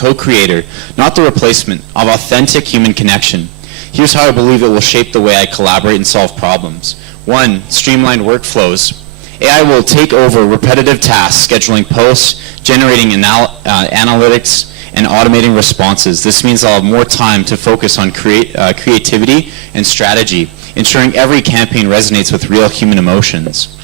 co-creator, not the replacement, of authentic human connection. Here's how I believe it will shape the way I collaborate and solve problems. 1, streamlined workflows. AI will take over repetitive tasks, scheduling posts, generating analytics, and automating responses. This means I'll have more time to focus on creativity and strategy, ensuring every campaign resonates with real human emotions.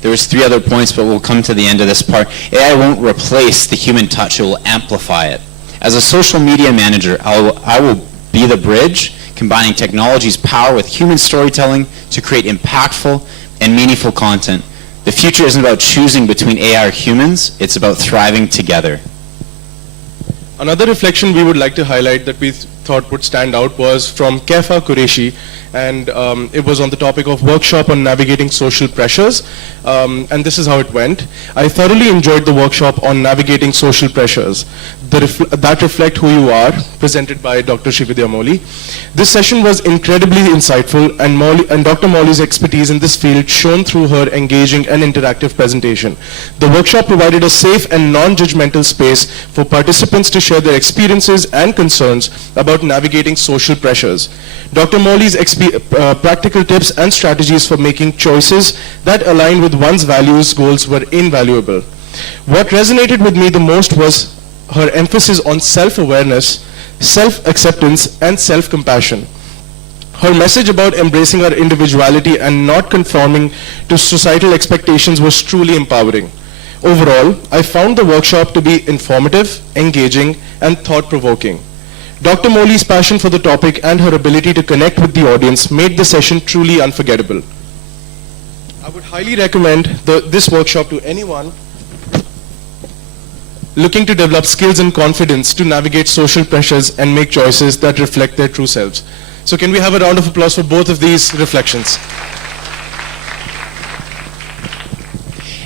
There was 3 other points, but we'll come to the end of this part. AI won't replace the human touch, it will amplify it. As a social media manager, I will be the bridge, combining technology's power with human storytelling to create impactful and meaningful content. The future isn't about choosing between AI or humans, it's about thriving together. Another reflection we would like to highlight that we thought would stand out was from Kefa Qureshi, and it was on the topic of workshop on navigating social pressures, and this is how it went. I thoroughly enjoyed the workshop on navigating social pressures that reflect who you are, presented by Dr. Srividya Moli. This session was incredibly insightful, and Dr. Moli's expertise in this field shone through her engaging and interactive presentation. The workshop provided a safe and non-judgmental space for participants to share their experiences and concerns about navigating social pressures. Dr. Moli's practical tips and strategies for making choices that align with one's values goals were invaluable. What resonated with me the most was her emphasis on self-awareness, self-acceptance, and self-compassion. Her message about embracing our individuality and not conforming to societal expectations was truly empowering. Overall, I found the workshop to be informative, engaging, and thought-provoking. Dr. Moli's passion for the topic and her ability to connect with the audience made the session truly unforgettable. I would highly recommend this workshop to anyone looking to develop skills and confidence to navigate social pressures and make choices that reflect their true selves. So can we have a round of applause for both of these reflections?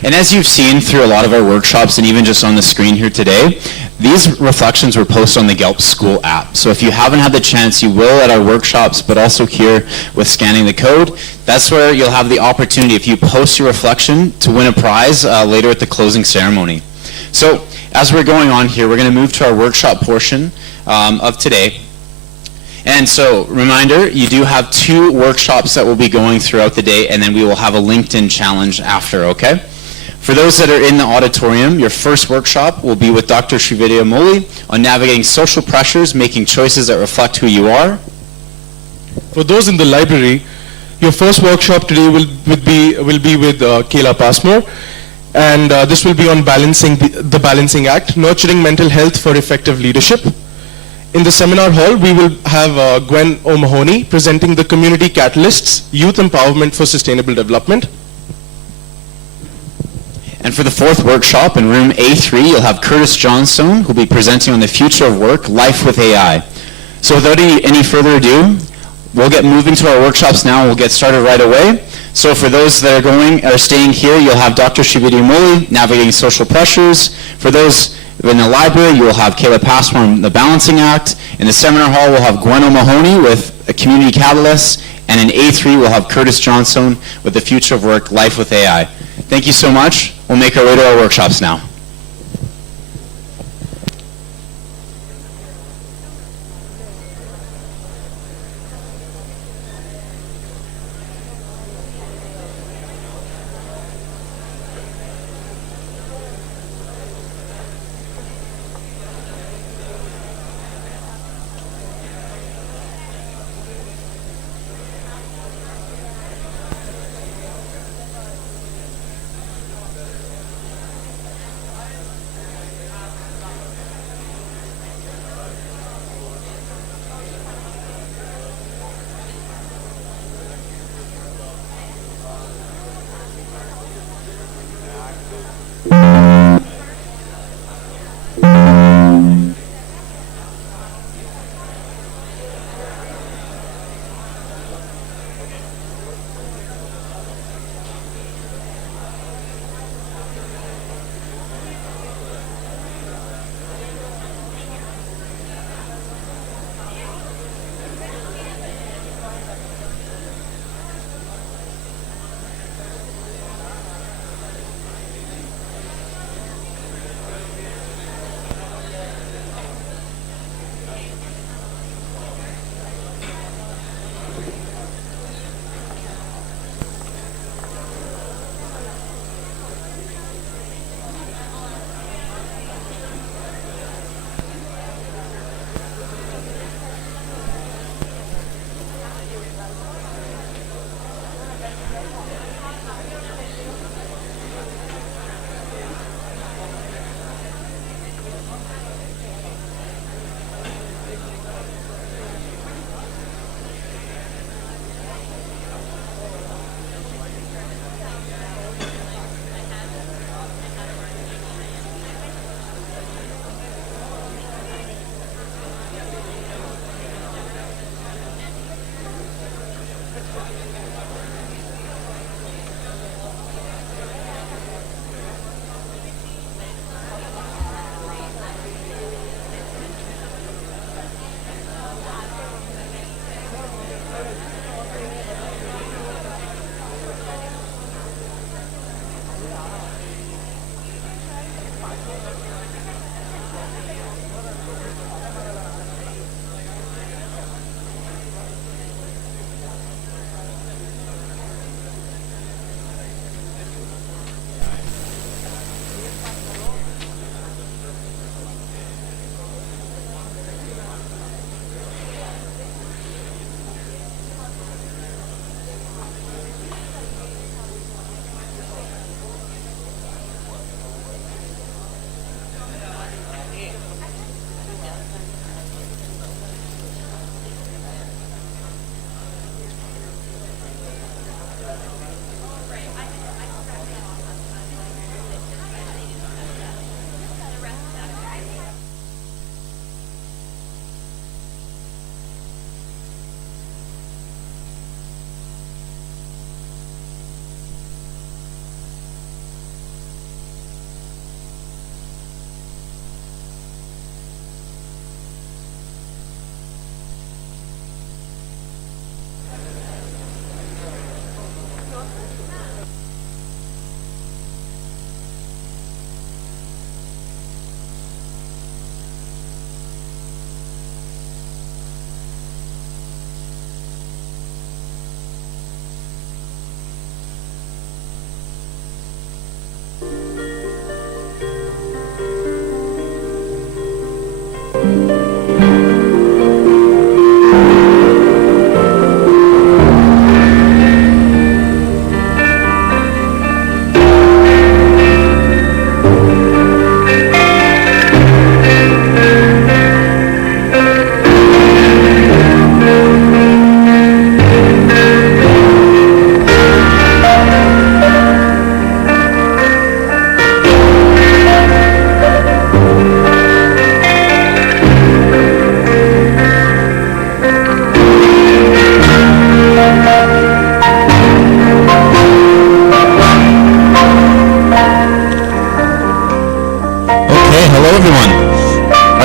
And as you've seen through a lot of our workshops and even just on the screen here today, these reflections were posted on the Galp School app. So if you haven't had the chance, you will at our workshops, but also here with scanning the code. That's where you'll have the opportunity, if you post your reflection, to win a prize later at the closing ceremony. So as we're going on here, we're going to move to our workshop portion of today. And so, reminder, you do have 2 workshops that will be going throughout the day, and then we will have a LinkedIn challenge after, okay? For those that are in the auditorium, your first workshop will be with Dr. Srividya Moli on navigating social pressures, making choices that reflect who you are. For those in the library, your first workshop today will be with Kayla Passmore, and this will be on balancing the balancing act, nurturing mental health for effective leadership. In the seminar hall, we will have Gwen O'Mahony presenting the Community Catalysts, Youth Empowerment for Sustainable Development. And for the 4th workshop in room A3, you'll have Curtis Johnstone, who'll be presenting on the future of work, life with AI. So without any further ado, we'll get moving to our workshops now, and we'll get started right away. So for those that are staying here, you'll have Dr. Srividya Moli, navigating social pressures. For those in the library, you'll have Kayla Passmore on the balancing act. In the seminar hall, we'll have Gwen O'Mahony with a community catalyst. And in A3, we'll have Curtis Johnstone with the future of work, life with AI. Thank you so much. We'll make our way to our workshops now.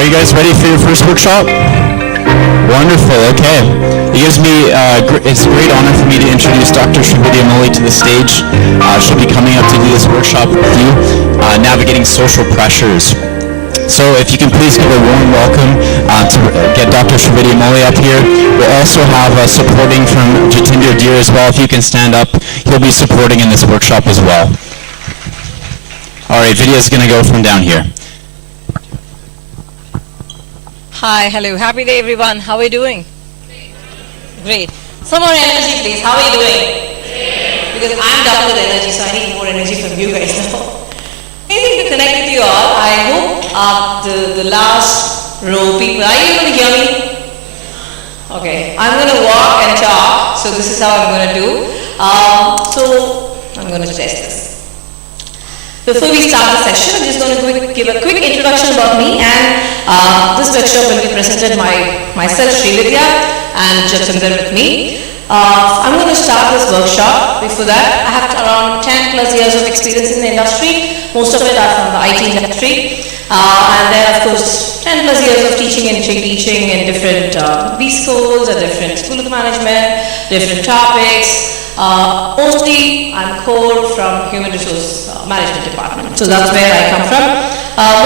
Are you guys ready for your first workshop? Wonderful, okay. It gives me, it's a great honor for me to introduce Dr. Shravidya Moli to the stage. She'll be coming up to do this workshop with you, Navigating Social Pressures. So if you can please give a warm welcome to get Dr. Shravidya Moli up here. We'll also have supporting from Jatinder Deer as well. If you can stand up, he'll be supporting in this workshop as well. All right, video is going to go from down here. Hi, hello. Happy day, everyone. How are you doing? Great. Some more energy, please. How are you doing? Great. Because I'm done with energy, so I need more energy from you guys now. Amazing to connect with you all. I hope the last row people, are you able to hear me? Okay. I'm going to walk and talk, so this is how I'm going to do. So I'm going to test this. Before we start the session, I'm just going to give a quick introduction about me, and this workshop will be presented by myself, Srividya, and Jatinder with me. I'm going to start this workshop. Before that, I have around 10 plus years of experience in the industry. Most of it are from the IT industry. And then, of course, 10 plus years of teaching in different B schools, or different school of management, different topics. Mostly, I'm core from human resource management department. So that's where I come from.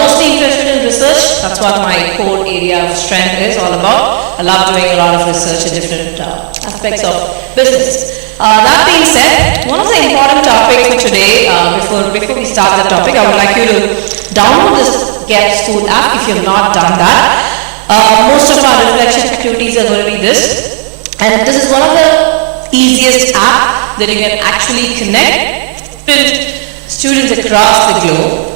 Mostly interested in research. That's what my core area of strength is all about. I love doing a lot of research in different aspects of business. That being said, one of the important topics for today, before we start the topic, I would like you to download this Get School app if you have not done that. Most of our reflection activities are going to be this. And this is one of the easiest app that you can actually connect students across the globe.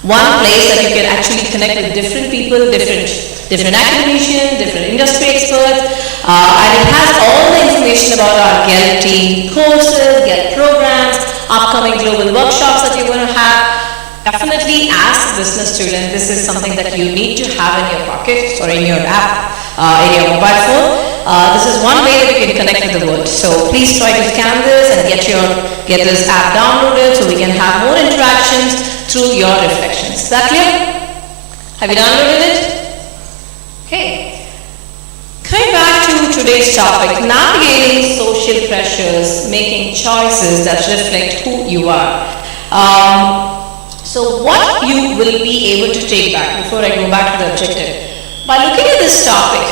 One place that you can actually connect with different people, different academicians, different industry experts, and it has all the information about our AGILE team courses, AGILE programs, upcoming global workshops that you're going to have. Definitely, as a business student, this is something that you need to have in your pocket or in your app, in your mobile phone. This is one way that you can connect with the world. So please try to scan this and get this app downloaded so we can have more interactions through your reflections. Is that clear? Have you downloaded it? Okay. Coming back to today's topic, navigating social pressures, making choices that reflect who you are. So what you will be able to take back, before I go back to the objective, by looking at this topic,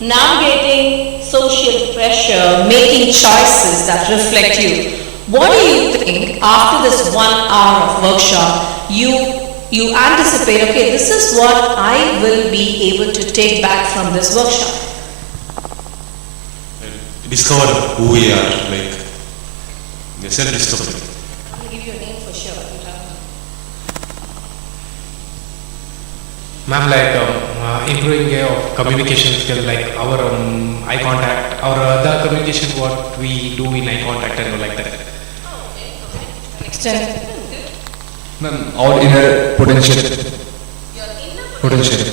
navigating social pressure, making choices that reflect you, what do you think after this 1 hour of workshop, you anticipate, okay, this is what I will be able to take back from this workshop? Discover who we are, like self-discovery. I'll give you a name for sure. Ma'am, like improving of communication skill, like our eye contact, our other communication, what we do in eye contact and all like that. Oh, okay. Extend. Ma'am, our inner potential. Your inner Potential.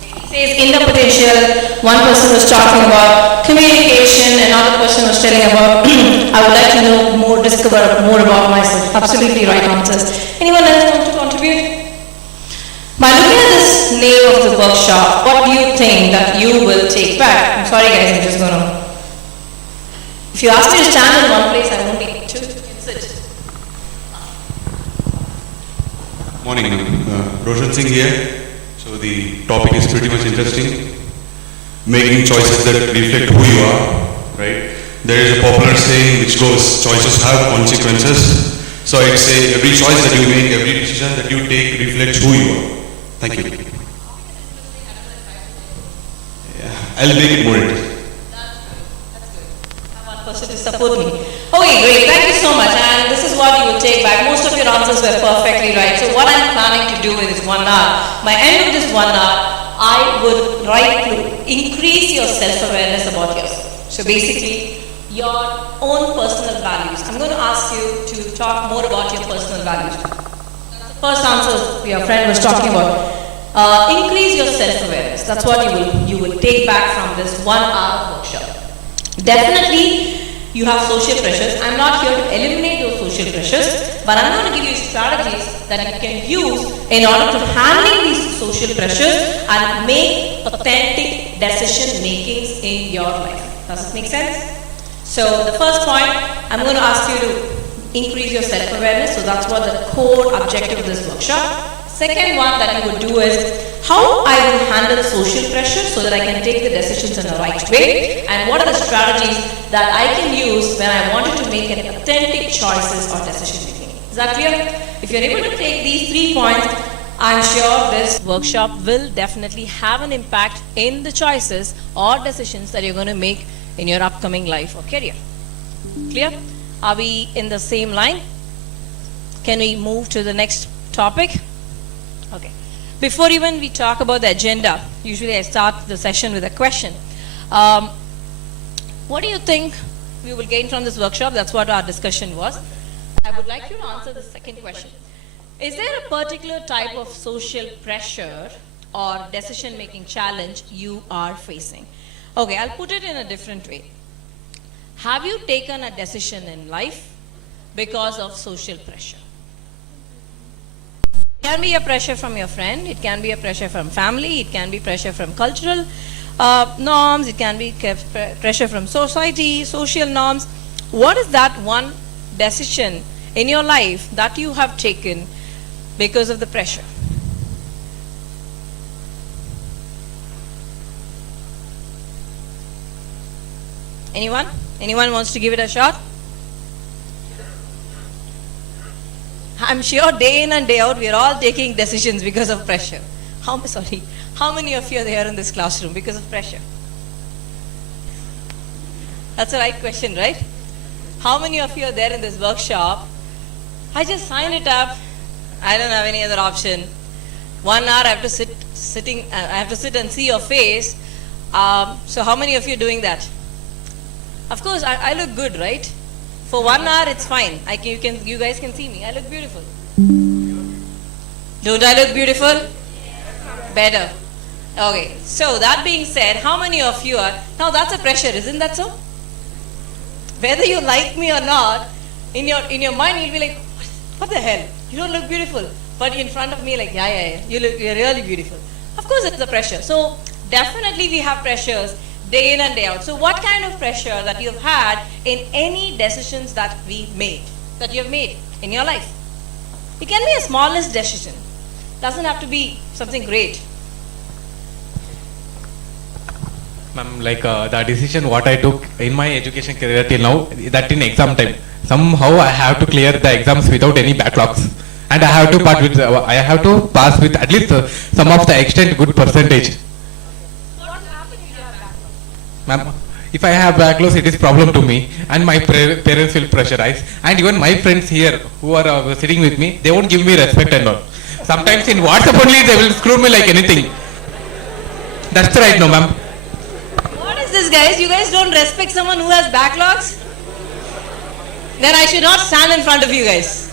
He says inner potential. One person was talking about communication, another person was telling about I would like to know more, discover more about myself. Absolutely right answers. Anyone else want to contribute? By looking at this name of the workshop, what do you think that you will take back? I'm sorry guys, I'm just going to... If you ask me to stand in one place, I won't be able to. You can sit. Morning, Roshan Singh here. So the topic is pretty much interesting. Making choices that reflect who you are, right? There is a popular saying which goes, choices have consequences. So I'd say every choice that you make, every decision that you take reflects who you are. Thank you. Yeah, I'll make it more interesting. That's good. I have one person to support me. Okay, great. Thank you so much. And this is what you will take back. Most of your answers were perfectly right. So what I'm planning to do with this 1 hour, by end of this 1 hour, I would try to increase your self-awareness about yourself. So basically, your own personal values. I'm going to ask you to talk more about your personal values. First answer your friend was talking about. Increase your self-awareness. That's what you will take back from this 1 hour workshop. Definitely, you have social pressures. I'm not here to eliminate those social pressures, but I'm going to give you strategies that you can use in order to handle these social pressures and make authentic decision makings in your life. Does it make sense? So the first point, I'm going to ask you to increase your self-awareness. So that's what the core objective of this workshop. Second one that you would do is how I will handle social pressure so that I can take the decisions in the right way, and what are the strategies that I can use when I wanted to make an authentic choices or decision making. Is that clear? If you're able to take these 3 points, I'm sure this workshop will definitely have an impact in the choices or decisions that you're going to make in your upcoming life or career. Clear? Are we in the same line? Can we move to the next topic? Okay. Before even we talk about the agenda, usually I start the session with a question. What do you think we will gain from this workshop? That's what our discussion was. I would like you to answer the second question. Is there a particular type of social pressure or decision-making challenge you are facing? Okay, I'll put it in a different way. Have you taken a decision in life because of social pressure? It can be a pressure from your friend, it can be a pressure from family, it can be pressure from cultural norms, it can be pressure from society, social norms. What is that one decision in your life that you have taken because of the pressure? Anyone? Anyone wants to give it a shot? I'm sure day in and day out we are all taking decisions because of pressure. How many of you are there in this classroom because of pressure? That's the right question, right? How many of you are there in this workshop? I just signed it up. I don't have any other option. 1 hour I have to sit and see your face. So how many of you are doing that? Of course, I look good, right? For 1 hour, it's fine. You guys can see me. I look beautiful. Don't I look beautiful? Better. Okay. So that being said, how many of you are now? That's a pressure, isn't that so? Whether you like me or not, in your mind you'll be like, what the hell? You don't look beautiful. But in front of me, like, yeah. You're really beautiful. Of course, it's a pressure. So definitely we have pressures day in and day out. So what kind of pressure that you've had in any decisions that you have made in your life? It can be a smallest decision. Doesn't have to be something great. Ma'am, like the decision what I took in my education career till now, that in exam time, somehow I have to clear the exams without any backlogs, and I have to pass with at least some of the extent good percentage. Ma'am, if I have backlogs, it is problem to me, and my parents will pressurize, and even my friends here who are sitting with me, they won't give me respect and all. Sometimes in WhatsApp only they will screw me like anything. That's right, no, ma'am. What is this, guys? You guys don't respect someone who has backlogs? Then I should not stand in front of you guys.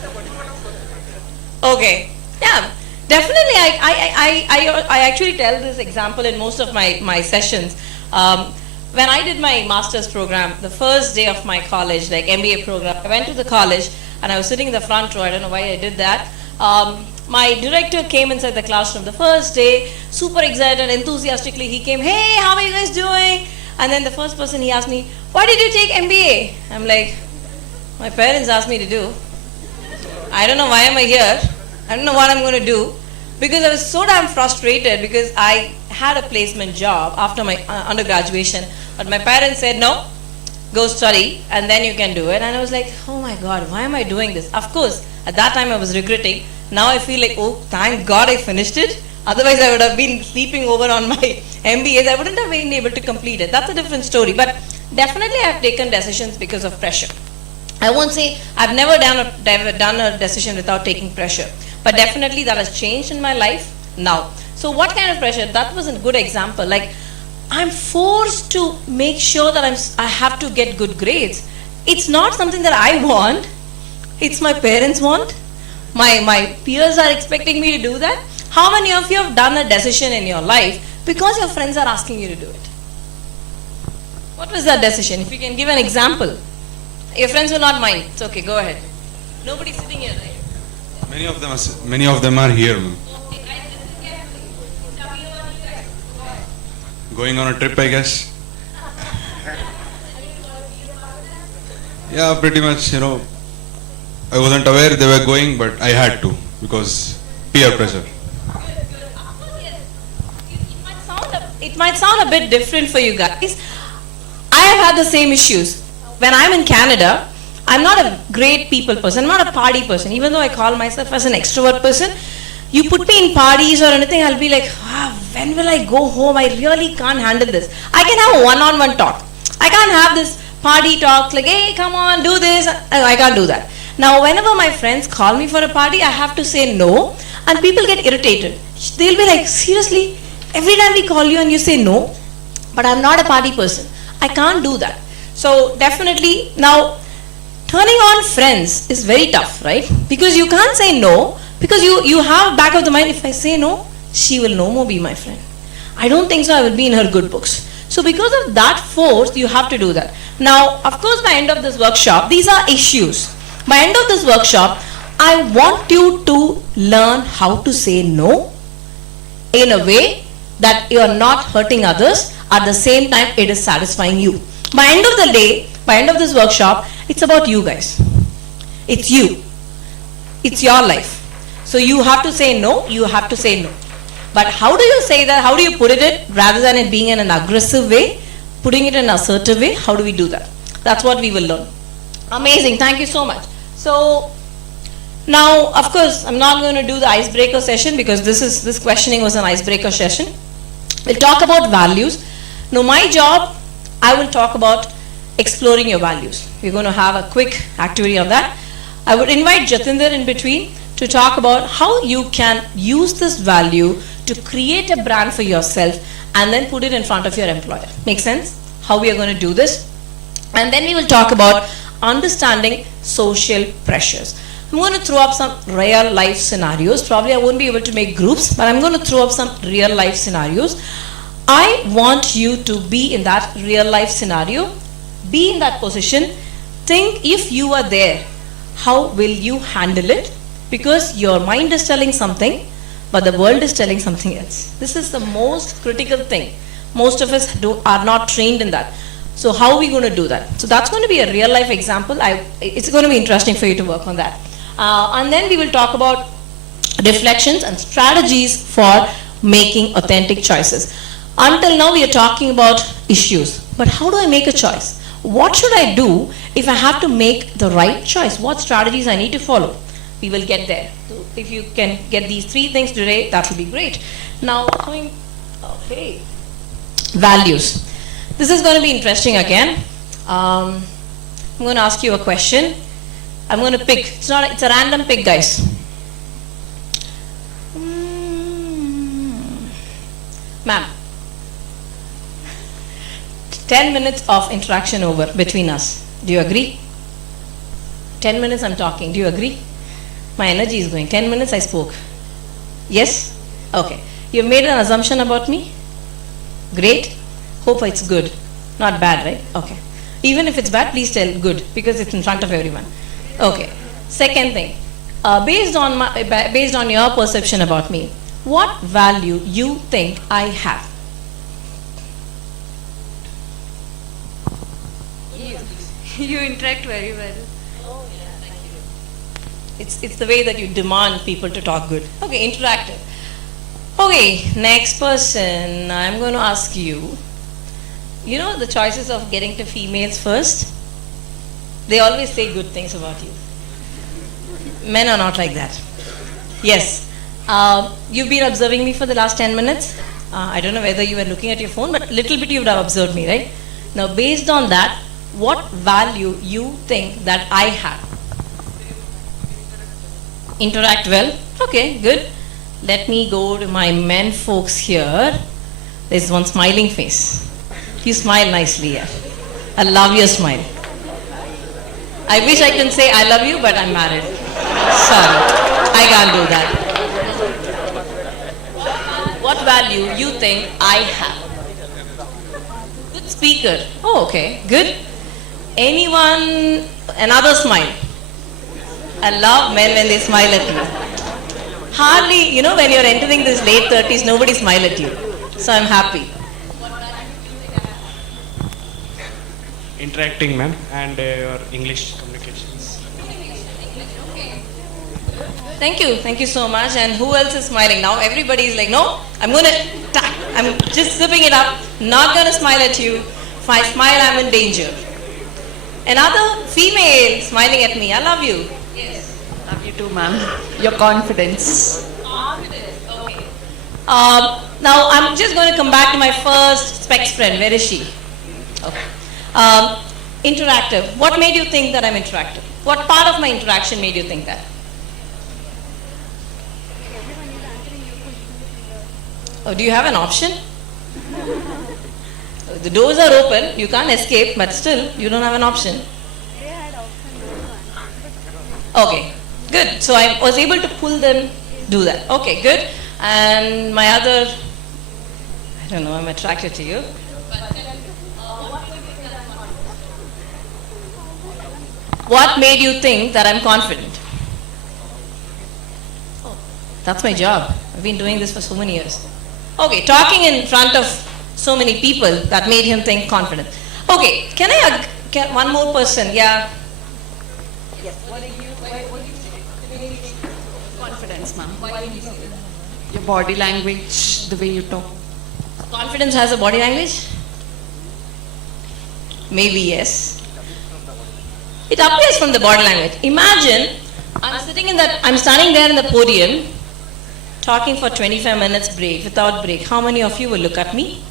Okay. Yeah. Definitely, I actually tell this example in most of my sessions. When I did my master's program, the first day of my college, like MBA program, I went to the college and I was sitting in the front row. I don't know why I did that. My director came inside the classroom the first day, super excited, enthusiastically. He came, hey, how are you guys doing? And then the first person he asked me, why did you take MBA? I'm like, my parents asked me to do. I don't know why am I here. I don't know what I'm going to do. Because I was so damn frustrated because I had a placement job after my undergraduation. But my parents said, no, go study and then you can do it. And I was like, oh my God, why am I doing this? Of course, at that time I was regretting. Now I feel like, oh, thank God I finished it. Otherwise I would have been sleeping over on my MBAs. I wouldn't have been able to complete it. That's a different story. But definitely I have taken decisions because of pressure. I won't say I've never done a decision without taking pressure. But definitely that has changed in my life now. So what kind of pressure? That was a good example. Like, I'm forced to make sure that I have to get good grades. It's not something that I want. It's my parents want. My peers are expecting me to do that. How many of you have done a decision in your life because your friends are asking you to do it? What was that decision? If you can give an example. Your friends will not mind. It's okay, go ahead. Nobody's sitting here, right? Many of them are here, ma'am. Going on a trip, I guess. Yeah, pretty much, I wasn't aware they were going, but I had to because peer pressure. It might sound a bit different for you guys. I have had the same issues. When I'm in Canada, I'm not a great people person. I'm not a party person. Even though I call myself as an extrovert person, you put me in parties or anything, I'll be like, when will I go home? I really can't handle this. I can have a one-on-one talk. I can't have this party talk like, hey, come on, do this. I can't do that. Now, whenever my friends call me for a party, I have to say no, and people get irritated. They'll be like, seriously, every time we call you and you say no, but I'm not a party person. I can't do that. So definitely, now, turning on friends is very tough, right? Because you can't say no, because you have back of the mind, if I say no, she will no more be my friend. I don't think so, I will be in her good books. So because of that force, you have to do that. Now, of course, by end of this workshop, these are issues. By end of this workshop, I want you to learn how to say no in a way that you are not hurting others. At the same time, it is satisfying you. By end of the day, by end of this workshop, it's about you guys. It's you. It's your life. So you have to say no, you have to say no. But how do you say that? How do you put it in? Rather than it being in an aggressive way, putting it in an assertive way, how do we do that? That's what we will learn. Amazing, thank you so much. So now, of course, I'm not going to do the icebreaker session because this questioning was an icebreaker session. We'll talk about values. Now my job, I will talk about exploring your values. We're going to have a quick activity on that. I would invite Jatinder in between to talk about how you can use this value to create a brand for yourself and then put it in front of your employer. Make sense? How we are going to do this? And then we will talk about understanding social pressures. I'm going to throw up some real life scenarios. Probably I won't be able to make groups, but I'm going to throw up some real life scenarios. I want you to be in that real life scenario, be in that position, think if you are there, how will you handle it? Because your mind is telling something, but the world is telling something else. This is the most critical thing. Most of us are not trained in that. So how are we going to do that? So that's going to be a real life example. It's going to be interesting for you to work on that. And then we will talk about reflections and strategies for making authentic choices. Until now we are talking about issues, but how do I make a choice? What should I do if I have to make the right choice? What strategies I need to follow? We will get there. So if you can get these three things today, that will be great. Now okay, values. This is going to be interesting again. I'm going to ask you a question. I'm going to pick. It's a random pick, guys. Ma'am, 10 minutes of interaction over between us. Do you agree? 10 minutes I'm talking. Do you agree? My energy is going. 10 minutes I spoke. Yes? Okay. You've made an assumption about me? Great. Hope it's good. Not bad, right? Okay. Even if it's bad, please tell good because it's in front of everyone. Okay. Second thing. Based on your perception about me, what value you think I have? You interact very well. Oh, yeah, thank you. It's the way that you demand people to talk good. Okay, interactive. Okay, next person. I'm going to ask you. You know the choices of getting to females first? They always say good things about you. Men are not like that. Yes. You've been observing me for the last 10 minutes. I don't know whether you were looking at your phone, but a little bit you would have observed me, right? Now, based on that, what value you think that I have? Interact well? Okay, good. Let me go to my men folks here. There's one smiling face. You smile nicely here. I love your smile. I wish I can say I love you, but I'm married. Sorry, I can't do that. What value you think I have? Good speaker. Oh, okay, good. Anyone, another smile. I love men when they smile at me. Hardly, when you're entering this late 30s, nobody smile at you. So I'm happy. Interacting, ma'am, and your English communications. Thank you so much. And who else is smiling now? Everybody is like, no, I'm just zipping it up, not gonna smile at you. If I smile, I'm in danger. Another female smiling at me. I love you. Yes, love you too, ma'am. Your confidence. Confidence, okay. Now I'm just going to come back to my first specs friend. Where is she? Okay. Interactive. What made you think that I'm interactive? What part of my interaction made you think that? Oh, do you have an option? The doors are open, you can't escape, but still, you don't have an option. Okay, good. So I was able to pull them, do that. Okay, good. And my other, I don't know, I'm attracted to you. What made you think that I'm confident? Oh, that's my job. I've been doing this for so many years. Okay, talking in front of so many people, that made him think confident. Okay, can I get one more person? Yeah. Yes. What do you say? Confidence, ma'am. Why do you say that? Your body language, the way you talk. Confidence has a body language? Maybe yes. It appears from the body language. Imagine I'm standing there in the podium talking for 25 minutes break, without break. How many of you will look at me?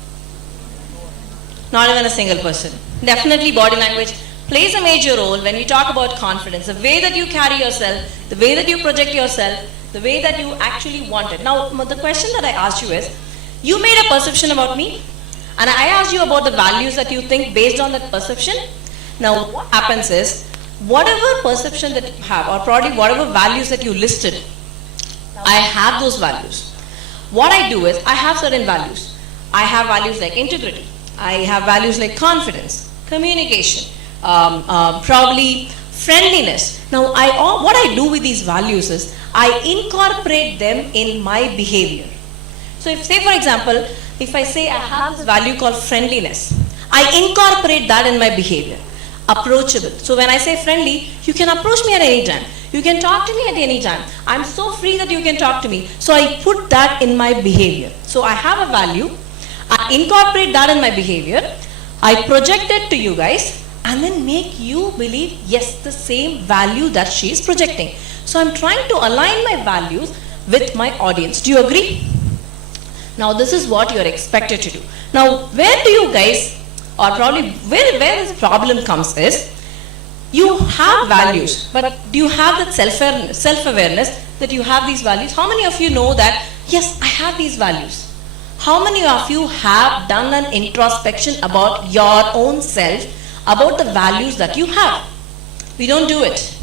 Not even a single person. Definitely body language plays a major role when we talk about confidence. The way that you carry yourself, the way that you project yourself, the way that you actually want it. Now, the question that I asked you is, you made a perception about me, and I asked you about the values that you think based on that perception. Now, what happens is, whatever perception that you have, or probably whatever values that you listed, I have those values. What I do is, I have certain values. I have values like integrity. I have values like confidence, communication, probably friendliness. Now, what I do with these values is, I incorporate them in my behavior. So, if say for example, if I say I have this value called friendliness, I incorporate that in my behavior. Approachable. So when I say friendly, you can approach me at any time. You can talk to me at any time. I'm so free that you can talk to me. So I put that in my behavior. So I have a value. I incorporate that in my behavior. I project it to you guys and then make you believe, yes, the same value that she is projecting. So I'm trying to align my values with my audience. Do you agree? Now this is what you're expected to do. Now where do you guys, or probably where this problem comes is, you have values, but do you have that self-awareness that you have these values? How many of you know that, yes, I have these values? How many of you have done an introspection about your own self, about the values that you have? We don't do it.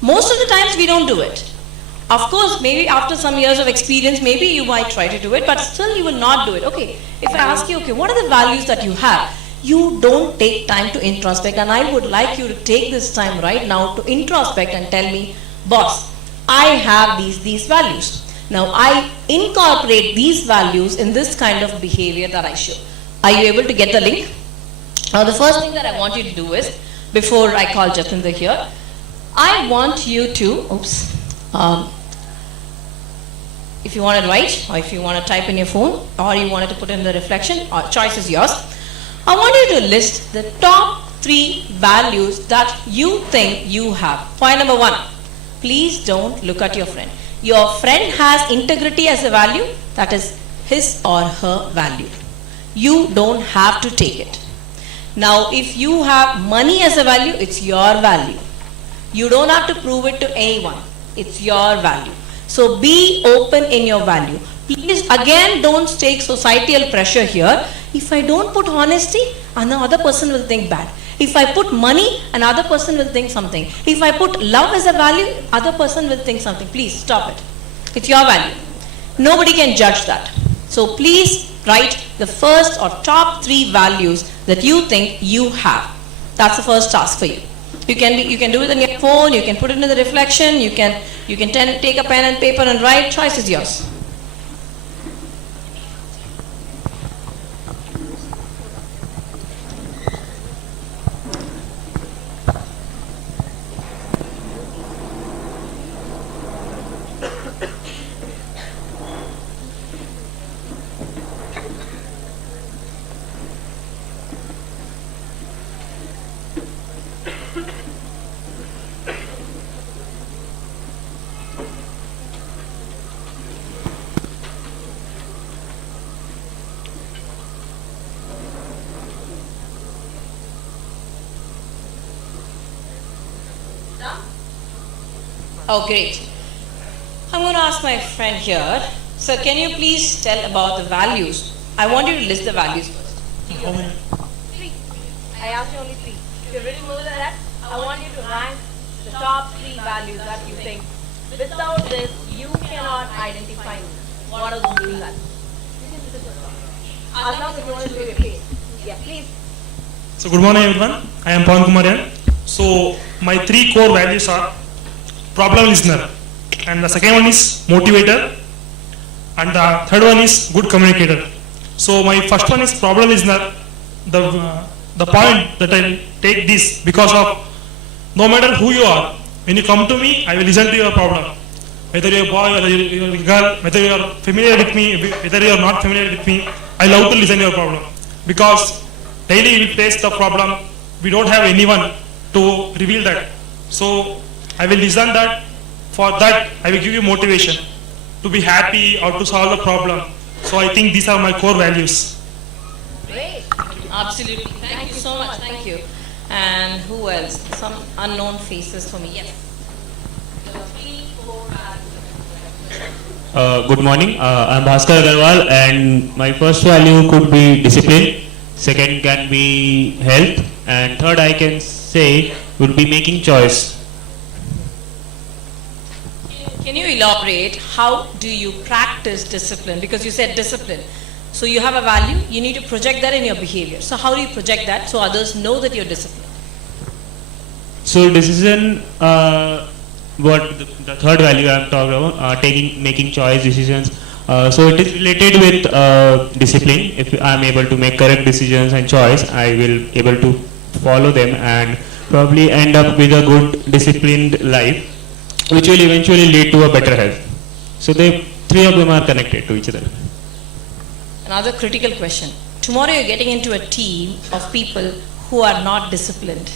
Most of the times we don't do it. Of course, maybe after some years of experience, maybe you might try to do it, but still you will not do it. Okay, if I ask you, okay, what are the values that you have? You don't take time to introspect, and I would like you to take this time right now to introspect and tell me, boss, I have these values. Now I incorporate these values in this kind of behavior that I show. Are you able to get the link? Now the first thing that I want you to do is, before I call Jatinder here, I want you to, if you want to write, or if you want to type in your phone, or you wanted to put in the reflection, choice is yours. I want you to list the top 3 values that you think you have. Point number 1, please don't look at your friend. Your friend has integrity as a value, that is his or her value. You don't have to take it. Now, if you have money as a value, it's your value. You don't have to prove it to anyone. It's your value. So be open in your value. Please, again, don't take societal pressure here. If I don't put honesty, another person will think bad. If I put money, another person will think something. If I put love as a value, other person will think something. Please stop it. It's your value. Nobody can judge that. So please write the first or top 3 values that you think you have. That's the first task for you. You can do it on your phone, you can put it in the reflection, you can take a pen and paper and write. Choice is yours. Oh, great. I'm going to ask my friend here. Sir, can you please tell about the values? I want you to list the values first. How many? 3. I asked you only 3. If you really know that, I want you to rank the top 3 values that you think. Without this, you cannot identify what are those 3 values. As long as you want to do your case. Yeah, please. So good morning everyone, I am Pawan Kumarian. So my 3 core values are problem listener, and the second one is motivator, and the third one is good communicator. So my first one is problem listener. The point that I take this because of no matter who you are, when you come to me, I will listen to your problem. Whether you are a boy, whether you are a girl, whether you are familiar with me, whether you are not familiar with me, I love to listen to your problem. Because daily we face the problem, we don't have anyone to reveal that. So I will listen that. For that, I will give you motivation to be happy or to solve the problem. So I think these are my core values. Great. Absolutely. Thank you so much. Thank you. And who else? Some unknown faces for me. Yes. Good morning. I'm Bhaskar Agarwal, and my first value could be discipline. Second can be health, and third I can say would be making choice. Can you elaborate how do you practice discipline? Because you said discipline. So you have a value, you need to project that in your behavior. So how do you project that so others know that you're disciplined? So decision, what the third value I'm talking about, making choice decisions. So it is related with discipline. If I'm able to make correct decisions and choice, I will able to follow them and probably end up with a good disciplined life, which will eventually lead to a better health. So they 3 of them are connected to each other. Another critical question. Tomorrow you're getting into a team of people who are not disciplined.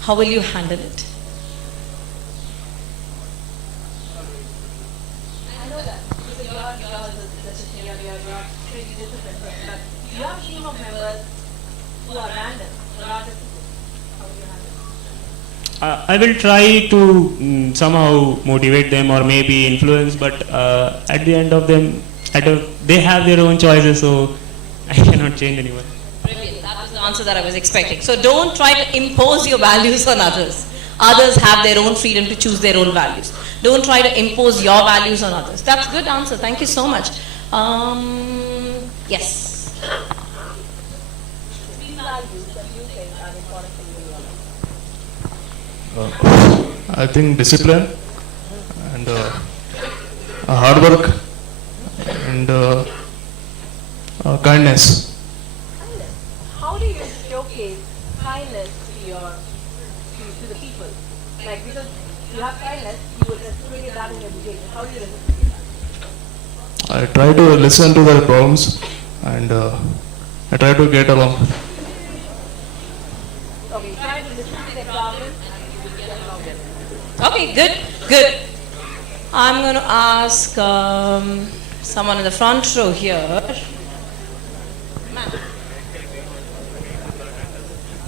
How will you handle it? I know that. Because you are pretty disciplined. But you have a team of members who are random, who are not disciplined. How will you handle it? I will try to somehow motivate them or maybe influence, but at the end of them, they have their own choices, so I cannot change anyone. Brilliant. That was the answer that I was expecting. So don't try to impose your values on others. Others have their own freedom to choose their own values. Don't try to impose your values on others. That's a good answer. Thank you so much. Yes. 3 values that you think are important for you. I think discipline and hard work and kindness. How do you showcase kindness to the people? Like, because you have kindness, you will reciprocate that in your behavior. How do you reciprocate that? I try to listen to their problems and I try to get along. Okay, try to listen to their problems and you will get along with it. Okay, good, good. I'm going to ask someone in the front row here. Ma'am.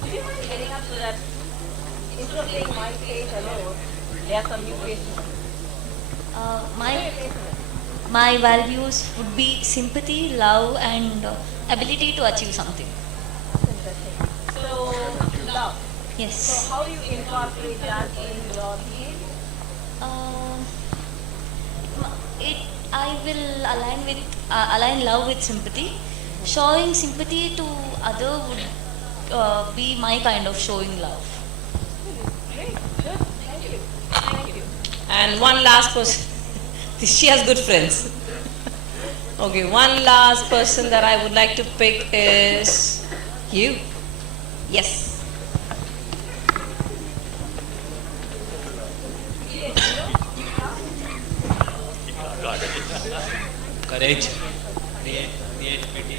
Do you mind getting up so that instead of playing my page alone, there are some new faces? My values would be sympathy, love, and ability to achieve something. So, love. Yes. So, how do you incorporate that in your behavior? I will align love with sympathy. Showing sympathy to other would be my kind of showing love. And one last person. She has good friends. Okay, one last person that I would like to pick is you. Yes. Courage, creativity,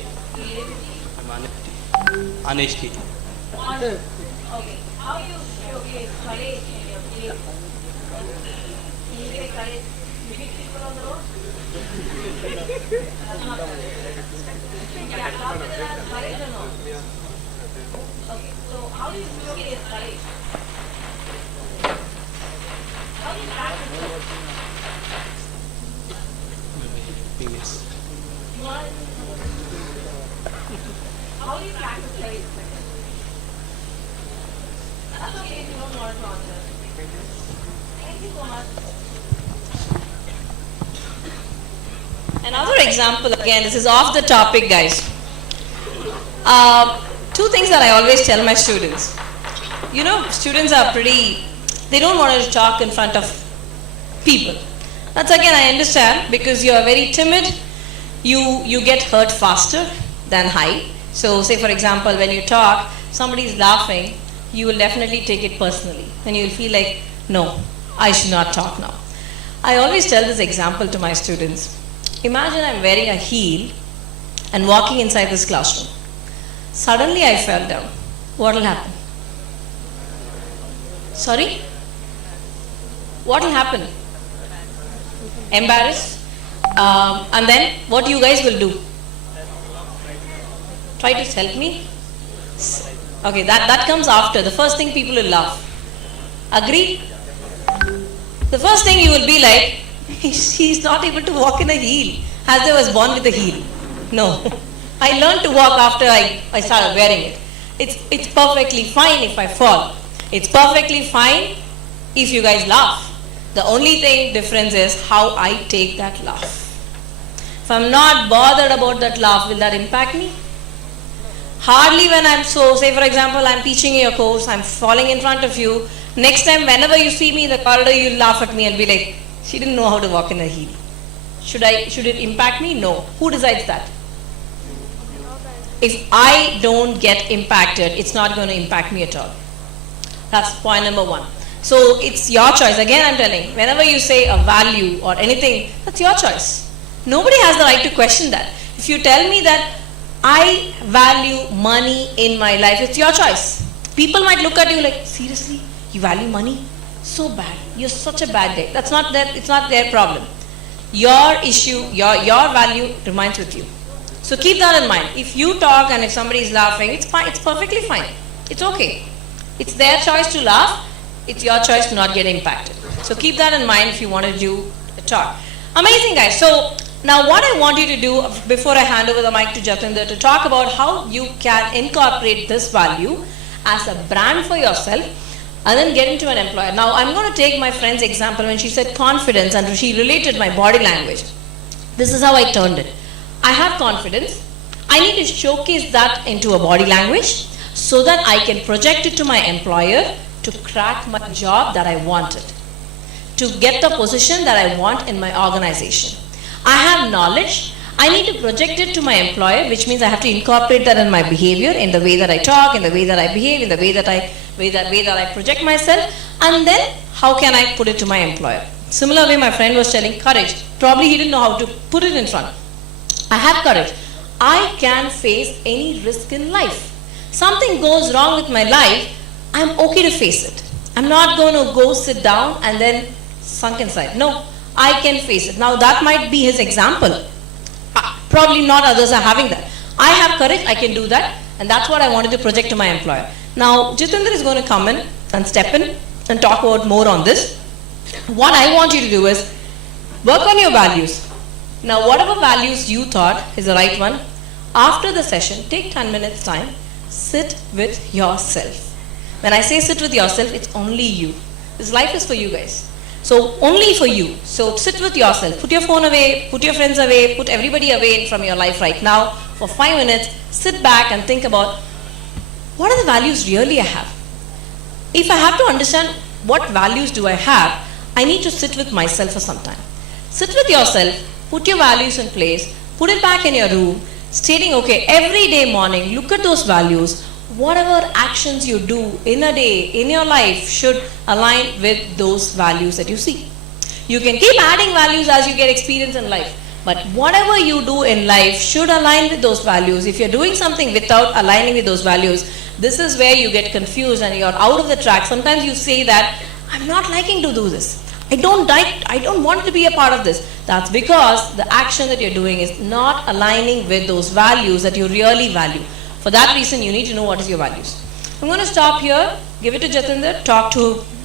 honesty. Okay, how you showcase courage in your play? You get courage. You hit people on the road? That's not courage. Yeah, confidence has courage or no? Okay, so how do you showcase courage? How do you practice it? Yes. What? How do you practice courage? That's okay if you don't want to answer. Thank you so much. Another example, again, this is off the topic, guys. Two things that I always tell my students. You know, students are they don't want to talk in front of people. That's again, I understand, because you are very timid, you get hurt faster than I. So say for example, when you talk, somebody is laughing, you will definitely take it personally. And you will feel like, no, I should not talk now. I always tell this example to my students. Imagine I'm wearing a heel and walking inside this classroom. Suddenly I fell down. What will happen? Sorry? What will happen? Embarrassed? And then what you guys will do? Try to help me? Okay, that comes after. The first thing, people will laugh. Agree? The first thing you will be like, he's not able to walk in a heel, as I was born with a heel. No. I learned to walk after I started wearing it. It's perfectly fine if I fall. It's perfectly fine if you guys laugh. The only difference is how I take that laugh. If I'm not bothered about that laugh, will that impact me? Hardly when say for example, I'm teaching you a course, I'm falling in front of you. Next time, whenever you see me in the corridor, you'll laugh at me and be like, she didn't know how to walk in a heel. Should it impact me? No. Who decides that? If I don't get impacted, it's not going to impact me at all. That's point number one. So it's your choice. Again, I'm telling, whenever you say a value or anything, that's your choice. Nobody has the right to question that. If you tell me that I value money in my life, it's your choice. People might look at you like, seriously, you value money? So bad. You're such a bad guy. It's not their problem. Your issue, your value remains with you. So keep that in mind. If you talk and if somebody is laughing, it's fine. It's perfectly fine. It's okay. It's their choice to laugh. It's your choice to not get impacted. So keep that in mind if you want to do a talk. Amazing, guys. So now what I want you to do before I hand over the mic to Jatinder to talk about how you can incorporate this value as a brand for yourself and then get into an employer. Now I'm going to take my friend's example when she said confidence and she related my body language. This is how I turned it. I have confidence. I need to showcase that into a body language so that I can project it to my employer to crack my job that I wanted, to get the position that I want in my organization. I have knowledge. I need to project it to my employer, which means I have to incorporate that in my behavior, in the way that I talk, in the way that I behave, in the way that I project myself, and then how can I put it to my employer? Similar way my friend was telling courage. Probably he didn't know how to put it in front. I have courage. I can face any risk in life. Something goes wrong with my life, I'm okay to face it. I'm not going to go sit down and then sunk inside. No, I can face it. Now that might be his example. Probably not others are having that. I have courage, I can do that, and that's what I wanted to project to my employer. Now Jatinder is going to come in and step in and talk about more on this. What I want you to do is work on your values. Now whatever values you thought is the right one, after the session, take 10 minutes time, sit with yourself. When I say sit with yourself, it's only you. This life is for you guys. So only for you. So sit with yourself. Put your phone away, put your friends away, put everybody away from your life right now. For 5 minutes, sit back and think about what are the values really I have. If I have to understand what values do I have, I need to sit with myself for some time. Sit with yourself, put your values in place, put it back in your room, stating, okay, every day morning, look at those values. Whatever actions you do in a day, in your life, should align with those values that you see. You can keep adding values as you get experience in life, but whatever you do in life should align with those values. If you're doing something without aligning with those values, this is where you get confused and you're out of the track. Sometimes you say that, I'm not liking to do this. I don't want to be a part of this. That's because the action that you're doing is not aligning with those values that you really value. For that reason, you need to know what is your values. I'm going to stop here, give it to Jatinder,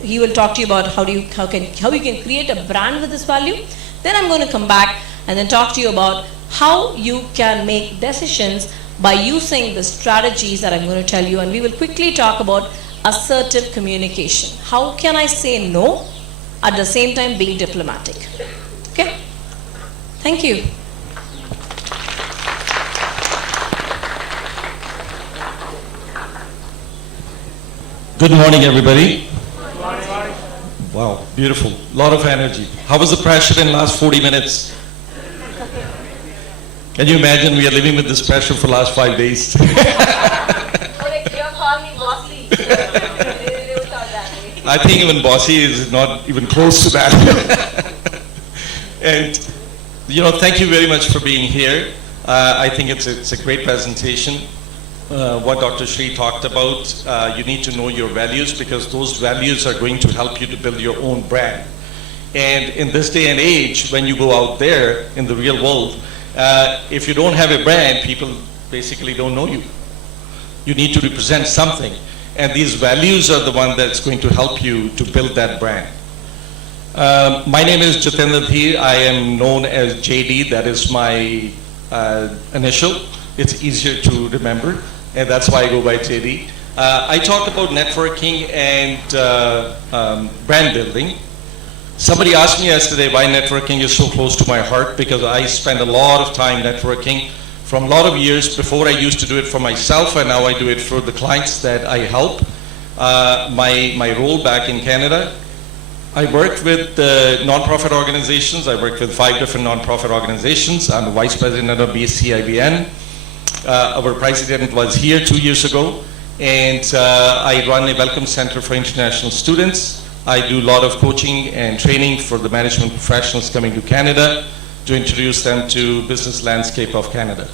he will talk to you about how you can create a brand with this value. Then I'm going to come back and then talk to you about how you can make decisions by using the strategies that I'm going to tell you, and we will quickly talk about assertive communication. How can I say no at the same time being diplomatic? Okay? Thank you. Good morning, everybody. Wow, beautiful. Lot of energy. How was the pressure in the last 40 minutes? Can you imagine we are living with this pressure for the last 5 days? I think even bossy is not even close to that. And, thank you very much for being here. I think it's a great presentation. What Dr. Shri talked about, you need to know your values, because those values are going to help you to build your own brand. And in this day and age, when you go out there in the real world, if you don't have a brand, people basically don't know you. You need to represent something. And these values are the one that's going to help you to build that brand. My name is Jatinder Dheer. I am known as JD. That is my initial. It's easier to remember, and that's why I go by JD. I talked about networking and brand building. Somebody asked me yesterday why networking is so close to my heart, because I spend a lot of time networking from a lot of years. Before, I used to do it for myself, and now I do it for the clients that I help. My role back in Canada, I worked with non-profit organizations. I worked with 5 different non-profit organizations. I'm the vice president of BCIBN. Our president was here 2 years ago, and I run a welcome center for international students. I do a lot of coaching and training for the management professionals coming to Canada to introduce them to business landscape of Canada.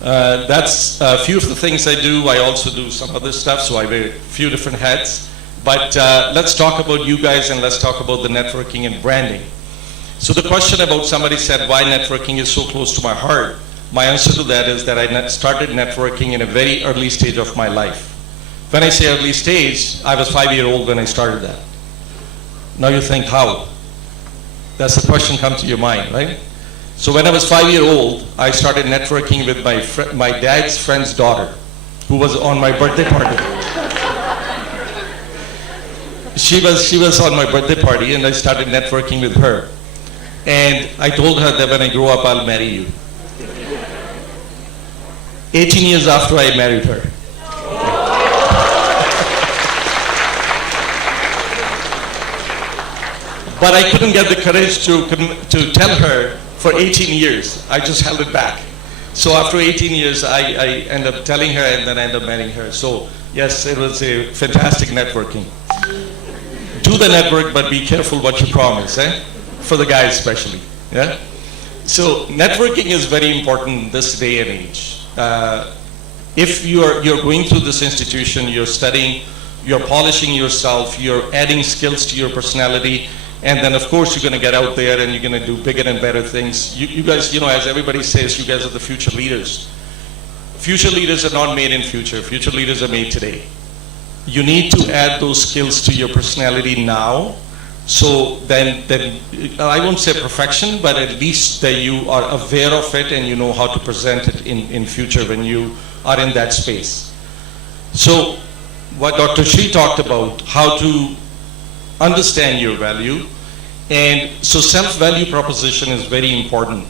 That's a few of the things I do. I also do some other stuff, so I wear a few different hats. But let's talk about you guys, and let's talk about the networking and branding. So the question about somebody said why networking is so close to my heart, my answer to that is that I started networking in a very early stage of my life. When I say early stage, I was 5-year-old when I started that. Now you think, how? That's the question come to your mind, right? So when I was 5-year-old, I started networking with my dad's friend's daughter, who was on my birthday party. She was on my birthday party, and I started networking with her. And I told her that when I grow up, I'll marry you. 18 years after I married her. But I couldn't get the courage to tell her for 18 years. I just held it back. So after 18 years, I ended up telling her, and then I ended up marrying her. So yes, it was a fantastic networking. Do the network, but be careful what you promise, for the guys especially. Yeah. So networking is very important this day and age. If you're going through this institution, you're studying, you're polishing yourself, you're adding skills to your personality, and then of course you're going to get out there and you're going to do bigger and better things. You guys, as everybody says, you guys are the future leaders. Future leaders are not made in future. Future leaders are made today. You need to add those skills to your personality now, so then I won't say perfection, but at least that you are aware of it and you know how to present it in future when you are in that space. So what Dr. Shri talked about, how to understand your value, and so self-value proposition is very important,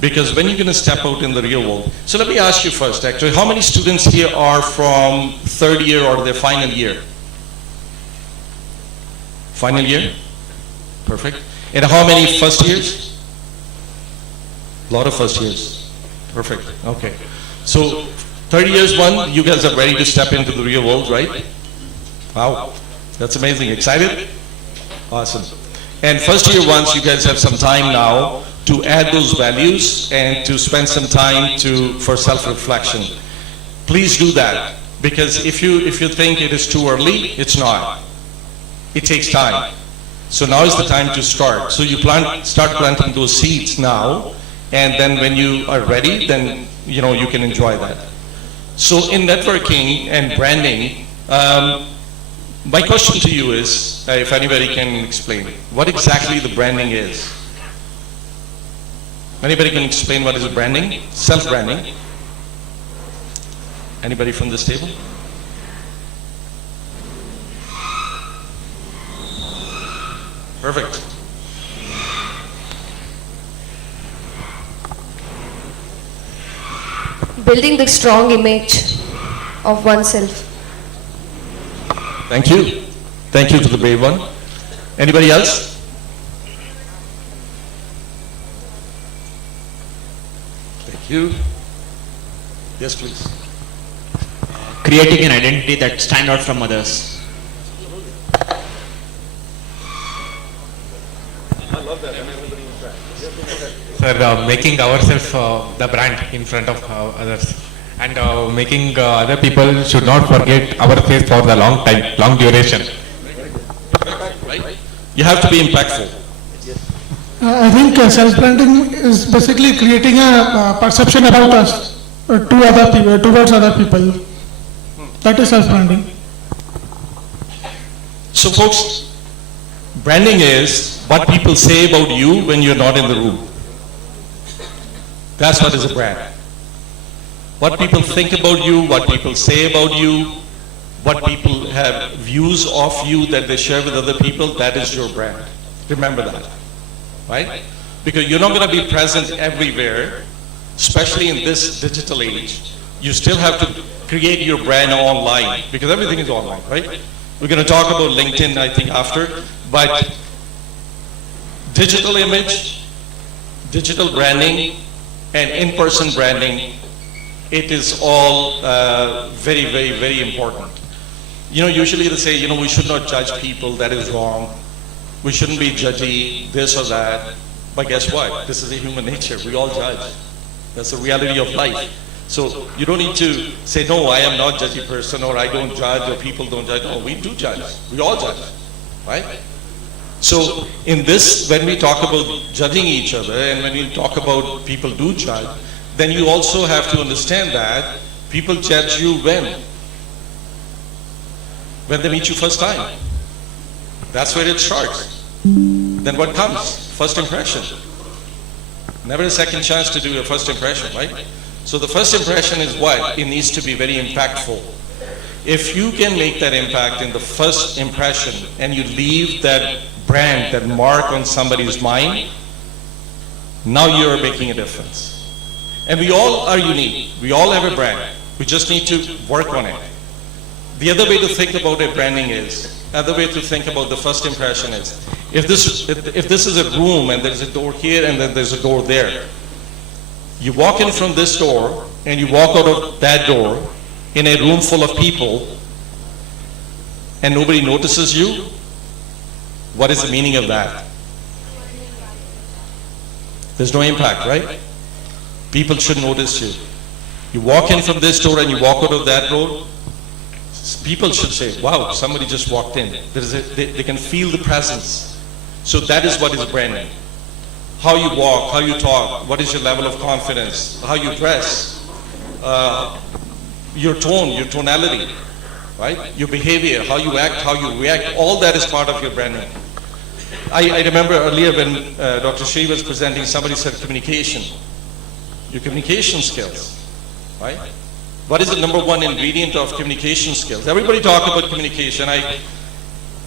because when you're going to step out in the real world. So let me ask you first, actually, how many students here are from third year or their final year? Final year? Perfect. And how many first years? A lot of first years. Perfect. Okay. So 30 years one, you guys are ready to step into the real world, right? Wow. That's amazing. Excited? Awesome. And first year ones, you guys have some time now to add those values and to spend some time for self-reflection. Please do that, because if you think it is too early, it's not. It takes time. So now is the time to start. So you start planting those seeds now, and then when you are ready, then you can enjoy that. So in networking and branding, my question to you is, if anybody can explain, what exactly the branding is? Anybody can explain what is branding? Self-branding? Anybody from this table? Perfect. Building the strong image of oneself. Thank you. Thank you to the brave one. Anybody else? Thank you. Yes, please. Creating an identity that stands out from others. Sir, making ourselves the brand in front of others, and making other people should not forget our face for the long duration. You have to be impactful. I think self-branding is basically creating a perception about us to other people, towards other people. That is self-branding. So folks, branding is what people say about you when you're not in the room. That's what is a brand. What people think about you, what people say about you, what people have views of you that they share with other people, that is your brand. Remember that, right? Because you're not going to be present everywhere, especially in this digital age. You still have to create your brand online, because everything is online, right? We're going to talk about LinkedIn, I think, after, but digital image, digital branding, and in-person branding, it is all very, very, very important. Usually they say, we should not judge people, that is wrong. We shouldn't be judgy, this or that. But guess what? This is a human nature. We all judge. That's the reality of life. So you don't need to say, no, I am not a judgy person, or I don't judge, or people don't judge. No, we do judge. We all judge, right? So in this, when we talk about judging each other, and when we talk about people do judge, then you also have to understand that people judge you when they meet you first time. That's where it starts. Then what comes? First impression. Never a second chance to do a first impression, right? So the first impression is what? It needs to be very impactful. If you can make that impact in the first impression, and you leave that brand, that mark on somebody's mind, now you're making a difference. And we all are unique. We all have a brand. We just need to work on it. The other way to think about a branding is, other way to think about the first impression is, if this is a room and there's a door here and then there's a door there, you walk in from this door and you walk out of that door in a room full of people and nobody notices you, what is the meaning of that? There's no impact, right? People should notice you. You walk in from this door and you walk out of that door, people should say, wow, somebody just walked in. They can feel the presence. So that is what is branding. How you walk, how you talk, what is your level of confidence, how you dress, your tone, your tonality, right? Your behavior, how you act, how you react, all that is part of your branding. I remember earlier when Dr. Shri was presenting, somebody said communication. Your communication skills, right? What is the number one ingredient of communication skills? Everybody talk about communication.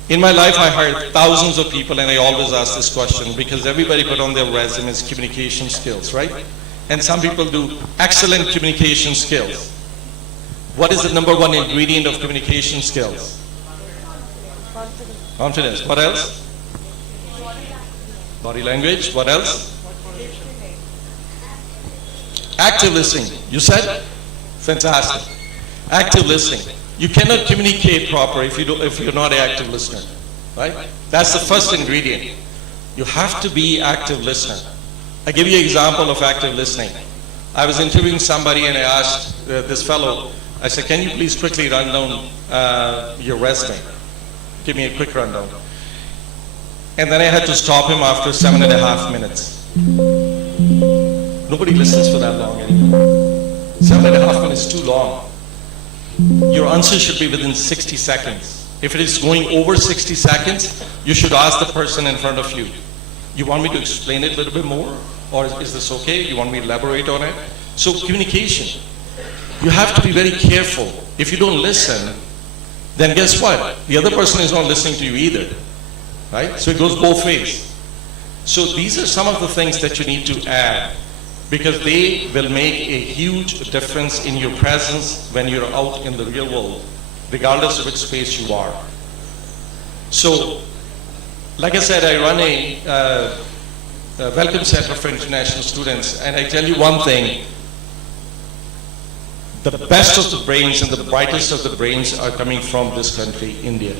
In my life, I hired thousands of people, and I always ask this question because everybody put on their resumes communication skills, right? And some people do excellent communication skills. What is the number one ingredient of communication skills? Confidence. What else? Body language, what else? Active listening, you said? Fantastic. Active listening. You cannot communicate proper if you're not an active listener, right? That's the first ingredient. You have to be active listener. I give you an example of active listening. I was interviewing somebody and I asked this fellow, I said, can you please quickly run down your resume? Give me a quick rundown. And then I had to stop him after 7.5 minutes. Nobody listens for that long anymore. 7.5 minutes is too long. Your answer should be within 60 seconds. If it is going over 60 seconds, you should ask the person in front of you, you want me to explain it a little bit more? Or is this okay? You want me to elaborate on it? So communication. You have to be very careful. If you don't listen, then guess what? The other person is not listening to you either. Right? So it goes both ways. So these are some of the things that you need to add, because they will make a huge difference in your presence when you're out in the real world, regardless of which space you are. So, like I said, I run a welcome center for international students, and I tell you one thing, the best of the brains and the brightest of the brains are coming from this country, India.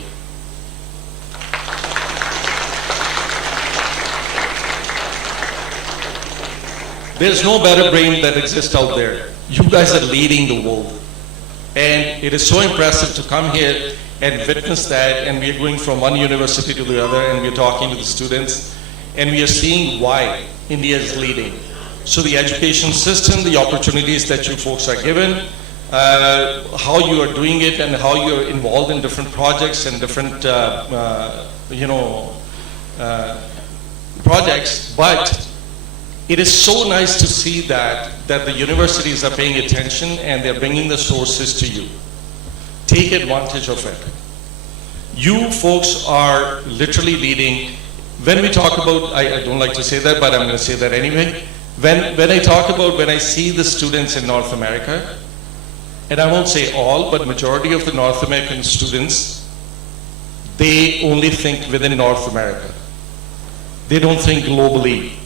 There's no better brain that exists out there. You guys are leading the world. And it is so impressive to come here and witness that, and we are going from one university to the other, and we are talking to the students, and we are seeing why India is leading. So the education system, the opportunities that you folks are given, how you are doing it, and how you are involved in different projects and different, projects, but it is so nice to see that the universities are paying attention and they're bringing the sources to you. Take advantage of it. You folks are literally leading. When we talk about, I don't like to say that, but I'm going to say that anyway. When I talk about, when I see the students in North America, and I won't say all, but majority of the North American students, they only think within North America. They don't think globally.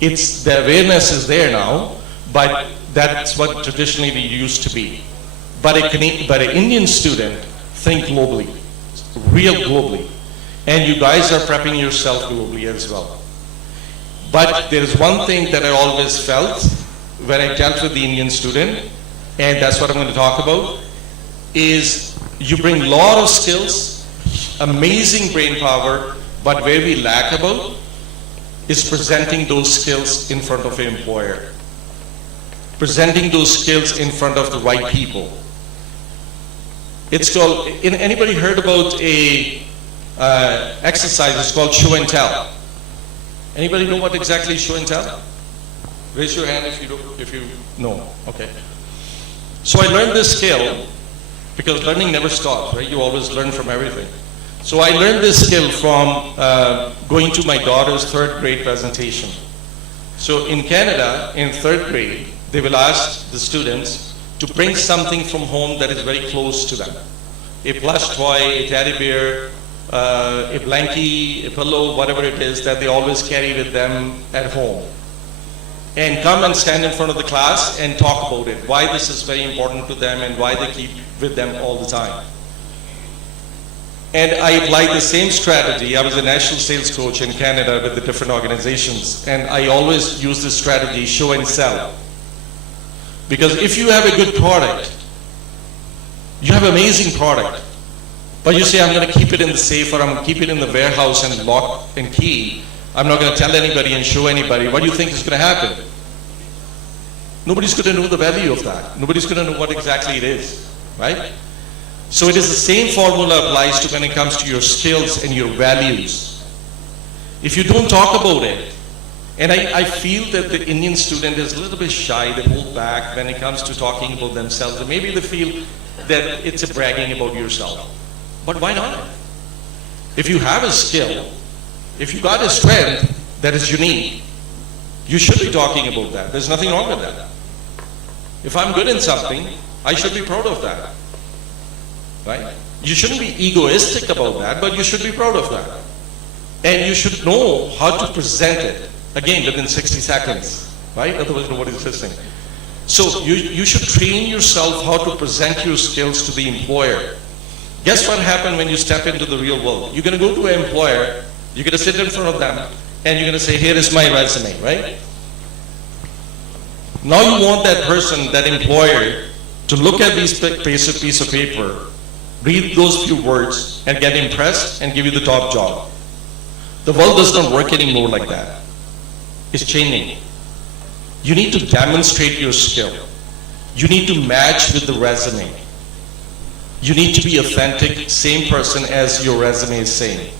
It's, the awareness is there now, but that's what traditionally it used to be. But an Indian student think globally, real globally. And you guys are prepping yourself globally as well. But there is one thing that I always felt when I dealt with the Indian student, and that's what I'm going to talk about, is you bring a lot of skills, amazing brain power, but where we lack about is presenting those skills in front of an employer. Presenting those skills in front of the right people. It's called, anybody heard about a exercise? It's called show and tell. Anybody know what exactly show and tell? Raise your hand if you know. Okay. So I learned this skill because learning never stops, right? You always learn from everything. So I learned this skill from going to my daughter's 3rd grade presentation. So in Canada, in 3rd grade, they will ask the students to bring something from home that is very close to them. A plush toy, a teddy bear, a blankie, a pillow, whatever it is that they always carry with them at home. And come and stand in front of the class and talk about it, why this is very important to them and why they keep with them all the time. And I applied the same strategy. I was a national sales coach in Canada with the different organizations, and I always use this strategy, show and sell. Because if you have a good product, you have an amazing product, but you say, I'm going to keep it in the safe, or I'm going to keep it in the warehouse and lock and key, I'm not going to tell anybody and show anybody, what do you think is going to happen? Nobody's going to know the value of that. Nobody's going to know what exactly it is, right? So it is the same formula applies to when it comes to your skills and your values. If you don't talk about it, and I feel that the Indian student is a little bit shy, they hold back when it comes to talking about themselves, and maybe they feel that it's a bragging about yourself. But why not? If you have a skill, if you got a strength that is unique, you should be talking about that. There's nothing wrong with that. If I'm good in something, I should be proud of that. Right? You shouldn't be egoistic about that, but you should be proud of that. And you should know how to present it, again, within 60 seconds, right? Otherwise nobody's listening. So you should train yourself how to present your skills to the employer. Guess what happened when you step into the real world? You're going to go to an employer, you're going to sit in front of them, and you're going to say, here is my resume, right? Now you want that person, that employer, to look at this piece of paper, read those few words, and get impressed and give you the top job. The world does not work anymore like that. It's changing. You need to demonstrate your skill. You need to match with the resume. You need to be authentic, same person as your resume is saying.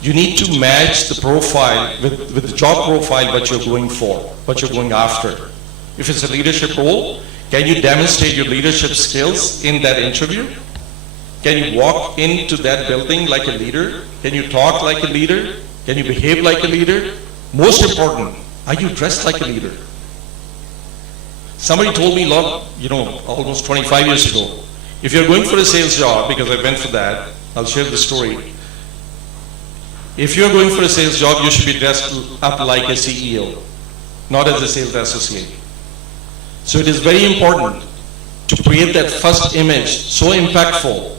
You need to match the profile with the job profile what you're going for, what you're going after. If it's a leadership role, can you demonstrate your leadership skills in that interview? Can you walk into that building like a leader? Can you talk like a leader? Can you behave like a leader? Most important, are you dressed like a leader? Somebody told me almost 25 years ago, if you're going for a sales job, because I went for that, I'll share the story. If you're going for a sales job, you should be dressed up like a CEO, not as a sales associate. So it is very important to create that first image so impactful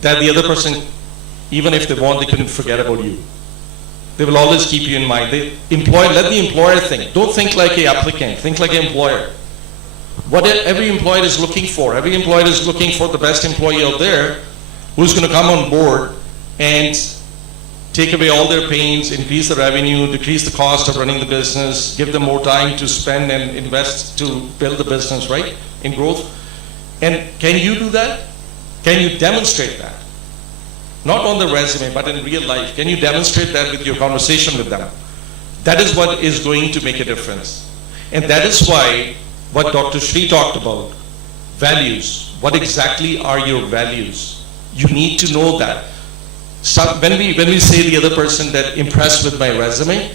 that the other person, even if they want, they couldn't forget about you. They will always keep you in mind. Let the employer think. Don't think like an applicant. Think like an employer. What every employer is looking for. Every employer is looking for the best employee out there who's going to come on board and take away all their pains, increase the revenue, decrease the cost of running the business, give them more time to spend and invest to build the business, right, in growth. And can you do that? Can you demonstrate that? Not on the resume, but in real life. Can you demonstrate that with your conversation with them? That is what is going to make a difference. And that is why what Dr. Shri talked about, values. What exactly are your values? You need to know that. When we say the other person that impressed with my resume,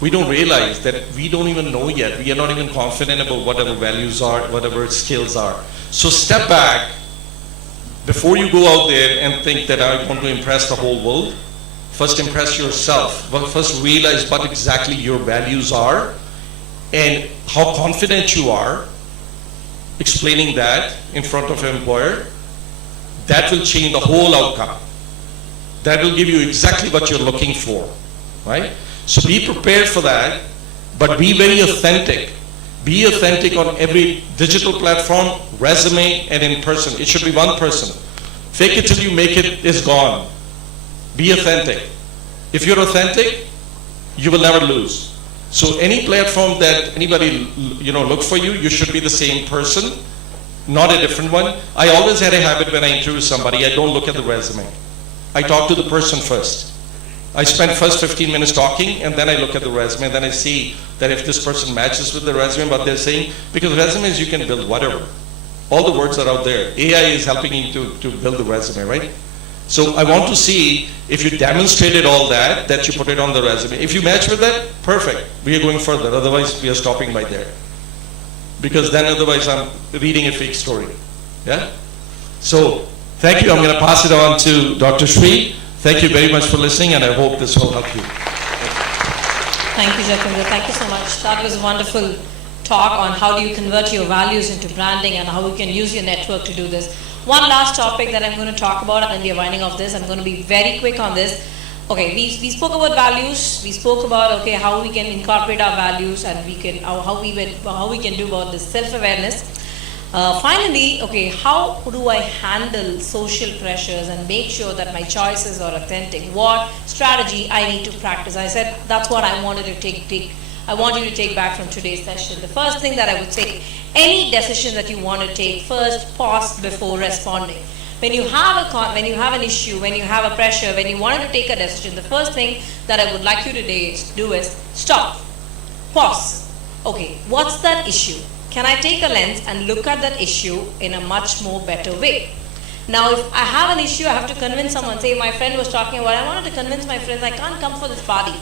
we don't realize that we don't even know yet. We are not even confident about what our values are, what our skills are. So step back before you go out there and think that I want to impress the whole world. First impress yourself. First realize what exactly your values are and how confident you are explaining that in front of an employer. That will change the whole outcome. That will give you exactly what you're looking for, right? So be prepared for that, but be very authentic. Be authentic on every digital platform, resume, and in person. It should be one person. Fake it till you make it is gone. Be authentic. If you're authentic, you will never lose. So any platform that anybody look for you, you should be the same person, not a different one. I always had a habit when I interview somebody, I don't look at the resume. I talk to the person first. I spend first 15 minutes talking and then I look at the resume and then I see that if this person matches with the resume, what they're saying, because resumes you can build whatever. All the words are out there. AI is helping you to build the resume, right? So I want to see if you demonstrated all that you put it on the resume. If you match with that, perfect. We are going further. Otherwise, we are stopping by there. Because then otherwise I'm reading a fake story. Yeah? So thank you. I'm going to pass it on to Dr. Shri. Thank you very much for listening, and I hope this will help you. Thank you, Jatinder. Thank you so much. That was a wonderful talk on how do you convert your values into branding and how you can use your network to do this. One last topic that I'm going to talk about, and then we are winding off this. I'm going to be very quick on this. Okay, we spoke about values. We spoke about how we can incorporate our values, and how we can do about this self-awareness. Finally, how do I handle social pressures and make sure that my choices are authentic? What strategy I need to practice? I said that's what I wanted to I want you to take back from today's session. The first thing that I would say, any decision that you want to take, first pause before responding. When you have an issue, when you have a pressure, when you wanted to take a decision, the first thing that I would like you to do is stop, pause. Okay, what's that issue? Can I take a lens and look at that issue in a much more better way? Now, if I have an issue, I have to convince someone. Say my friend was talking about, I wanted to convince my friends I can't come for this party.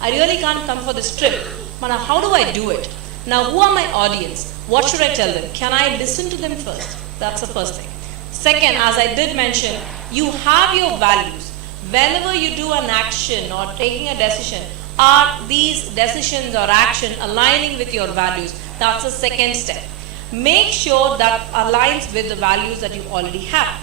I really can't come for this trip. But now, how do I do it? Now, who are my audience? What should I tell them? Can I listen to them first? That's the first thing. Second, as I did mention, you have your values. whenever you do an action or taking a decision, are these decisions or action aligning with your values? That's the second step. Make sure that aligns with the values that you already have.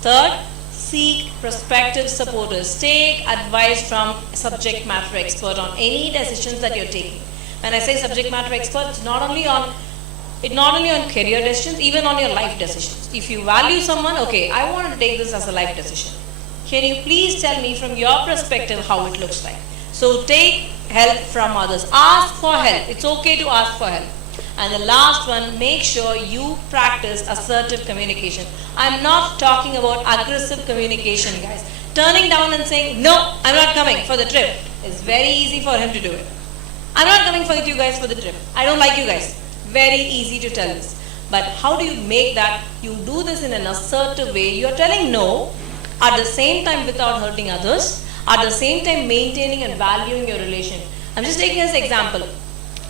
Third, seek prospective supporters. Take advice from subject matter expert on any decisions that you're taking. When I say subject matter expert, it's not only on career decisions, even on your life decisions. If you value someone, okay, I want to take this as a life decision. Can you please tell me from your perspective how it looks like? So take help from others. Ask for help. It's okay to ask for help. And the last one, make sure you practice assertive communication. I'm not talking about aggressive communication, guys. Turning down and saying, no, I'm not coming for the trip. It's very easy for him to do it. I'm not coming with you guys for the trip. I don't like you guys. Very easy to tell this. But how do you make that? You do this in an assertive way. You're telling no, at the same time without hurting others, at the same time maintaining and valuing your relation. I'm just taking this example.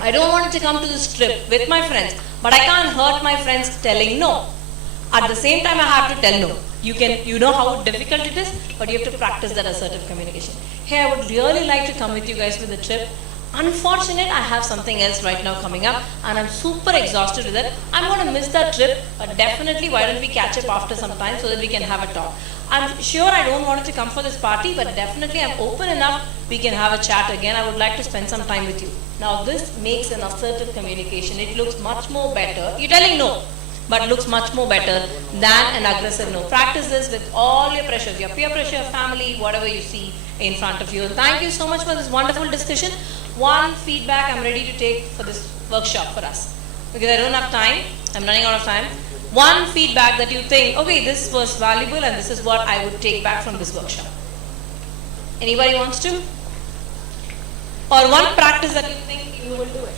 I don't want to come to this trip with my friends, but I can't hurt my friends telling no. At the same time, I have to tell no. You know how difficult it is, but you have to practice that assertive communication. Hey, I would really like to come with you guys for the trip. Unfortunate, I have something else right now coming up, and I'm super exhausted with it. I'm going to miss that trip, but definitely, why don't we catch up after some time so that we can have a talk. I'm sure I don't want to come for this party, but definitely I'm open enough. We can have a chat again. I would like to spend some time with you. Now, this makes an assertive communication. It looks much more better. You're telling no, but looks much more better than an aggressive no. Practice this with all your pressures, your peer pressure, family, whatever you see in front of you. Thank you so much for this wonderful discussion. One feedback I'm ready to take for this workshop for us, because I don't have time. I'm running out of time. One feedback that you think, okay, this was valuable and this is what I would take back from this workshop. Anybody wants to? Or one practice that you think you will do it?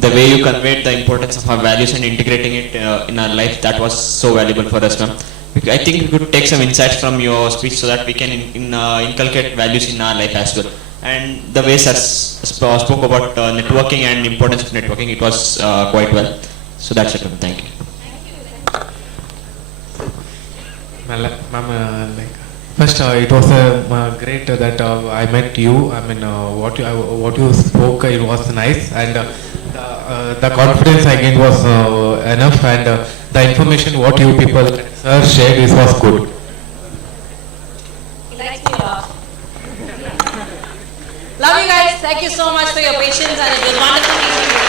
The way you conveyed the importance of our values and integrating it in our life, that was so valuable for us, ma'am. I think we could take some insights from your speech so that we can inculcate values in our life as well. And the way sir spoke about networking and importance of networking, it was quite well. So that's it, ma'am. Thank you. Ma'am, first, it was great that I met you. I mean, what you spoke, it was nice, and the confidence I gained was enough, and the information what you people sir shared, it was good. He likes me a lot. Love you guys. Thank you so much for your patience, and it was wonderful meeting you.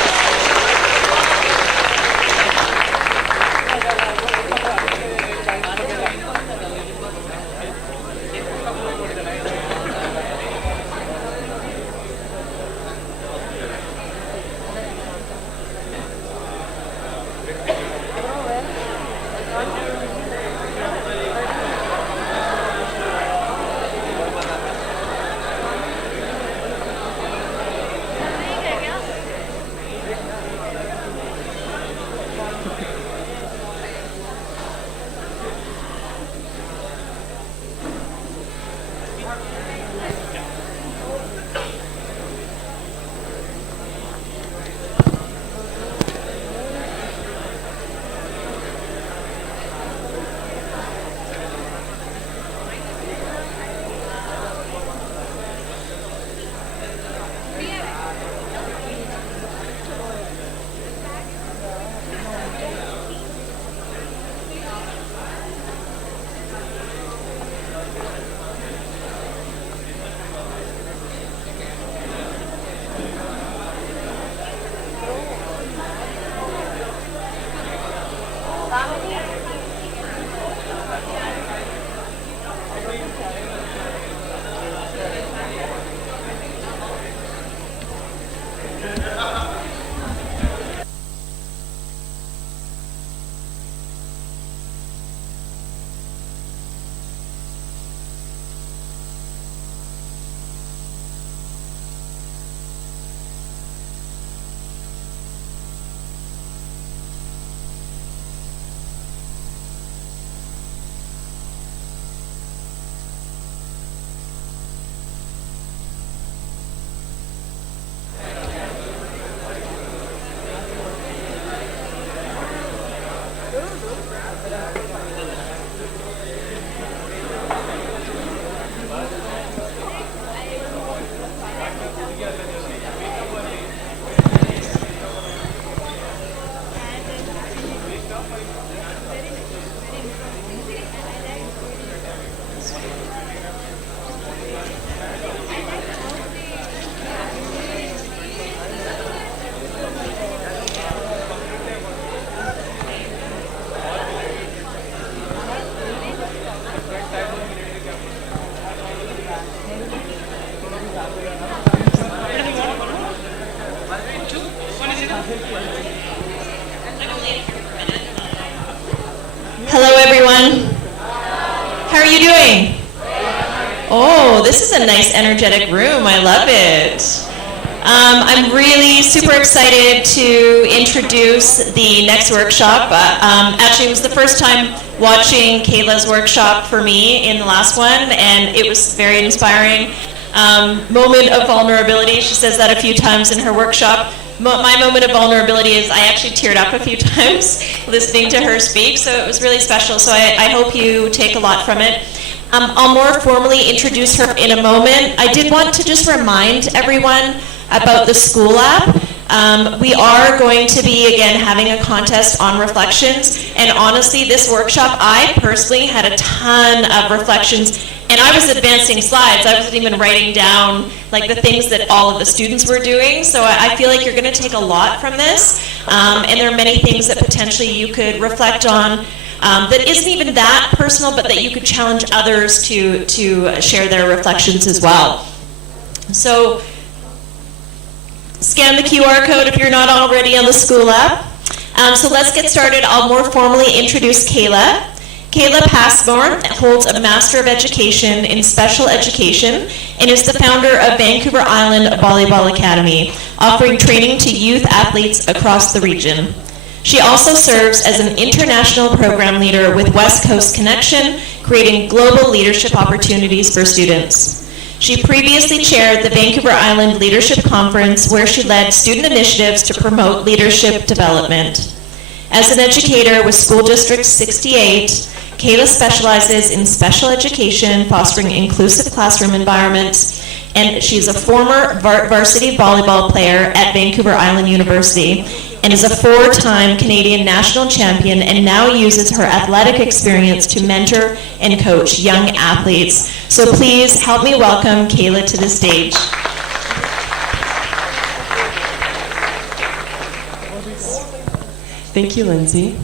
Hello, everyone. How are you doing? Oh, this is a nice, energetic room. I love it. I'm really super excited to introduce the next workshop. Actually, it was the first time watching Kayla's workshop for me in the last one, and it was very inspiring. Moment of vulnerability. She says that a few times in her workshop. My moment of vulnerability is I actually teared up a few times listening to her speak, so it was really special. So I hope you take a lot from it. I'll more formally introduce her in a moment. I did want to just remind everyone about the school app. We are going to be, again, having a contest on reflections, and honestly, this workshop, I personally had a ton of reflections, and I was advancing slides. I wasn't even writing down like the things that all of the students were doing, so I feel like you're going to take a lot from this, and there are many things that potentially you could reflect on that isn't even that personal, but that you could challenge others to share their reflections as well. So scan the QR code if you're not already on the school app. So let's get started. I'll more formally introduce Kayla. Kayla Passmore holds a Master of Education in Special Education and is the founder of Vancouver Island Volleyball Academy, offering training to youth athletes across the region. She also serves as an international program leader with West Coast Connection, creating global leadership opportunities for students. She previously chaired the Vancouver Island Leadership Conference, where she led student initiatives to promote leadership development. As an educator with School District 68, Kayla specializes in special education, fostering inclusive classroom environments, and she's a former varsity volleyball player at Vancouver Island University and is a 4-time Canadian national champion, and now uses her athletic experience to mentor and coach young athletes. So please help me welcome Kayla to the stage. Thank you, Lindsay.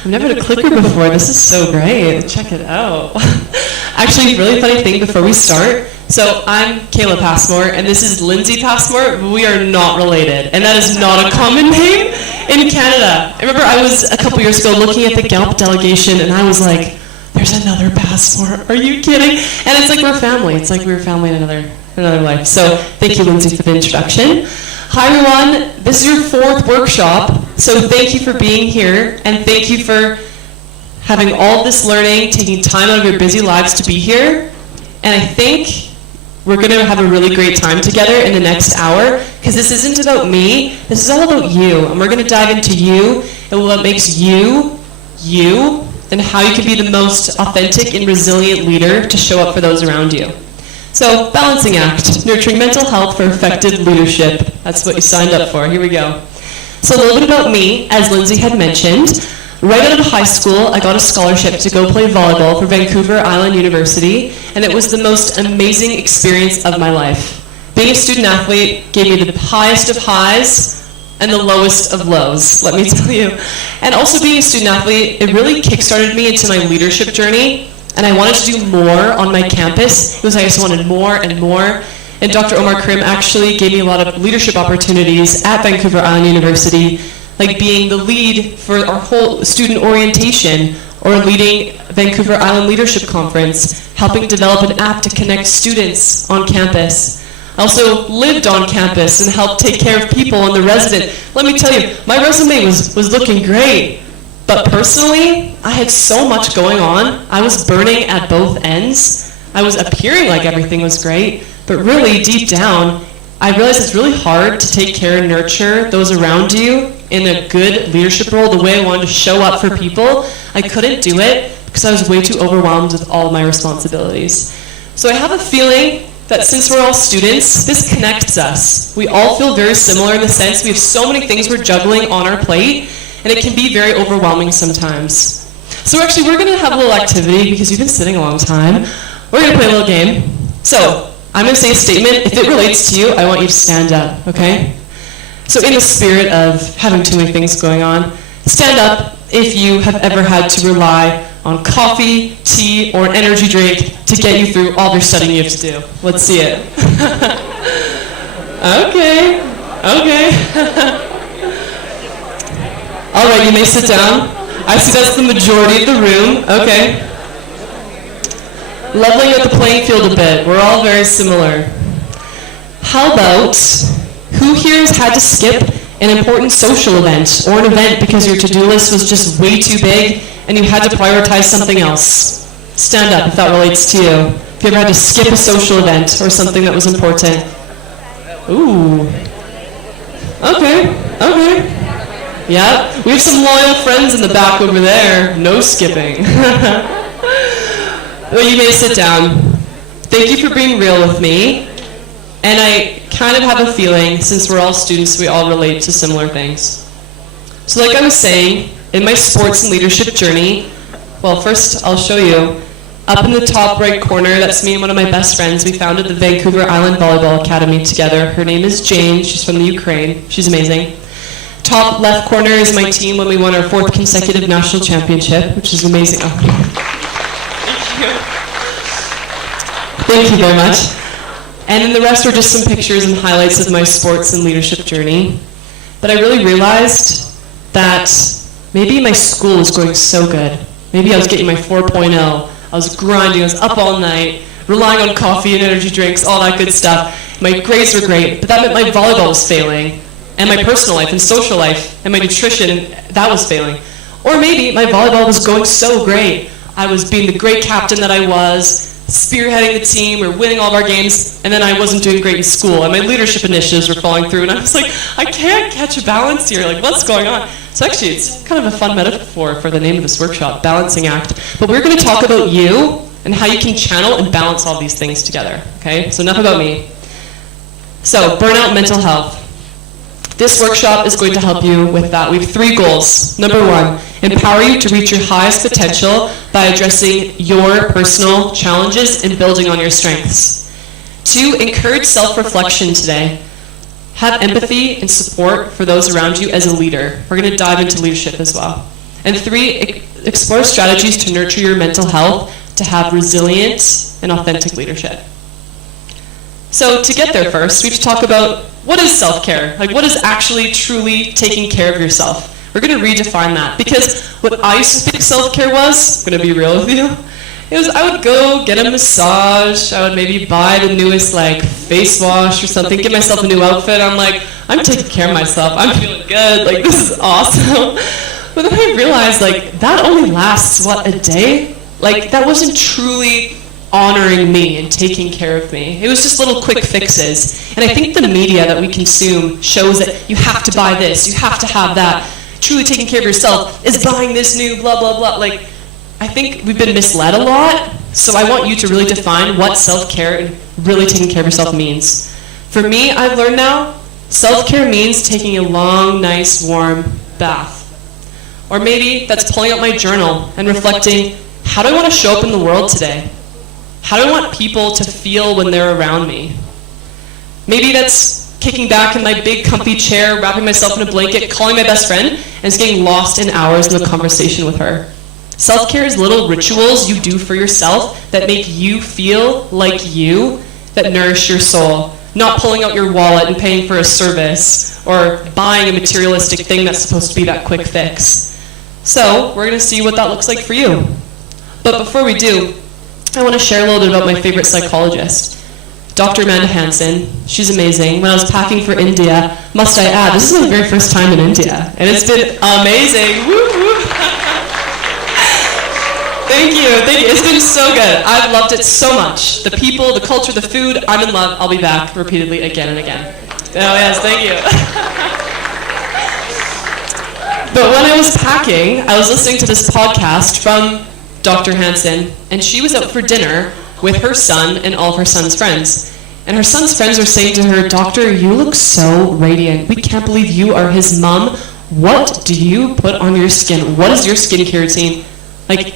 I've never had a clicker before. This is so great. Check it out. Actually, really funny thing before we start. So I'm Kayla Passmore, and this is Lindsay Passmore. We are not related, and that is not a common name in Canada. I remember I was a couple years ago looking at the Gallup delegation, and I was like, there's another Passmore. Are you kidding? And it's like we're family. It's like we were family in another life. So thank you, Lindsay, for the introduction. Hi, everyone. This is your 4th workshop, so thank you for being here, and thank you for having all this learning, taking time out of your busy lives to be here. And I think we're going to have a really great time together in the next hour, because this isn't about me. This is all about you, and we're going to dive into you and what makes you, you, and how you can be the most authentic and resilient leader to show up for those around you. So, balancing act, nurturing mental health for effective leadership. That's what you signed up for. Here we go. So a little bit about me, as Lindsay had mentioned. Right out of high school, I got a scholarship to go play volleyball for Vancouver Island University, and it was the most amazing experience of my life. Being a student athlete gave me the highest of highs and the lowest of lows, let me tell you. And also being a student athlete, it really kickstarted me into my leadership journey, and I wanted to do more on my campus. It was like I just wanted more and more. And Dr. Omar Krim actually gave me a lot of leadership opportunities at Vancouver Island University, like being the lead for our whole student orientation, or leading Vancouver Island Leadership Conference, helping develop an app to connect students on campus. I also lived on campus and helped take care of people and the resident. Let me tell you, my resume was looking great. But personally, I had so much going on. I was burning at both ends. I was appearing like everything was great, but really deep down, I realized it's really hard to take care and nurture those around you in a good leadership role the way I wanted to show up for people. I couldn't do it because I was way too overwhelmed with all of my responsibilities. So I have a feeling that since we're all students, this connects us. We all feel very similar in the sense we have so many things we're juggling on our plate, and it can be very overwhelming sometimes. So actually, we're going to have a little activity because you've been sitting a long time. We're going to play a little game. So I'm going to say a statement. If it relates to you, I want you to stand up, okay? So in the spirit of having too many things going on, stand up if you have ever had to rely on coffee, tea, or an energy drink to get you through all the studying you have to do. Let's see it. Okay. Okay. All right, you may sit down. I see that's the majority of the room. Okay. Leveling out the playing field a bit. We're all very similar. How about, who here has had to skip an important social event or an event because your to-do list was just way too big and you had to prioritize something else? Stand up if that relates to you. If you ever had to skip a social event or something that was important. Ooh. Okay, okay. Yeah, we have some loyal friends in the back over there. No skipping. Well, you may sit down. Thank you for being real with me. And I kind of have a feeling, since we're all students, we all relate to similar things. So like I was saying, in my sports and leadership journey, well, first I'll show you. Up in the top right corner, that's me and one of my best friends. We founded the Vancouver Island Volleyball Academy together. Her name is Jane. She's from the Ukraine. She's amazing. Top left corner is my team when we won our 4th consecutive national championship, which is amazing. Oh. Thank you very much. And then the rest are just some pictures and highlights of my sports and leadership journey. But I really realized that maybe my school was going so good. Maybe I was getting my 4.0. I was grinding, I was up all night, relying on coffee and energy drinks, all that good stuff. My grades were great, but that meant my volleyball was failing. And my personal life and social life and my nutrition, that was failing. Or maybe my volleyball was going so great. I was being the great captain that I was, spearheading the team, we were winning all of our games, and then I wasn't doing great in school, and my leadership initiatives were falling through, and I was like, I can't catch a balance here, like what's going on? So actually, it's kind of a fun metaphor for the name of this workshop, balancing act. But we're going to talk about you and how you can channel and balance all these things together, okay? So enough about me. So, burnout and mental health. This workshop is going to help you with that. We have 3 goals. Number 1, empower you to reach your highest potential by addressing your personal challenges and building on your strengths. 2, encourage self-reflection today. Have empathy and support for those around you as a leader. We're going to dive into leadership as well. And 3, explore strategies to nurture your mental health to have resilient and authentic leadership. So to get there first, we have to talk about what is self-care? Like what is actually truly taking care of yourself? We're going to redefine that because what I used to think self-care was, I'm going to be real with you, it was I would go get a massage, I would maybe buy the newest like face wash or something, get myself a new outfit. I'm like, I'm taking care of myself, I'm feeling good, like this is awesome. But then I realized like that only lasts, what, a day? Like that wasn't truly honoring me and taking care of me. It was just little quick fixes. And I think the media that we consume shows that you have to buy this, you have to have that. Truly taking care of yourself is buying this new blah, blah, blah. Like, I think we've been misled a lot. So I want you to really define what self-care and really taking care of yourself means. For me, I've learned now, self-care means taking a long, nice, warm bath. Or maybe that's pulling out my journal and reflecting, how do I want to show up in the world today? How do I want people to feel when they're around me? Maybe that's kicking back in my big comfy chair, wrapping myself in a blanket, calling my best friend, and just getting lost in hours in the conversation with her. Self-care is little rituals you do for yourself that make you feel like you, that nourish your soul. Not pulling out your wallet and paying for a service, or buying a materialistic thing that's supposed to be that quick fix. So, we're going to see what that looks like for you. But before we do, I want to share a little bit about my favorite psychologist, Dr. Amanda Hansen. She's amazing. When I was packing for India, must I add, this is my very first time in India, and it's been amazing. Woo, woo. Thank you. It's been so good. I've loved it so much. The people, the culture, the food, I'm in love. I'll be back repeatedly again and again. Oh yes, thank you. But when I was packing, I was listening to this podcast from Dr. Hansen, and she was out for dinner with her son and all of her son's friends. And her son's friends were saying to her, Doctor, you look so radiant. We can't believe you are his mom. What do you put on your skin? What is your skincare routine? Like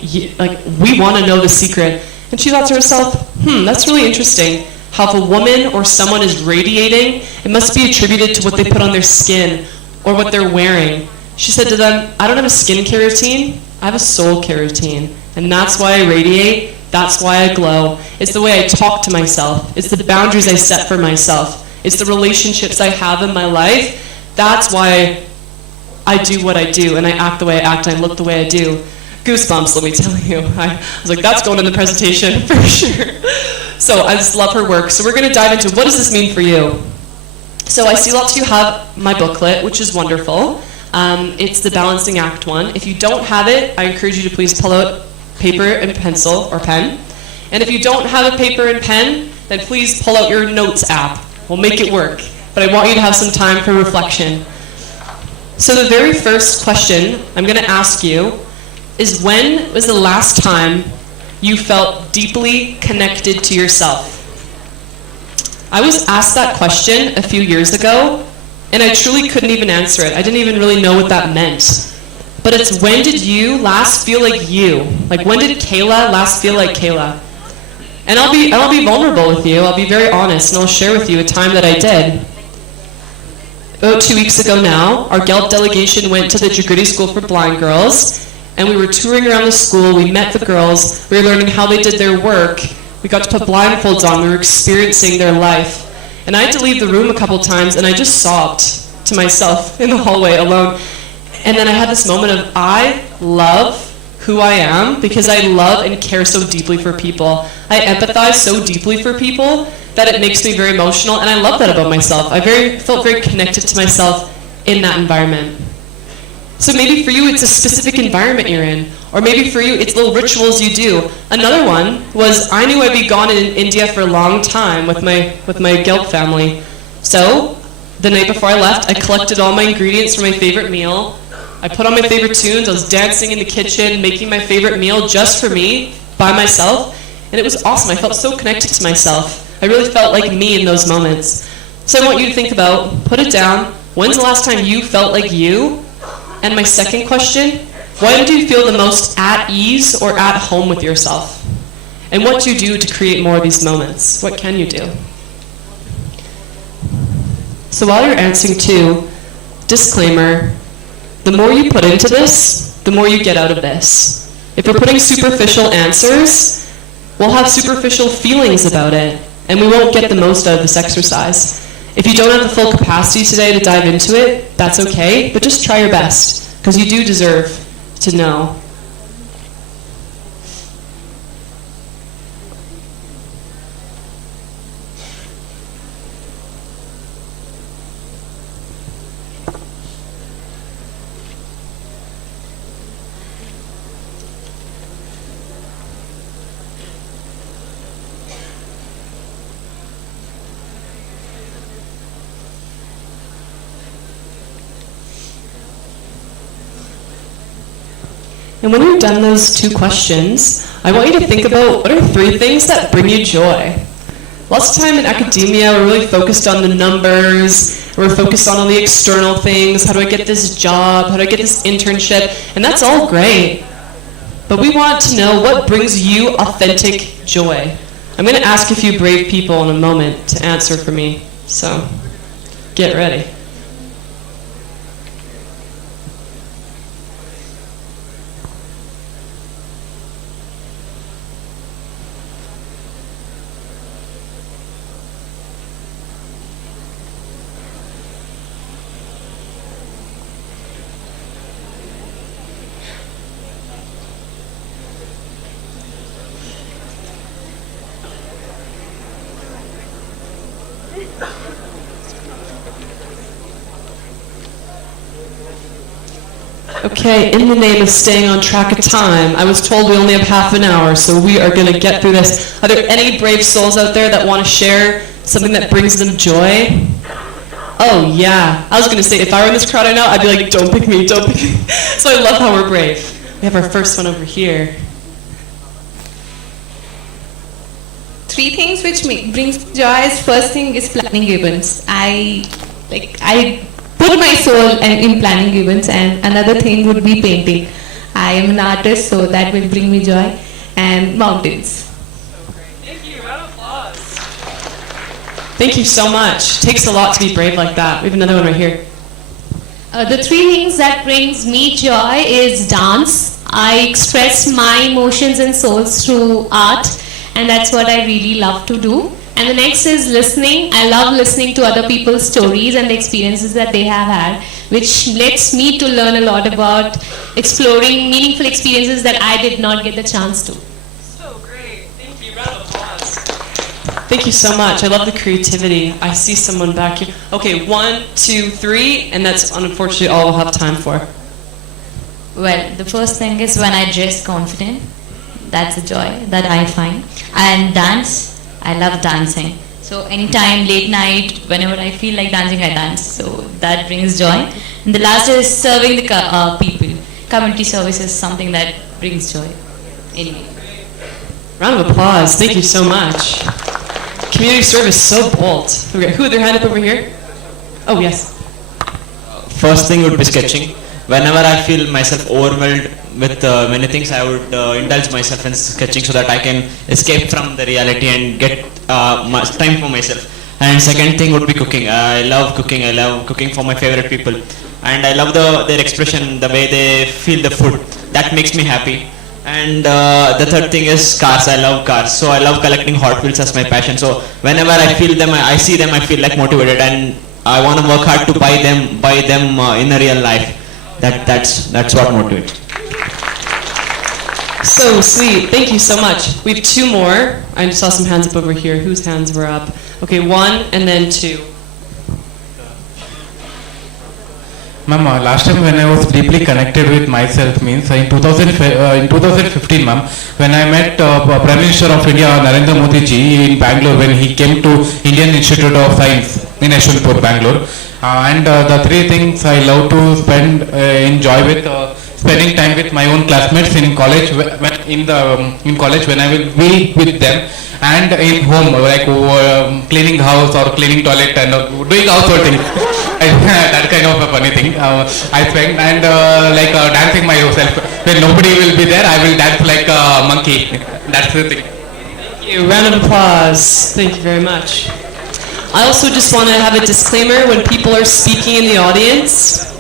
we want to know the secret. And she thought to herself, that's really interesting. How if a woman or someone is radiating, it must be attributed to what they put on their skin or what they're wearing. She said to them, I don't have a skincare routine, I have a soul care routine. And that's why I radiate, that's why I glow. It's the way I talk to myself. It's the boundaries I set for myself. It's the relationships I have in my life. That's why I do what I do, and I act the way I act, and I look the way I do. Goosebumps, let me tell you. I was like, that's going in the presentation for sure. So I just love her work. So we're going to dive into what does this mean for you? So I see lots of you have my booklet, which is wonderful. It's the Balancing Act one. If you don't have it, I encourage you to please pull out paper and pencil or pen. And if you don't have a paper and pen, then please pull out your notes app. We'll make it work. But I want you to have some time for reflection. So the very first question I'm going to ask you is, when was the last time you felt deeply connected to yourself? I was asked that question a few years ago, and I truly couldn't even answer it. I didn't even really know what that meant. But it's, when did you last feel like you? Like, when did Kayla last feel like Kayla? And I'll be vulnerable with you. I'll be very honest, and I'll share with you a time that I did. About 2 weeks ago now, our GELP delegation went to the Jagriti School for Blind Girls, and we were touring around the school. We met the girls. We were learning how they did their work. We got to put blindfolds on. We were experiencing their life. And I had to leave the room a couple times, and I just sobbed to myself in the hallway alone. And then I had this moment of, I love who I am because I love and care so deeply for people. I empathize so deeply for people that it makes me very emotional, and I love that about myself. I felt very connected to myself in that environment. So maybe for you it's a specific environment you're in, or maybe for you it's little rituals you do. Another one was, I knew I'd be gone in India for a long time with my GELP family. So the night before I left, I collected all my ingredients for my favorite meal. I put on my favorite tunes. I was dancing in the kitchen, making my favorite meal just for me, by myself, and it was awesome. I felt so connected to myself. I really felt like me in those moments. So I want you to think about, put it down, when's the last time you felt like you? And my second question, when do you feel the most at ease or at home with yourself? And what do you do to create more of these moments? What can you do? So while you're answering too, disclaimer, the more you put into this, the more you get out of this. If we're putting superficial answers, we'll have superficial feelings about it, and we won't get the most out of this exercise. If you don't have the full capacity today to dive into it, that's okay, but just try your best, because you do deserve to know. And when you've done those two questions, I want you to think about, what are 3 things that bring you joy? Lots of time in academia, we're really focused on the numbers, we're focused on all the external things. How do I get this job? How do I get this internship? And that's all great. But we want to know what brings you authentic joy. I'm going to ask a few brave people in a moment to answer for me. So, get ready. Okay, in the name of staying on track of time, I was told we only have half an hour, so we are going to get through this. Are there any brave souls out there that want to share something that brings them joy? Oh yeah, I was going to say, if I were in this crowd right now, I'd be like, don't pick me, don't pick me. So I love how we're brave. We have our first one over here. 3 things which brings joy. First thing is planning events. I put my soul in planning events, and another thing would be painting. I am an artist, so that will bring me joy. And mountains. Thank you, round of applause. Thank you so much. Takes a lot to be brave like that. We have another one right here. The 3 things that brings me joy is dance. I express my emotions and souls through art, and that's what I really love to do. And the next is listening. I love listening to other people's stories and the experiences that they have had, which lets me to learn a lot about exploring meaningful experiences that I did not get the chance to. So great. Thank you. Round of applause. Thank you so much. I love the creativity. I see someone back here. Okay, 1, 2, 3, and that's unfortunately all we'll have time for. Well, the first thing is when I dress confident. That's a joy that I find. And dance. I love dancing. So anytime, late night, whenever I feel like dancing, I dance. So that brings joy. And the last is serving the people. Community service is something that brings joy. Anyway. Round of applause. Thank you so much. Community service, so bold. Okay, who had their hand up over here? Oh, yes. First thing would be sketching. Whenever I feel myself overwhelmed with many things, I would indulge myself in sketching so that I can escape from the reality and get time for myself. And second thing would be cooking. I love cooking. I love cooking for my favorite people. And I love their expression, the way they feel the food. That makes me happy. And the third thing is cars. I love cars. So I love collecting Hot Wheels as my passion. So whenever I feel them, I see them, I feel like motivated. And I want to work hard to buy them in a real life. That's what motivates. So sweet. Thank you so much. We have 2 more. I just saw some hands up over here. Whose hands were up? Okay, 1 and then 2. Ma'am, last time when I was deeply connected with myself means in 2015, ma'am, when I met Prime Minister of India, Narendra Modi ji, in Bangalore when he came to Indian Institute of Science in Yeshwanthpur, Bangalore. And the 3 things I love to spend, enjoy with, spending time with my own classmates in college, in college when I will be with them, and in home, like cleaning house or cleaning toilet and doing household things. That kind of a funny thing I spend, and like dancing myself. When nobody will be there, I will dance like a monkey. That's the thing. Thank you. Round of applause. Thank you very much. I also just want to have a disclaimer when people are speaking in the audience.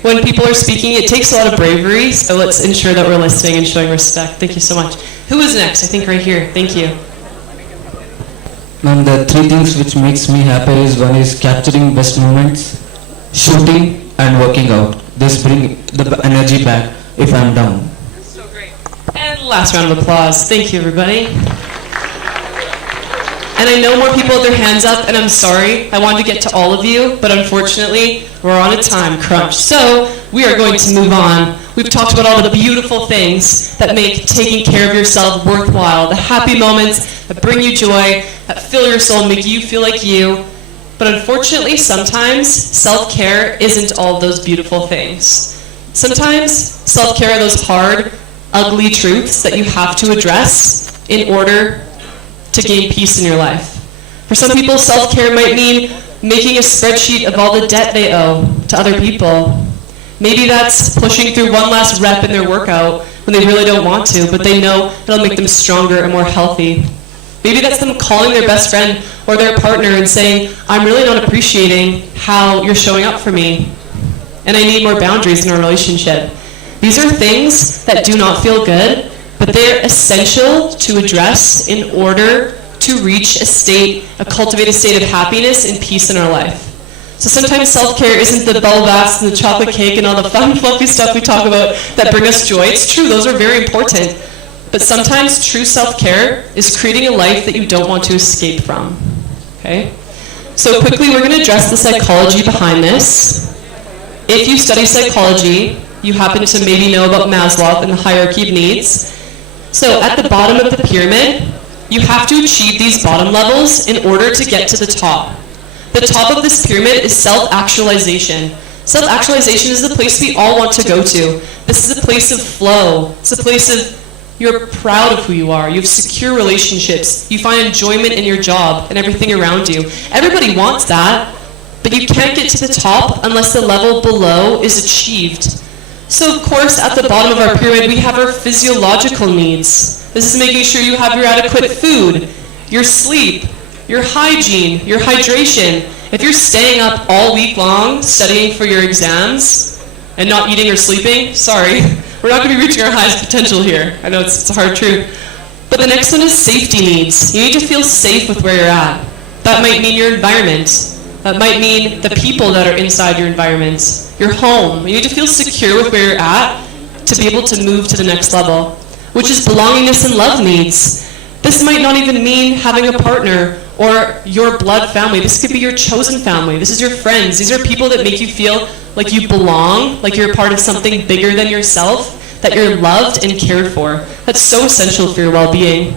When people are speaking, it takes a lot of bravery, so let's ensure that we're listening and showing respect. Thank you so much. Who is next? I think right here. Thank you. Ma'am, the 3 things which makes me happy is one is capturing best moments, shooting and working out. This bring the energy back if I'm down. So great. And last round of applause. Thank you, everybody. And I know more people with their hands up, and I'm sorry, I wanted to get to all of you, but unfortunately, we're on a time crunch. So, we are going to move on. We've talked about all the beautiful things that make taking care of yourself worthwhile, the happy moments that bring you joy, that fill your soul, make you feel like you. But unfortunately, sometimes self-care isn't all those beautiful things. Sometimes self-care are those hard, ugly truths that you have to address in order to gain peace in your life. For some people, self-care might mean making a spreadsheet of all the debt they owe to other people. Maybe that's pushing through one last rep in their workout when they really don't want to, but they know it'll make them stronger and more healthy. Maybe that's them calling their best friend or their partner and saying, I'm really not appreciating how you're showing up for me, and I need more boundaries in our relationship. These are things that do not feel good, but they're essential to address in order to reach a cultivate a state of happiness and peace in our life. So sometimes self-care isn't the bubble baths and the chocolate cake and all the fun, fluffy stuff we talk about that bring us joy. It's true, those are very important. But sometimes true self-care is creating a life that you don't want to escape from. Okay? So quickly, we're going to address the psychology behind this. If you study psychology, you happen to maybe know about Maslow and the hierarchy of needs. So at the bottom of the pyramid, you have to achieve these bottom levels in order to get to the top. The top of this pyramid is self-actualization. Self-actualization is the place we all want to go to. This is a place of flow. It's a place of you're proud of who you are. You have secure relationships. You find enjoyment in your job and everything around you. Everybody wants that, but you can't get to the top unless the level below is achieved. So of course, at the bottom of our pyramid, we have our physiological needs. This is making sure you have your adequate food, your sleep, your hygiene, your hydration. If you're staying up all week long studying for your exams and not eating or sleeping, sorry, we're not going to be reaching our highest potential here. I know it's a hard truth. But the next one is safety needs. You need to feel safe with where you're at. That might mean your environment. That might mean the people that are inside your environment, your home. You need to feel secure with where you're at to be able to move to the next level, which is belongingness and love needs. This might not even mean having a partner or your blood family. This could be your chosen family. This is your friends. These are people that make you feel like you belong, like you're a part of something bigger than yourself, that you're loved and cared for. That's so essential for your well-being.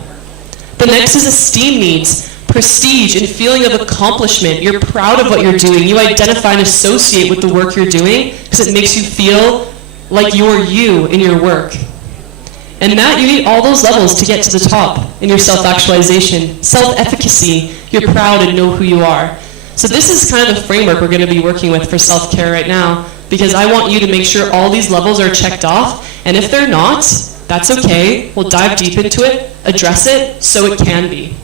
The next is esteem needs, prestige and feeling of accomplishment. You're proud of what you're doing. You identify and associate with the work you're doing because it makes you feel like you're you in your work. And that, you need all those levels to get to the top in your self-actualization, self-efficacy. You're proud and know who you are. So this is kind of the framework we're going to be working with for self-care right now, because I want you to make sure all these levels are checked off, and if they're not, that's okay. We'll dive deep into it, address it, so it can be.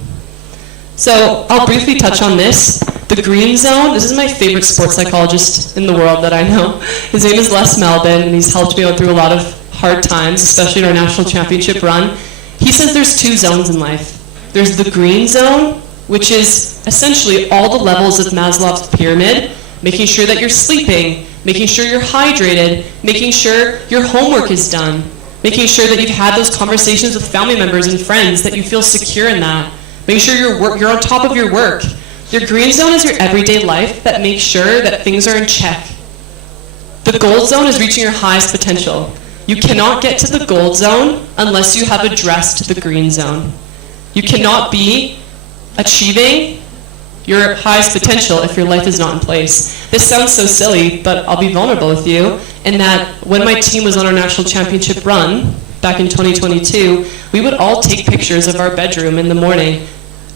So I'll briefly touch on this. The green zone, this is my favorite sports psychologist in the world that I know. His name is Les Melvin, and he's helped me out through a lot of hard times, especially in our national championship run. He says there's two zones in life. There's the green zone, which is essentially all the levels of Maslow's pyramid, making sure that you're sleeping, making sure you're hydrated, making sure your homework is done, making sure that you've had those conversations with family members and friends, that you feel secure in that, making sure you're on top of your work. Your green zone is your everyday life that makes sure that things are in check. The gold zone is reaching your highest potential. You cannot get to the gold zone unless you have addressed the green zone. You cannot be achieving your highest potential if your life is not in place. This sounds so silly, but I'll be vulnerable with you in that when my team was on our national championship run back in 2022, we would all take pictures of our bedroom in the morning.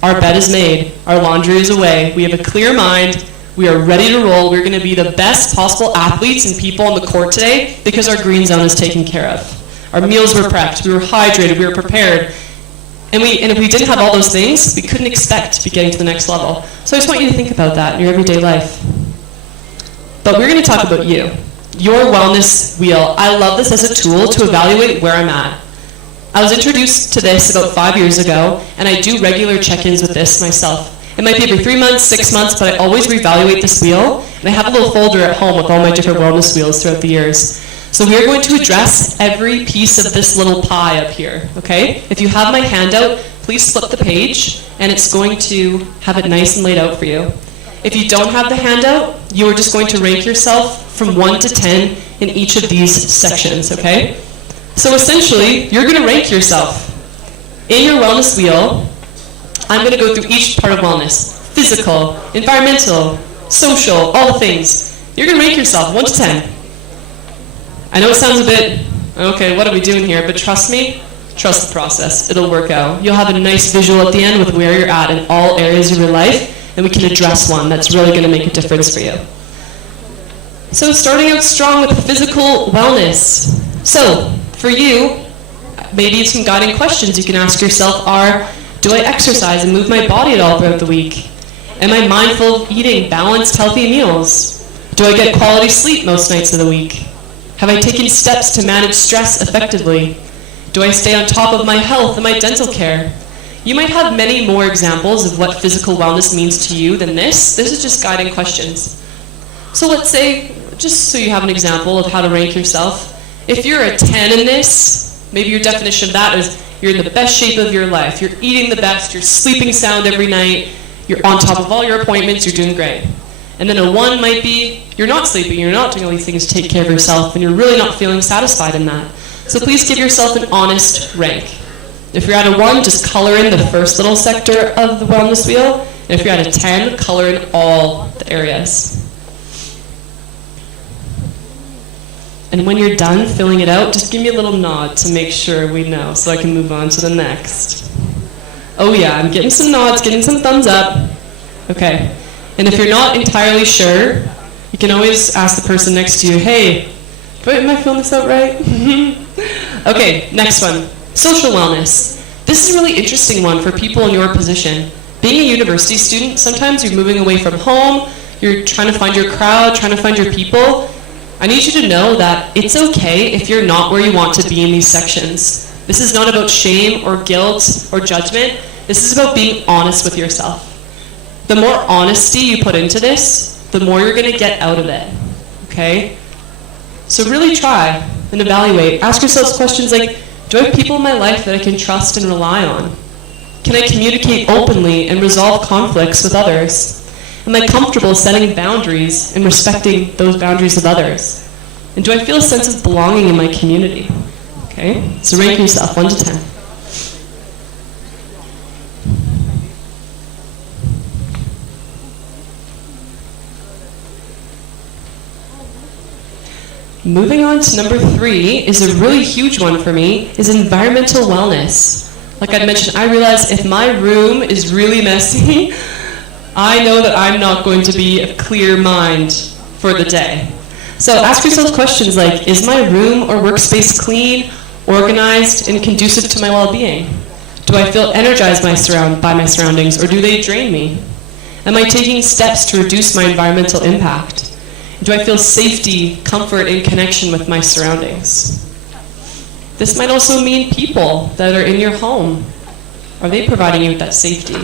Our bed is made, our laundry is away, we have a clear mind, we are ready to roll. We're going to be the best possible athletes and people on the court today because our green zone is taken care of. Our meals were prepped, we were hydrated, we were prepared. And if we didn't have all those things, we couldn't expect to be getting to the next level. So I just want you to think about that in your everyday life. But we're going to talk about you, your wellness wheel. I love this as a tool to evaluate where I'm at. I was introduced to this about 5 years ago, and I do regular check-ins with this myself. It might be every 3 months, 6 months, but I always reevaluate this wheel, and I have a little folder at home with all my different wellness wheels throughout the years. So we are going to address every piece of this little pie up here, okay? If you have my handout, please flip the page, and it's going to have it nice and laid out for you. If you don't have the handout, you are just going to rank yourself from 1 to 10 in each of these sections, okay? So essentially, you're going to rank yourself. In your wellness wheel, I'm going to go through each part of wellness. Physical, environmental, social, all the things. You're going to rank yourself 1 to 10. I know it sounds a bit, okay, what are we doing here? But trust me, trust the process. It'll work out. You'll have a nice visual at the end with where you're at in all areas of your life, and we can address one that's really going to make a difference for you. So starting out strong with physical wellness. So for you, maybe some guiding questions you can ask yourself are, do I exercise and move my body at all throughout the week? Am I mindful of eating balanced, healthy meals? Do I get quality sleep most nights of the week? Have I taken steps to manage stress effectively? Do I stay on top of my health and my dental care? You might have many more examples of what physical wellness means to you than this. This is just guiding questions. So let's say, just so you have an example of how to rank yourself, if you're a 10 in this, maybe your definition of that is you're in the best shape of your life, you're eating the best, you're sleeping sound every night, you're on top of all your appointments, you're doing great. And then a 1 might be, you're not sleeping, you're not doing all these things to take care of yourself, and you're really not feeling satisfied in that. So please give yourself an honest rank. If you're at a 1, just color in the first little sector of the wellness wheel, and if you're at a 10, color in all the areas. And when you're done filling it out, just give me a little nod to make sure we know, so I can move on to the next. Oh yeah, I'm getting some nods, getting some thumbs up. Okay. And if you're not entirely sure, you can always ask the person next to you, hey, am I filling this out right? Okay, next one. Social wellness. This is a really interesting one for people in your position. Being a university student, sometimes you're moving away from home, you're trying to find your crowd, trying to find your people. I need you to know that it's okay if you're not where you want to be in these sections. This is not about shame or guilt or judgment. This is about being honest with yourself. The more honesty you put into this, the more you're going to get out of it. Okay? So really try and evaluate. Ask yourselves questions like, do I have people in my life that I can trust and rely on? Can I communicate openly and resolve conflicts with others? Am I comfortable setting boundaries and respecting those boundaries of others? And do I feel a sense of belonging in my community? Okay, so rank yourself 1 to 10. Moving on to number 3 is a really huge one for me, is environmental wellness. Like I mentioned, I realize if my room is really messy, I know that I'm not going to be a clear mind for the day. So ask yourself questions like, is my room or workspace clean, organized, and conducive to my well-being? Do I feel energized by my surroundings, or do they drain me? Am I taking steps to reduce my environmental impact? Do I feel safety, comfort, and connection with my surroundings? This might also mean people that are in your home. Are they providing you with that safety?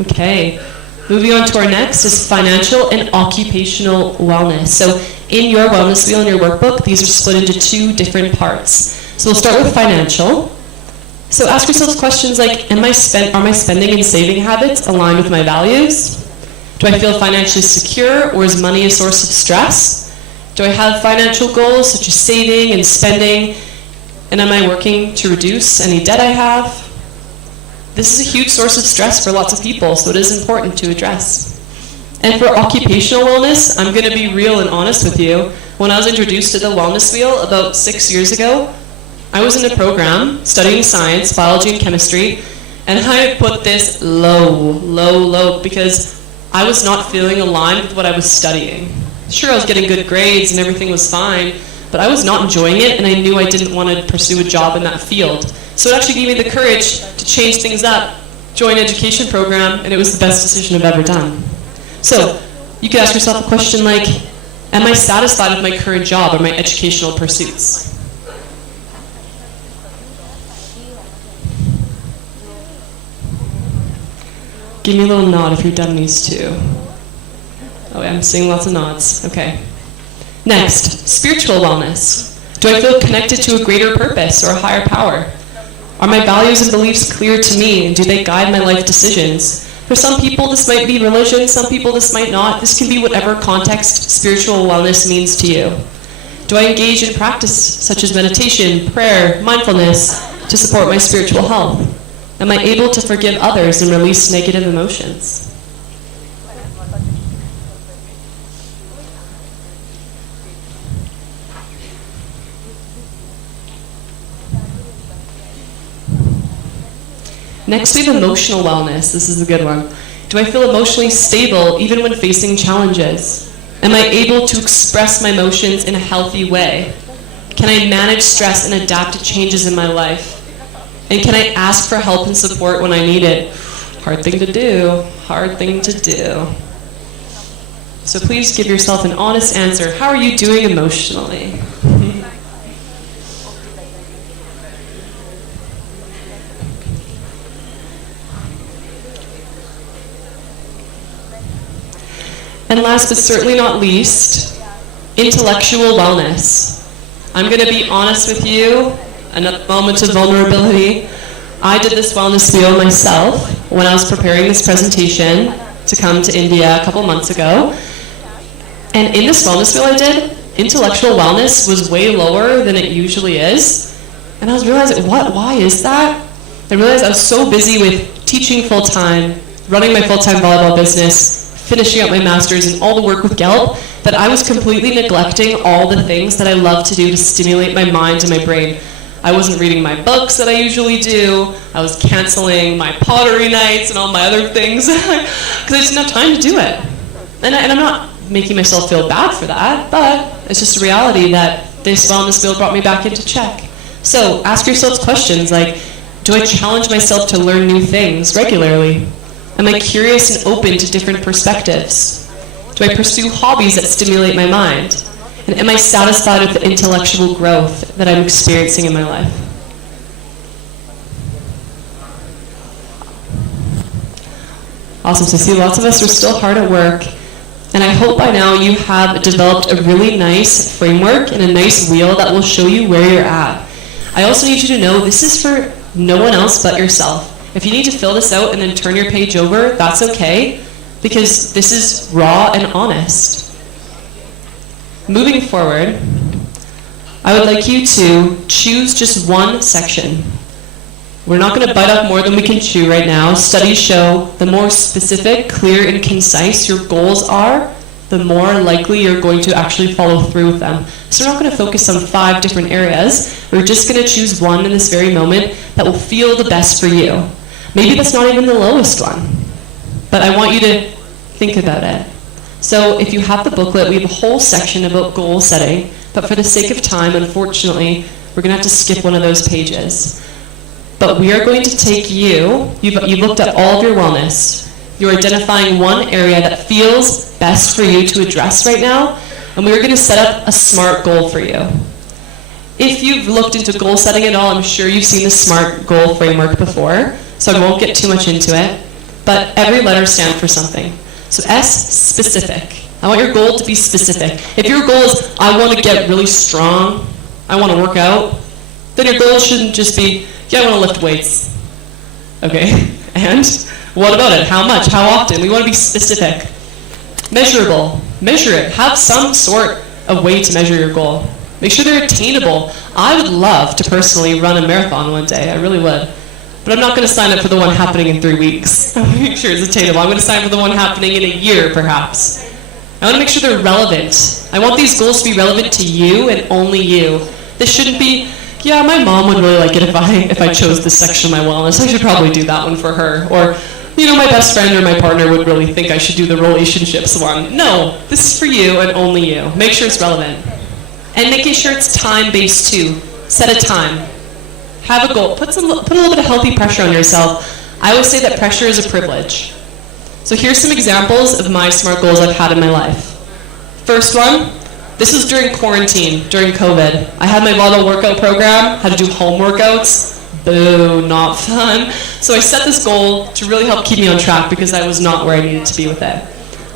Okay, moving on to our next is financial and occupational wellness. So in your wellness wheel in your workbook, these are split into 2 different parts. So we'll start with financial. So ask yourselves questions like, are my spending and saving habits aligned with my values? Do I feel financially secure, or is money a source of stress? Do I have financial goals such as saving and spending? And am I working to reduce any debt I have? This is a huge source of stress for lots of people, so it is important to address. And for occupational wellness, I'm going to be real and honest with you. When I was introduced to the wellness wheel about 6 years ago, I was in a program studying science, biology, and chemistry, and I put this low, because I was not feeling aligned with what I was studying. Sure, I was getting good grades and everything was fine, but I was not enjoying it, and I knew I didn't want to pursue a job in that field. So it actually gave me the courage to change things up, join an education program, and it was the best decision I've ever done. So you could ask yourself a question like, am I satisfied with my current job or my educational pursuits? Give me a little nod if you've done these 2. Oh, I'm seeing lots of nods. Okay. Next, spiritual wellness. Do I feel connected to a greater purpose or a higher power? Are my values and beliefs clear to me, and do they guide my life decisions? For some people, this might be religion. Some people, this might not. This can be whatever context spiritual wellness means to you. Do I engage in practice such as meditation, prayer, mindfulness to support my spiritual health? Am I able to forgive others and release negative emotions? Next, we have emotional wellness. This is a good one. Do I feel emotionally stable even when facing challenges? Am I able to express my emotions in a healthy way? Can I manage stress and adapt to changes in my life? And can I ask for help and support when I need it? Hard thing to do. Hard thing to do. So please give yourself an honest answer. How are you doing emotionally? And last but certainly not least, intellectual wellness. I'm going to be honest with you, another moment of vulnerability. I did this wellness wheel myself when I was preparing this presentation to come to India a couple months ago. And in this wellness wheel I did, intellectual wellness was way lower than it usually is. And I was realizing, why is that? I realized I was so busy with teaching full-time, running my full-time volleyball business, finishing up my master's and all the work with GELP, that I was completely neglecting all the things that I love to do to stimulate my mind and my brain. I wasn't reading my books that I usually do. I was canceling my pottery nights and all my other things because I just didn't have time to do it. And I'm not making myself feel bad for that, but it's just a reality that this wellness wheel brought me back into check. So ask yourselves questions like, do I challenge myself to learn new things regularly? Am I curious and open to different perspectives? Do I pursue hobbies that stimulate my mind? And am I satisfied with the intellectual growth that I'm experiencing in my life? Awesome. So I see lots of us are still hard at work. And I hope by now you have developed a really nice framework and a nice wheel that will show you where you're at. I also need you to know this is for no one else but yourself. If you need to fill this out and then turn your page over, that's okay, because this is raw and honest. Moving forward, I would like you to choose just one section. We're not going to bite off more than we can chew right now. Studies show the more specific, clear, and concise your goals are, the more likely you're going to actually follow through with them. So we're not going to focus on 5 different areas. We're just going to choose one in this very moment that will feel the best for you. Maybe that's not even the lowest one, but I want you to think about it. So if you have the booklet, we have a whole section about goal setting, but for the sake of time, unfortunately, we're going to have to skip one of those pages. But we are going to take you've looked at all of your wellness. You're identifying one area that feels best for you to address right now, and we are going to set up a SMART goal for you. If you've looked into goal setting at all, I'm sure you've seen the SMART goal framework before, so I won't get too much into it, but every letter stands for something. So S, specific. I want your goal to be specific. If your goal is, I want to get really strong, I want to work out, then your goal shouldn't just be, yeah, I want to lift weights. Okay, and what about it? How much? How often? We want to be specific. Measurable. Measure it. Have some sort of way to measure your goal. Make sure they're attainable. I would love to personally run a marathon one day. I really would. But I'm not going to sign up for the one happening in 3 weeks. I want to make sure it's attainable. I'm going to sign up for the one happening in a year, perhaps. I want to make sure they're relevant. I want these goals to be relevant to you and only you. This shouldn't be, yeah, my mom would really like it if I chose this section of my wellness. I should probably do that one for her. Or, you know, my best friend or my partner would really think I should do the relationships one. No, this is for you and only you. Make sure it's relevant. And making sure it's time-based too. Set a time. Have a goal. Put a little bit of healthy pressure on yourself. I always say that pressure is a privilege. So here's some examples of my SMART goals I've had in my life. First one, this was during quarantine, during COVID. I had my model workout program, had to do home workouts. Boo, not fun. So I set this goal to really help keep me on track because I was not where I needed to be with it.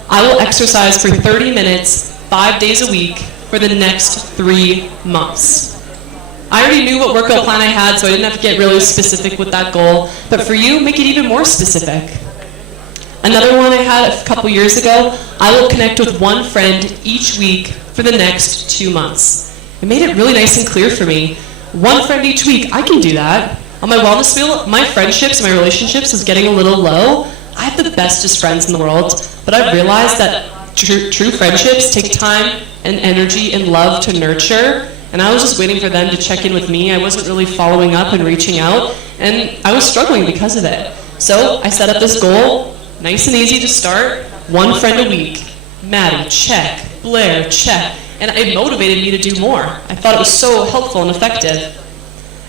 I will exercise for 30 minutes, 5 days a week for the next 3 months. I already knew what workout plan I had, so I didn't have to get really specific with that goal. But for you, make it even more specific. Another one I had a couple years ago, I will connect with one friend each week for the next 2 months. It made it really nice and clear for me. One friend each week, I can do that. On my wellness wheel, my friendships, my relationships is getting a little low. I have the bestest friends in the world, but I've realized that true friendships take time and energy and love to nurture. And I was just waiting for them to check in with me. I wasn't really following up and reaching out, and I was struggling because of it. So I set up this goal, nice and easy to start, one friend a week. Maddie, check. Blair, check. And it motivated me to do more. I thought it was so helpful and effective.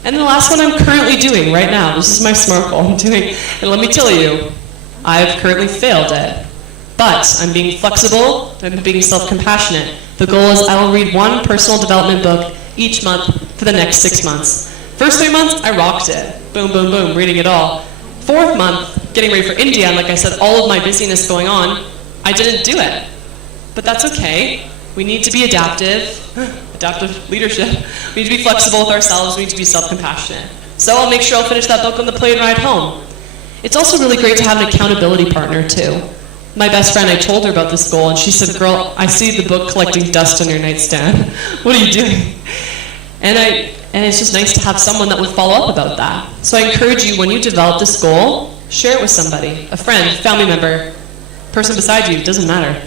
And the last one I'm currently doing right now, this is my SMART goal I'm doing, and let me tell you, I've currently failed it. But I'm being flexible, I'm being self-compassionate. The goal is I will read one personal development book each month for the next 6 months. First 3 months, I rocked it. Boom, boom, boom, reading it all. 4th month, getting ready for India, and like I said, all of my busyness going on, I didn't do it. But that's okay. We need to be adaptive leadership. We need to be flexible with ourselves, we need to be self-compassionate. So I'll make sure I'll finish that book on the plane ride home. It's also really great to have an accountability partner too. My best friend, I told her about this goal, and she said, girl, I see the book collecting dust on your nightstand. What are you doing? And it's just nice to have someone that would follow up about that. So I encourage you, when you develop this goal, share it with somebody, a friend, family member, person beside you, doesn't matter.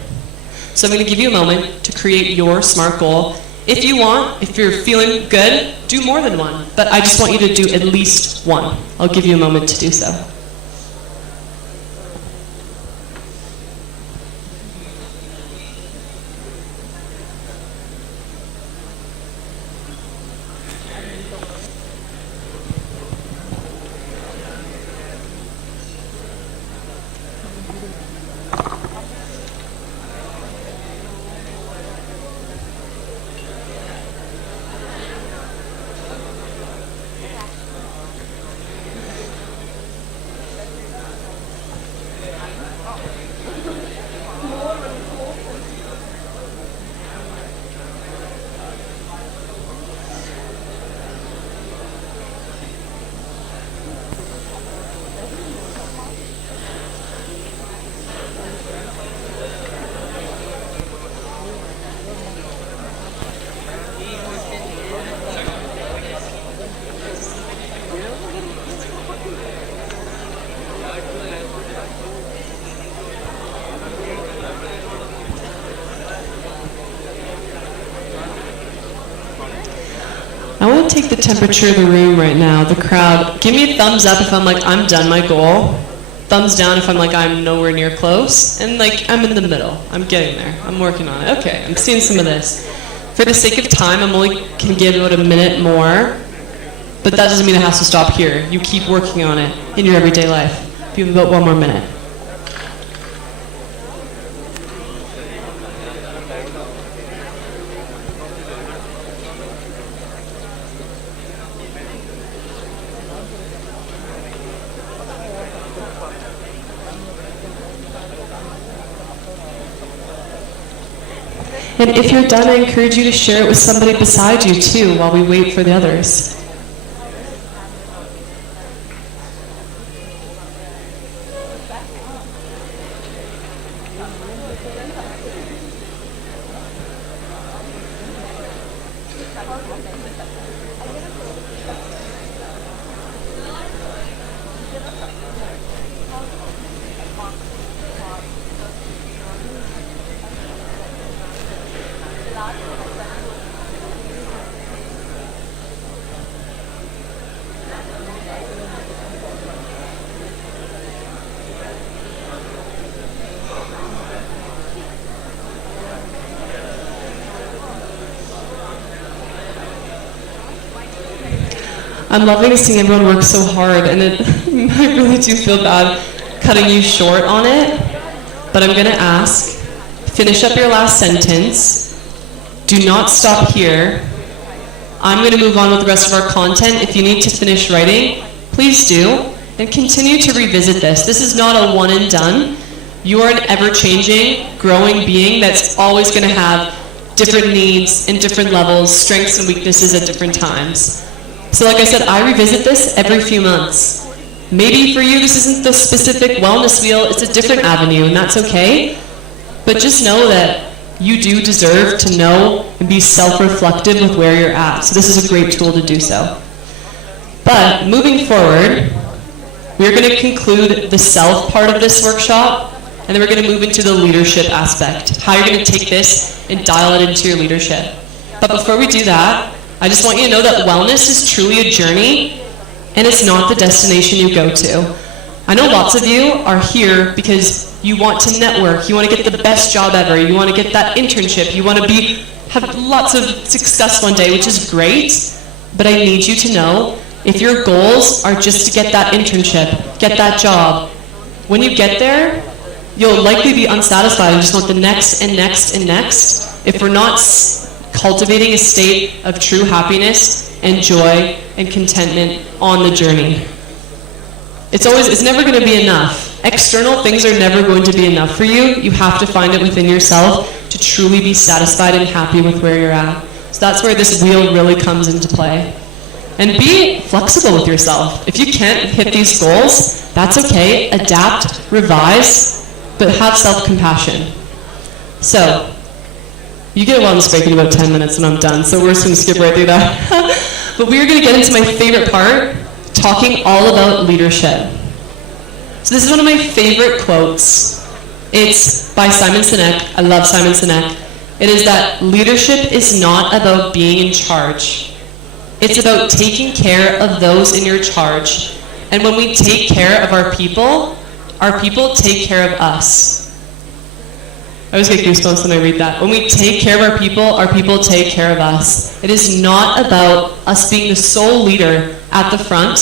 So I'm going to give you a moment to create your SMART goal. If you want, if you're feeling good, do more than one. But I just want you to do at least one. I'll give you a moment to do so. to take the temperature of the room right now, the crowd. Give me a thumbs up if I'm like, I'm done my goal. Thumbs down if I'm like, I'm nowhere near close. And like, I'm in the middle. I'm getting there. I'm working on it. Okay, I'm seeing some of this. For the sake of time, I'm only can give about a minute more. But that doesn't mean it has to stop here. You keep working on it in your everyday life. You have about 1 more minute. And if you're done, I encourage you to share it with somebody beside you too while we wait for the others. I'm loving seeing everyone work so hard, and I really do feel bad cutting you short on it, but I'm gonna ask, finish up your last sentence, do not stop here. I'm gonna move on with the rest of our content. If you need to finish writing, please do, and continue to revisit this. This is not a one and done. You are an ever-changing, growing being that's always gonna have different needs and different levels, strengths and weaknesses at different times. So like I said, I revisit this every few months. Maybe for you this isn't the specific wellness wheel, it's a different avenue, and that's okay. But just know that you do deserve to know and be self-reflective with where you're at. So this is a great tool to do so. But moving forward, we're going to conclude the self part of this workshop, and then we're going to move into the leadership aspect, how you're going to take this and dial it into your leadership. But before we do that, I just want you to know that wellness is truly a journey, and it's not the destination you go to. I know lots of you are here because you want to network, you want to get the best job ever, you want to get that internship, you want to have lots of success one day, which is great, but I need you to know, if your goals are just to get that internship, get that job, when you get there, you'll likely be unsatisfied and just want the next and next and next. If we're not cultivating a state of true happiness and joy and contentment on the journey. It's never going to be enough. External things are never going to be enough for you. You have to find it within yourself to truly be satisfied and happy with where you're at. So that's where this wheel really comes into play. And be flexible with yourself. If you can't hit these goals, that's okay. Adapt, revise, but have self-compassion. So, you get a wellness break in about 10 minutes and I'm done, so we're just going to skip right through that. But we are going to get into my favorite part, talking all about leadership. So this is one of my favorite quotes. It's by Simon Sinek. I love Simon Sinek. It is that leadership is not about being in charge. It's about taking care of those in your charge. And when we take care of our people take care of us. I always get goosebumps when I read that. When we take care of our people take care of us. It is not about us being the sole leader at the front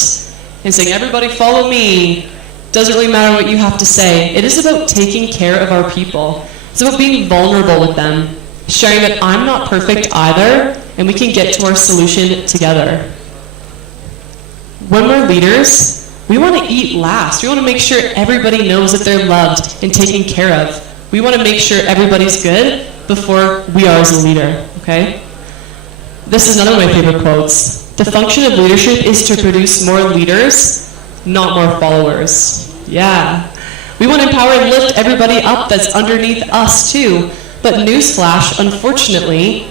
and saying, everybody follow me. Doesn't really matter what you have to say. It is about taking care of our people. It's about being vulnerable with them, sharing that I'm not perfect either, and we can get to our solution together. When we're leaders, we want to eat last. We want to make sure everybody knows that they're loved and taken care of. We want to make sure everybody's good before we are as a leader, okay? This is another of my favorite quotes. The function of leadership is to produce more leaders, not more followers. Yeah. We want to empower and lift everybody up that's underneath us too. But newsflash, unfortunately,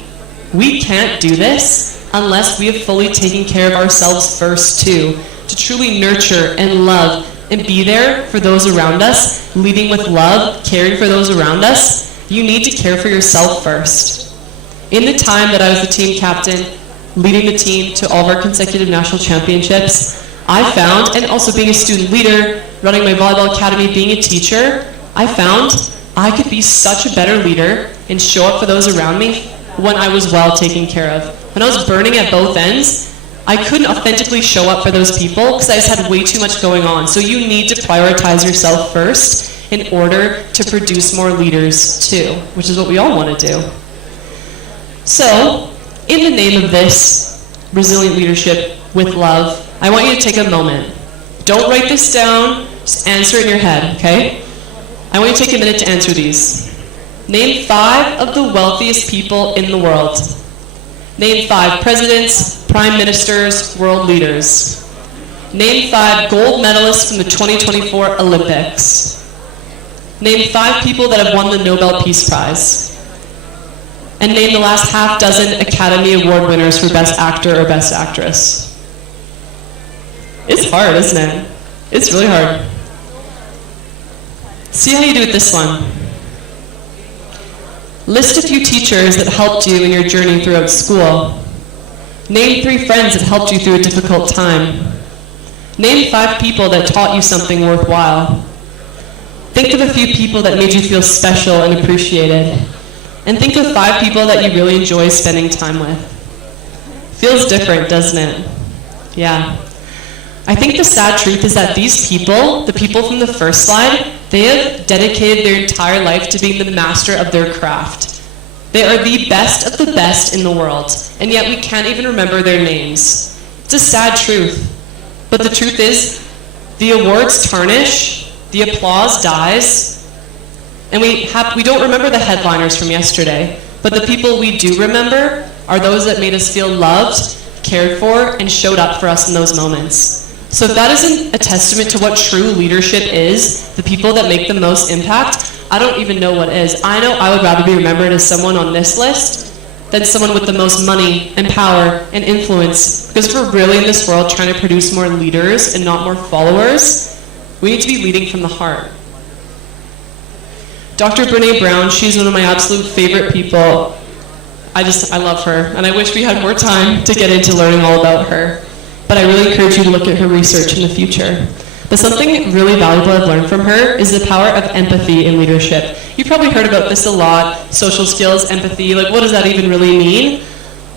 we can't do this unless we have fully taken care of ourselves first too. To truly nurture and love and be there for those around us, leading with love, caring for those around us, you need to care for yourself first. In the time that I was the team captain, leading the team to all of our consecutive national championships, I found, and also being a student leader, running my volleyball academy, being a teacher, I found I could be such a better leader and show up for those around me when I was well taken care of. When I was burning at both ends, I couldn't authentically show up for those people because I just had way too much going on. So you need to prioritize yourself first in order to produce more leaders too, which is what we all want to do. So, in the name of this resilient leadership with love, I want you to take a moment. Don't write this down, just answer it in your head, okay? I want you to take a minute to answer these. Name 5 of the wealthiest people in the world. Name 5 presidents, prime ministers, world leaders. Name 5 gold medalists from the 2024 Olympics. Name 5 people that have won the Nobel Peace Prize. And name the last half dozen Academy Award winners for Best Actor or Best Actress. It's hard, isn't it? It's really hard. See how you do with this one. List a few teachers that helped you in your journey throughout school. Name 3 friends that helped you through a difficult time. Name 5 people that taught you something worthwhile. Think of a few people that made you feel special and appreciated. And think of 5 people that you really enjoy spending time with. Feels different, doesn't it? Yeah. I think the sad truth is that these people, the people from the first slide, they have dedicated their entire life to being the master of their craft. They are the best of the best in the world, and yet we can't even remember their names. It's a sad truth. But the truth is, the awards tarnish, the applause dies, and we don't remember the headliners from yesterday, but the people we do remember are those that made us feel loved, cared for, and showed up for us in those moments. So if that isn't a testament to what true leadership is, the people that make the most impact, I don't even know what is. I know I would rather be remembered as someone on this list than someone with the most money and power and influence. Because if we're really in this world trying to produce more leaders and not more followers, we need to be leading from the heart. Dr. Brené Brown, she's one of my absolute favorite people. I love her, and I wish we had more time to get into learning all about her. But I really encourage you to look at her research in the future. But something really valuable I've learned from her is the power of empathy in leadership. You've probably heard about this a lot, social skills, empathy, like what does that even really mean?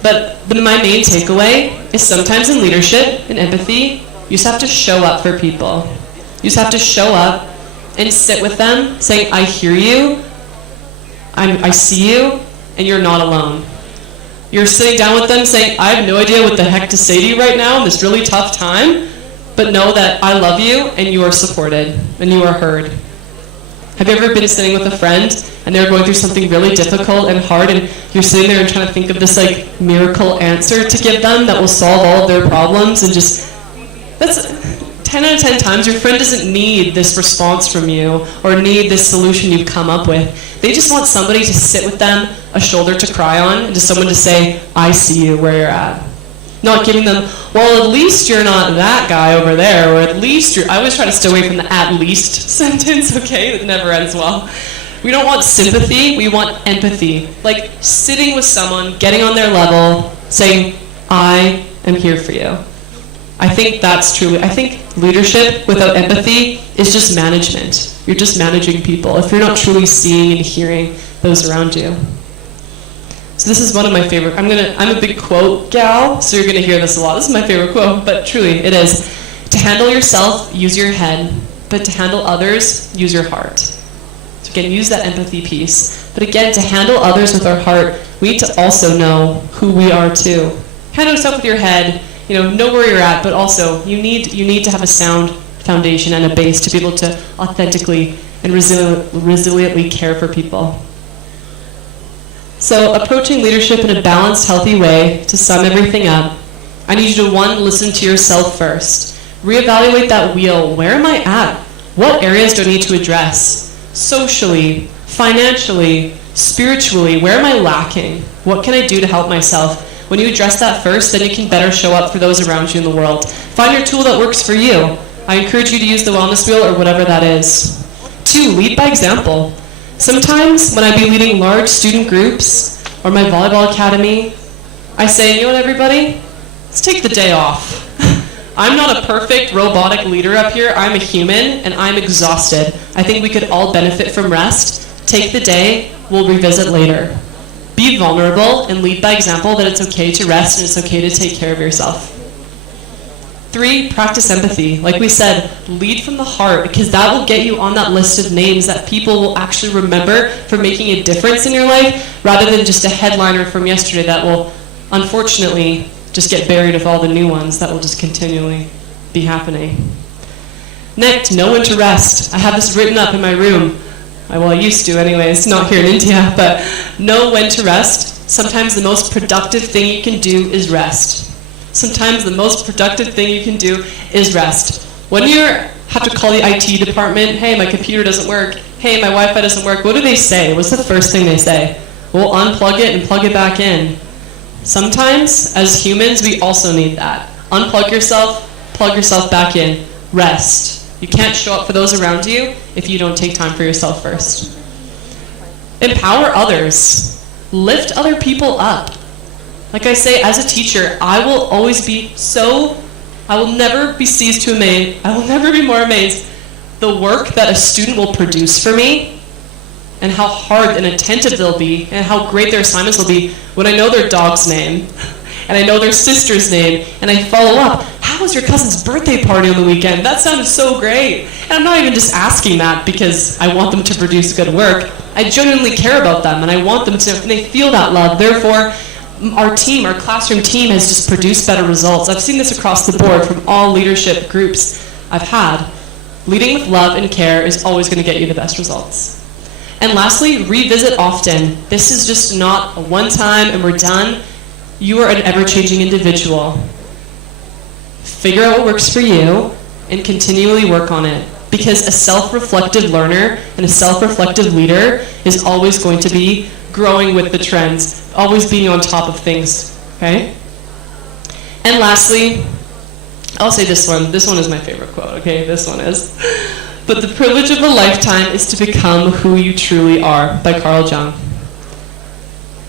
But my main takeaway is sometimes in leadership and empathy, you just have to show up for people. You just have to show up and sit with them saying, I hear you, I see you, and you're not alone. You're sitting down with them saying, I have no idea what the heck to say to you right now in this really tough time, but know that I love you and you are supported and you are heard. Have you ever been sitting with a friend and they're going through something really difficult and hard and you're sitting there and trying to think of this like miracle answer to give them that will solve all of their problems and just, that's 10 out of 10 times your friend doesn't need this response from you or need this solution you've come up with. They just want somebody to sit with them, a shoulder to cry on, and just someone to say, I see you where you're at. Not giving them, well, at least you're not that guy over there, or at least you're, I always try to stay away from the at least sentence, okay? It never ends well. We don't want sympathy, we want empathy. Like sitting with someone, getting on their level, saying, I am here for you. I think that's truly, I think leadership without empathy is just management. You're just managing people if you're not truly seeing and hearing those around you. So this is one of my favorite, I'm a big quote gal, so you're gonna hear this a lot. This is my favorite quote, but truly it is, to handle yourself, use your head, but to handle others, use your heart. So again, use that empathy piece. But again, to handle others with our heart, we need to also know who we are too. Handle yourself with your head, know where you're at, but also you need to have a sound foundation and a base to be able to authentically and resiliently care for people. So approaching leadership in a balanced, healthy way, to sum everything up, I need you to, 1, listen to yourself first. Reevaluate that wheel. Where am I at? What areas do I need to address? Socially, financially, spiritually, where am I lacking? What can I do to help myself? When you address that first, then you can better show up for those around you in the world. Find your tool that works for you. I encourage you to use the wellness wheel or whatever that is. 2, lead by example. Sometimes when I be leading large student groups or my volleyball academy, I say, you know what, everybody? Let's take the day off. I'm not a perfect robotic leader up here. I'm a human, and I'm exhausted. I think we could all benefit from rest. Take the day. We'll revisit later. Be vulnerable and lead by example that it's okay to rest and it's okay to take care of yourself. 3, practice empathy. Like we said, lead from the heart, because that will get you on that list of names that people will actually remember for making a difference in your life, rather than just a headliner from yesterday that will, unfortunately, just get buried with all the new ones that will just continually be happening. Next, know when to rest. I have this written up in my room. Well, I used to anyways, not here in India, but know when to rest. Sometimes the most productive thing you can do is rest. Sometimes the most productive thing you can do is rest. When you have to call the IT department, hey, my computer doesn't work, hey, my Wi-Fi doesn't work, what do they say? What's the first thing they say? Well, unplug it and plug it back in. Sometimes, as humans, we also need that. Unplug yourself, plug yourself back in, rest. You can't show up for those around you if you don't take time for yourself first. Empower others. Lift other people up. Like I say, as a teacher, I will always be I will never be ceased to amaze, I will never be more amazed the work that a student will produce for me, and how hard and attentive they'll be, and how great their assignments will be when I know their dog's name, and I know their sister's name, and I follow up. How was your cousin's birthday party on the weekend? That sounded so great. And I'm not even just asking that because I want them to produce good work. I genuinely care about them, and I want them to, and they feel that love. Therefore, our team, our classroom team, has just produced better results. I've seen this across the board from all leadership groups I've had. Leading with love and care is always going to get you the best results. And lastly, revisit often. This is just not a one-time and we're done. You are an ever-changing individual. Figure out what works for you and continually work on it. Because a self-reflective learner and a self-reflective leader is always going to be growing with the trends, always being on top of things, okay? And lastly, I'll say this one. This one is my favorite quote, okay? This one is. But the privilege of a lifetime is to become who you truly are, by Carl Jung.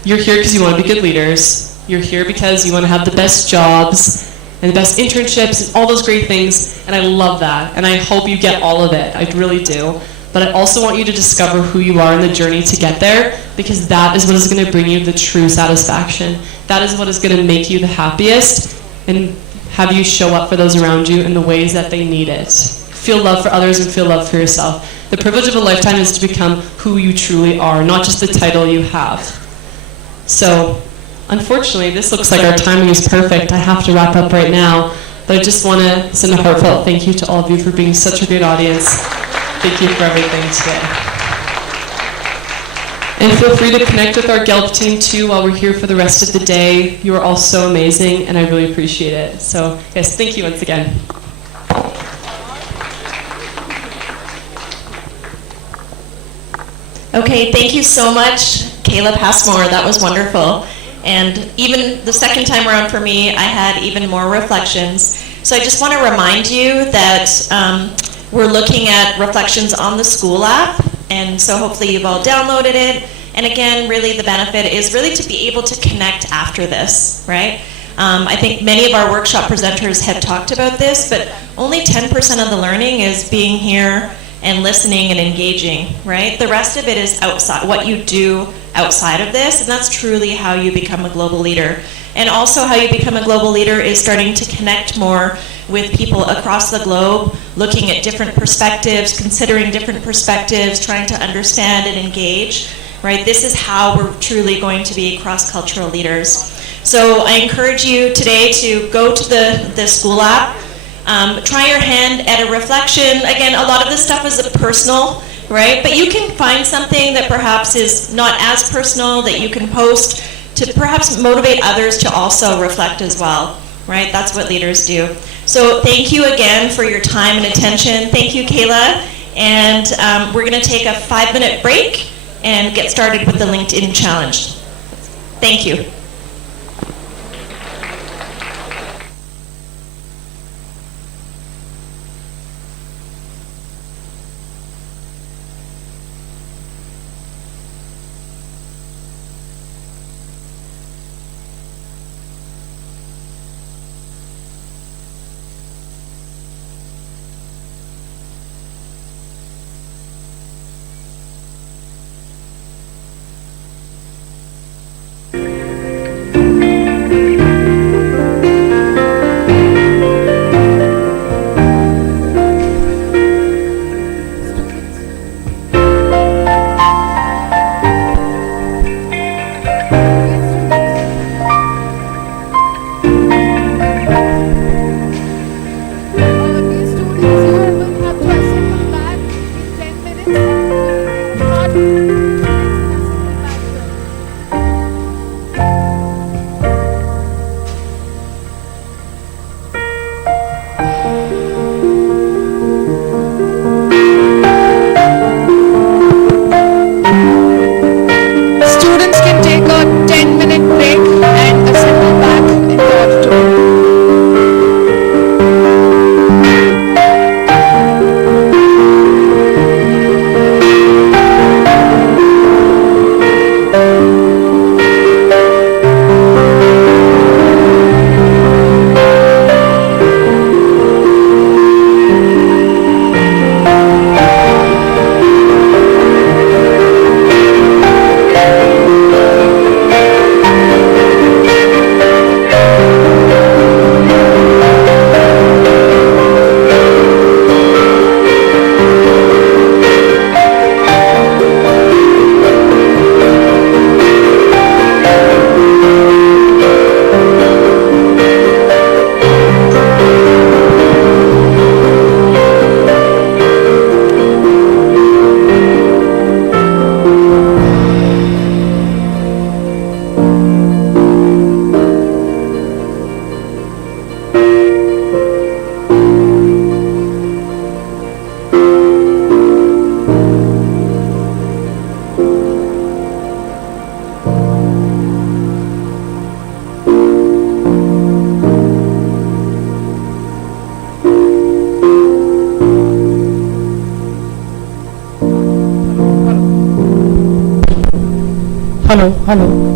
You're here because you want to be good leaders. You're here because you want to have the best jobs and the best internships and all those great things, and I love that. And I hope you get all of it. I really do. But I also want you to discover who you are in the journey to get there, because that is what is going to bring you the true satisfaction. That is what is going to make you the happiest and have you show up for those around you in the ways that they need it. Feel love for others and feel love for yourself. The privilege of a lifetime is to become who you truly are, not just the title you have. So, unfortunately, this looks like our timing is perfect. I have to wrap up right now, but I just want to send a heartfelt thank you to all of you for being such a great audience. Thank you for everything today. And feel free to connect with our GELP team too while we're here for the rest of the day. You are all so amazing, and I really appreciate it. So, yes, thank you once again. Okay, thank you so much, Kayla Passmore. That was wonderful. And even the second time around for me, I had even more reflections. So I just want to remind you that we're looking at reflections on the school app, and so hopefully you've all downloaded it. And again, really the benefit is really to be able to connect after this, right? I think many of our workshop presenters have talked about this, but only 10% of the learning is being here and listening and engaging, right? The rest of it is outside, what you do outside of this, and that's truly how you become a global leader. And also how you become a global leader is starting to connect more with people across the globe, looking at different perspectives, considering different perspectives, trying to understand and engage, right? This is how we're truly going to be cross-cultural leaders. So I encourage you today to go to the school app, try your hand at a reflection. Again, a lot of this stuff is personal, right? But you can find something that perhaps is not as personal that you can post to perhaps motivate others to also reflect as well, right? That's what leaders do. So thank you again for your time and attention. Thank you, Kayla. And we're going to take a 5-minute break and get started with the LinkedIn challenge. Thank you. Hello, hello.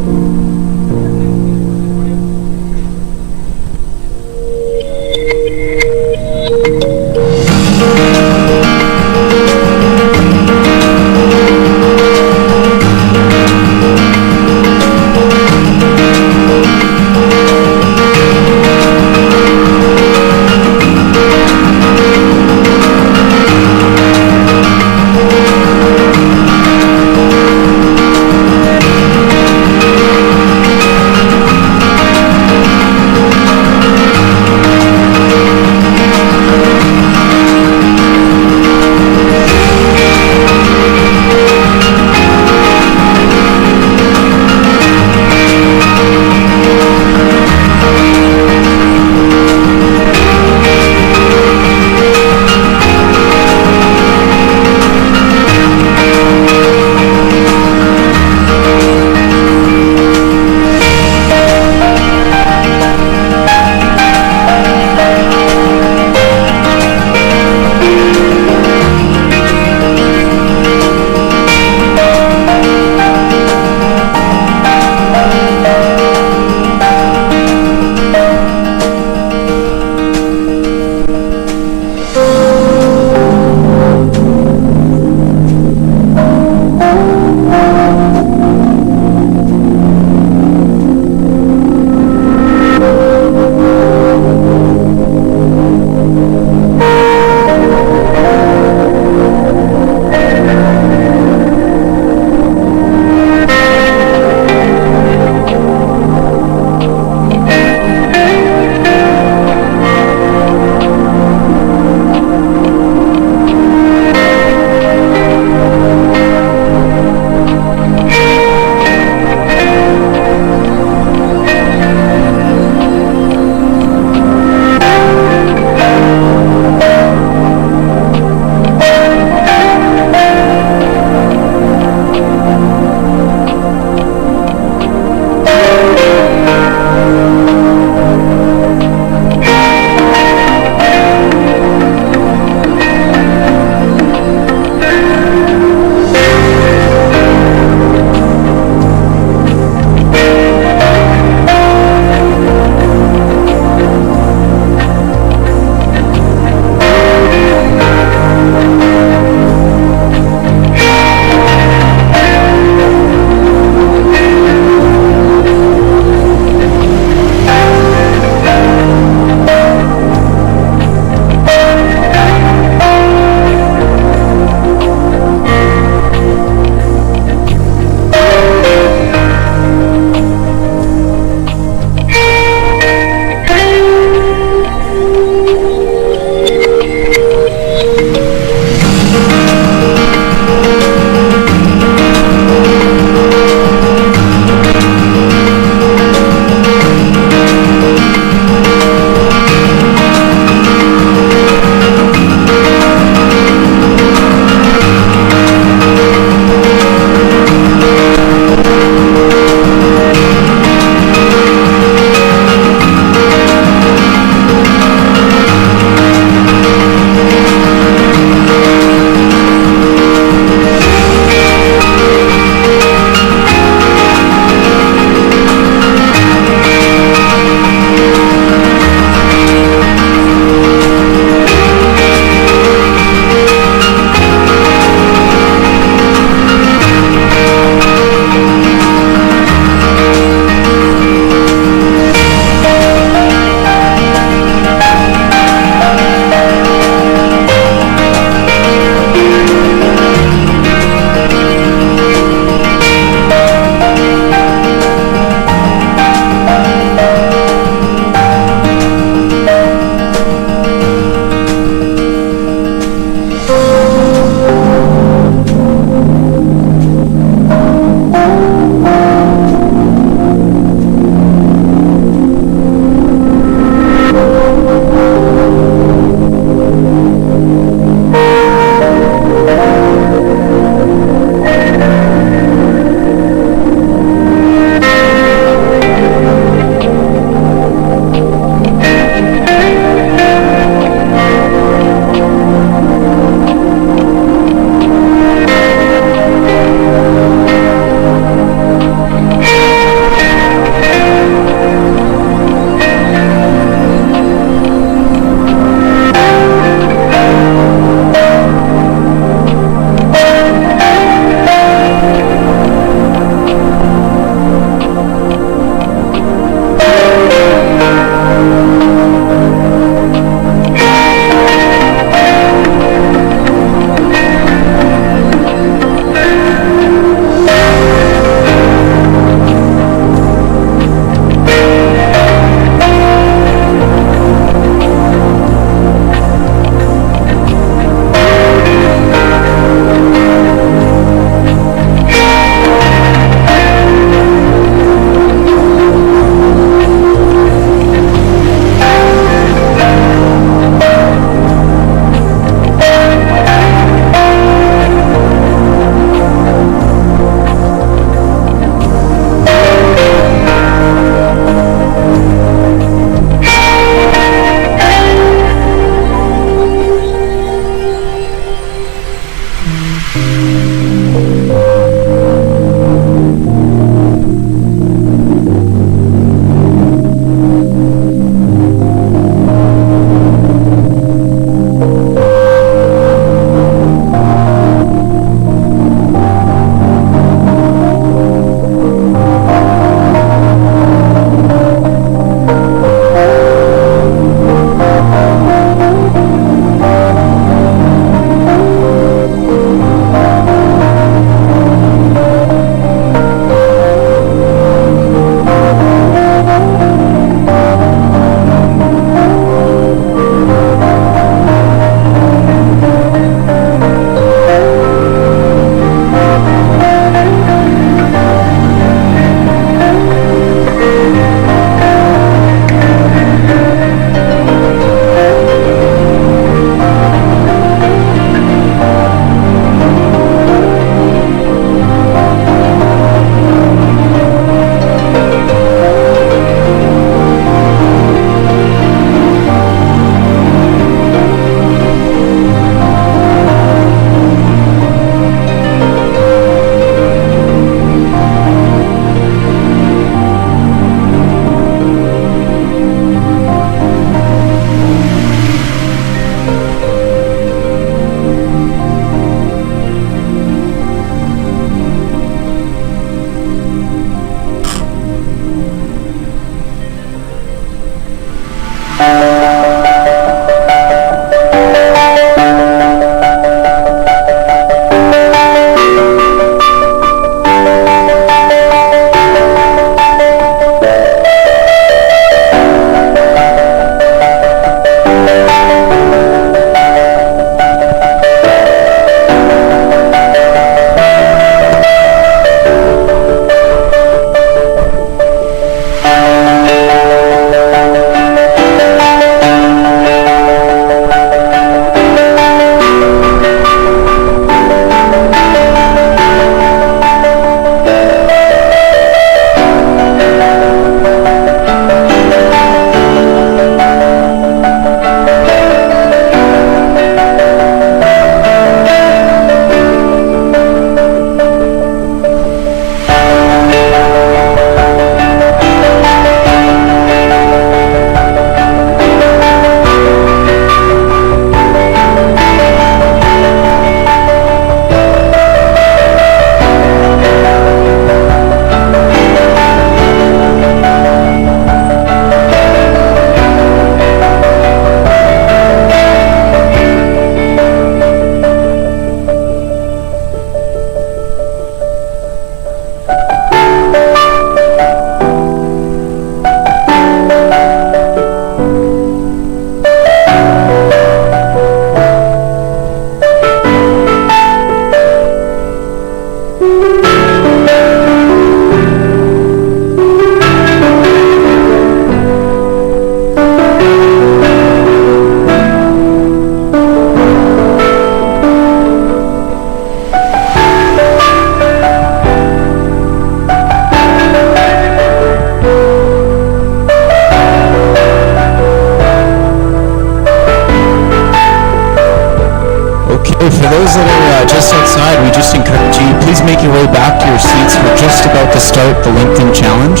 Okay, for those that are just outside, we just encourage you, please make your way back to your seats. We're just about to start the LinkedIn Challenge.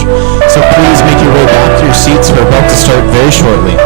So please make your way back to your seats. We're about to start very shortly.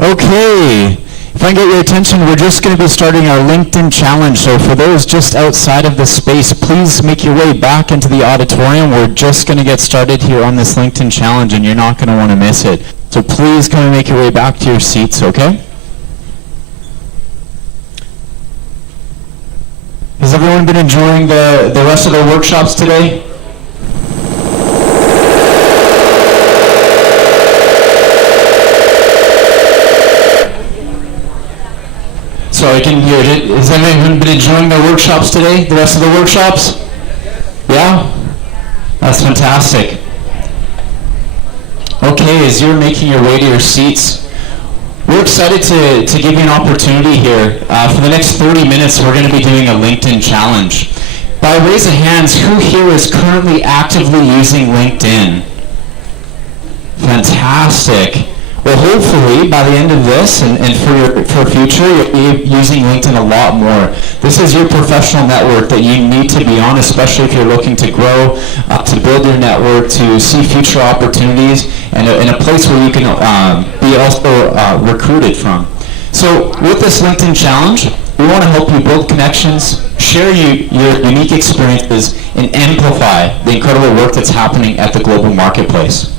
Okay, if I can get your attention, we're just going to be starting our LinkedIn Challenge. So for those just outside of this space, please make your way back into the auditorium. We're just going to get started here on this LinkedIn Challenge, and you're not going to want to miss it. So please come and make your way back to your seats, okay? Has everyone been enjoying the rest of the workshops today? So I can hear it. Has everyone been enjoying the workshops today? The rest of the workshops? Yeah? That's fantastic. Okay, as you're making your way to your seats, we're excited to give you an opportunity here. For the next 30 minutes, we're going to be doing a LinkedIn challenge. By raise of hands, who here is currently actively using LinkedIn? Fantastic. Well, hopefully, by the end of this and for future, you'll be using LinkedIn a lot more. This is your professional network that you need to be on, especially if you're looking to grow, to build your network, to see future opportunities, and in a place where you can be also recruited from. So with this LinkedIn challenge, we want to help you build connections, share your unique experiences, and amplify the incredible work that's happening at the global marketplace.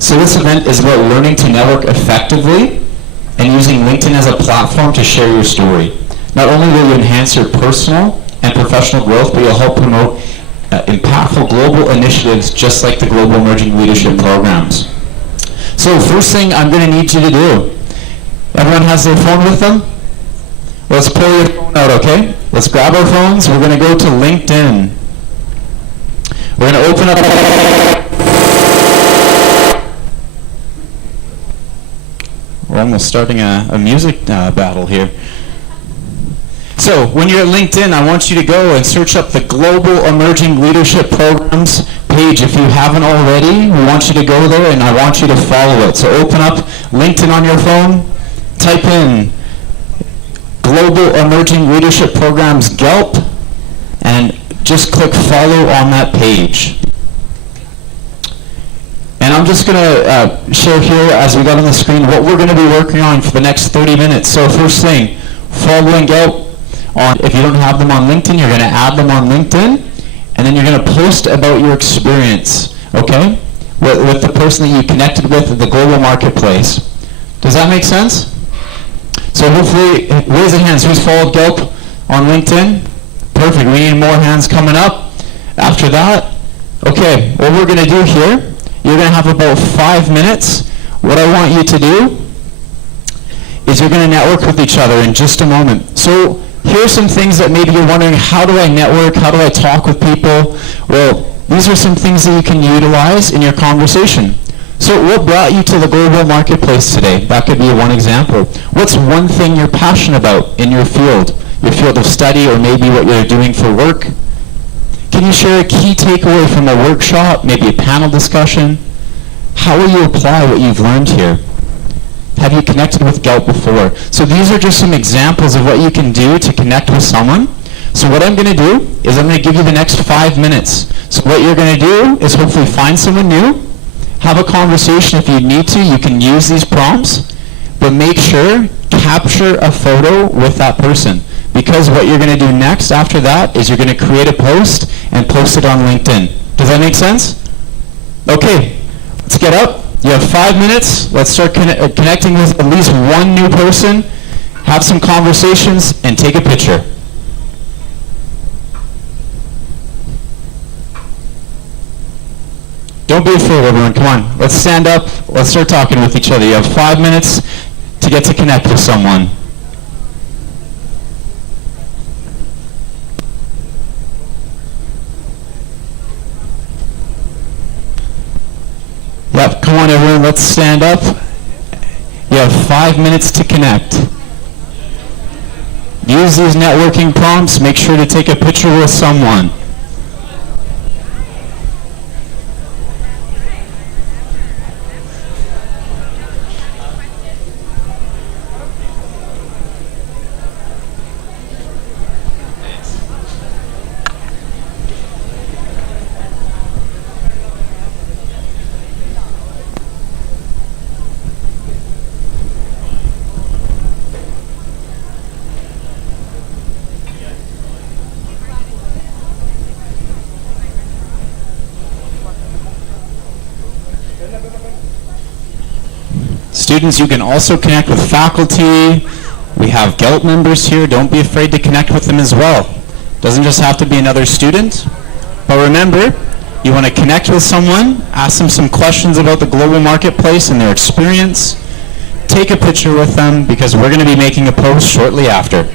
So this event is about learning to network effectively and using LinkedIn as a platform to share your story. Not only will you enhance your personal and professional growth, but you'll help promote impactful global initiatives just like the Global Emerging Leadership Programs. So first thing I'm going to need you to do, everyone has their phone with them? Let's pull your phone out, okay? Let's grab our phones. We're going to go to LinkedIn. We're going to open up... We're almost starting a music battle here. So when you're at LinkedIn, I want you to go and search up the Global Emerging Leadership Programs page. If you haven't already, we want you to go there and I want you to follow it. So open up LinkedIn on your phone, type in Global Emerging Leadership Programs, GELP, and just click follow on that page. And I'm just going to share here, as we got on the screen, what we're going to be working on for the next 30 minutes. So first thing, following GELP. If you don't have them on LinkedIn, you're going to add them on LinkedIn, and then you're going to post about your experience, okay, with the person that you connected with at the global marketplace. Does that make sense? So hopefully, raise your hands. Who's followed GELP on LinkedIn? Perfect. We need more hands coming up. After that, okay, what we're going to do here, you're going to have about 5 minutes. What I want you to do is you're going to network with each other in just a moment. So here are some things that maybe you're wondering, how do I network? How do I talk with people? Well, these are some things that you can utilize in your conversation. So what brought you to the global marketplace today? That could be one example. What's one thing you're passionate about in your field of study, or maybe what you're doing for work? Can you share a key takeaway from a workshop, maybe a panel discussion? How will you apply what you've learned here? Have you connected with GELP before? So these are just some examples of what you can do to connect with someone. So what I'm going to do is I'm going to give you the next 5 minutes. So what you're going to do is hopefully find someone new, have a conversation. If you need to, you can use these prompts, but make sure, capture a photo with that person. Because what you're going to do next after that is you're going to create a post and post it on LinkedIn. Does that make sense? Okay, let's get up. You have 5 minutes. Let's start connecting with at least one new person, have some conversations, and take a picture. Don't be afraid, everyone. Come on. Let's stand up. Let's start talking with each other. You have 5 minutes to get to connect with someone. Yep, come on everyone, let's stand up. You have 5 minutes to connect. Use these networking prompts. Make sure to take a picture with someone. Students, you can also connect with faculty. We have GELP members here. Don't be afraid to connect with them as well. Doesn't just have to be another student. But remember, you want to connect with someone, ask them some questions about the global marketplace and their experience. Take a picture with them, because we're going to be making a post shortly after.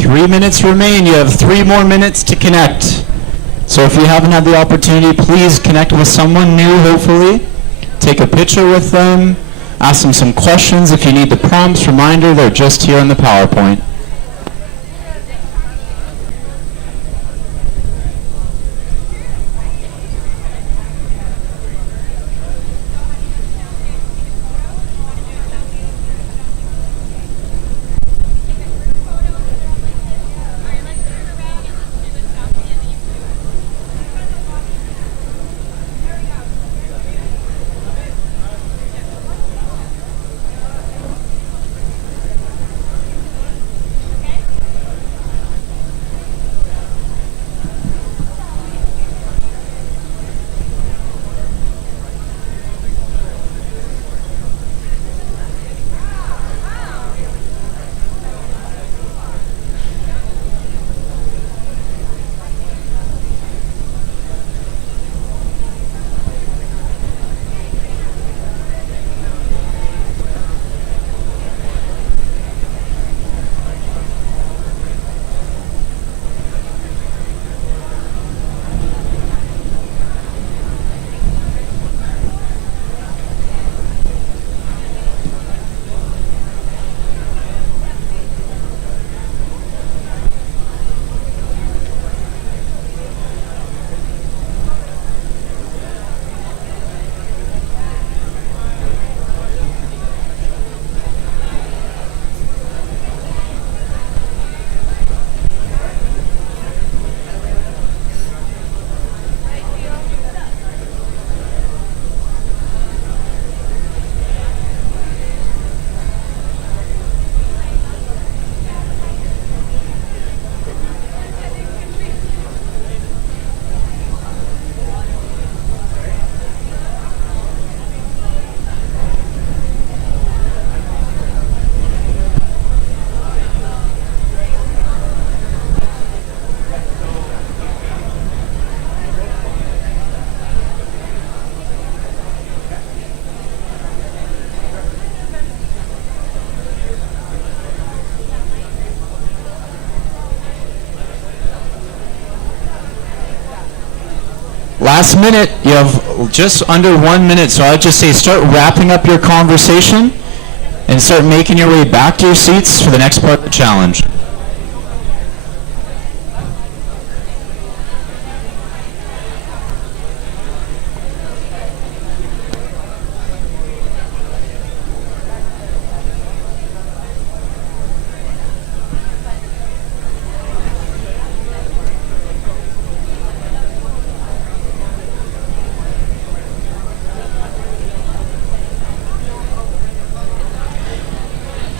Three minutes remain. You have 3 more minutes to connect. So if you haven't had the opportunity, please connect with someone new, hopefully. Take a picture with them. Ask them some questions. If you need the prompts, reminder, they're just here on the PowerPoint. Last minute, you have just under 1 minute, so I'd just say start wrapping up your conversation and start making your way back to your seats for the next part of the challenge.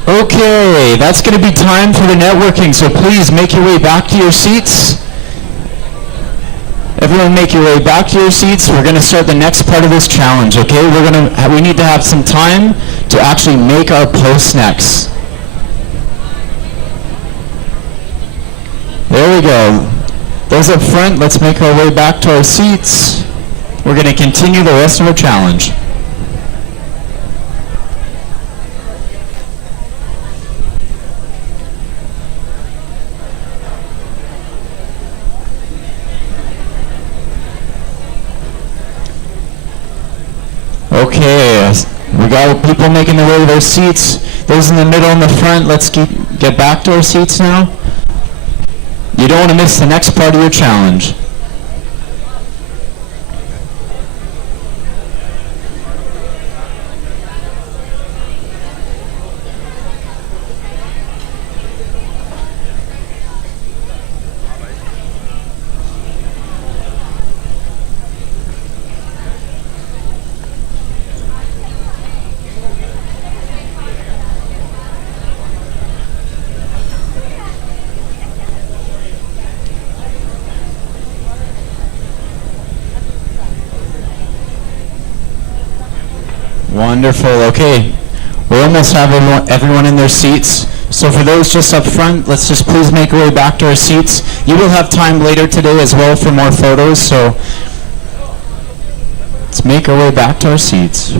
Okay, that's going to be time for the networking, so please make your way back to your seats. Everyone make your way back to your seats. We're going to start the next part of this challenge, okay? We need to have some time to actually make our posts next. There we go. Those up front, let's make our way back to our seats. We're going to continue the rest of our challenge. Okay, we got people making their way to their seats. Those in the middle and the front, let's get back to our seats now. You don't want to miss the next part of your challenge. Wonderful. Okay, we almost have everyone in their seats. So for those just up front, let's just please make our way back to our seats. You will have time later today as well for more photos, so let's make our way back to our seats.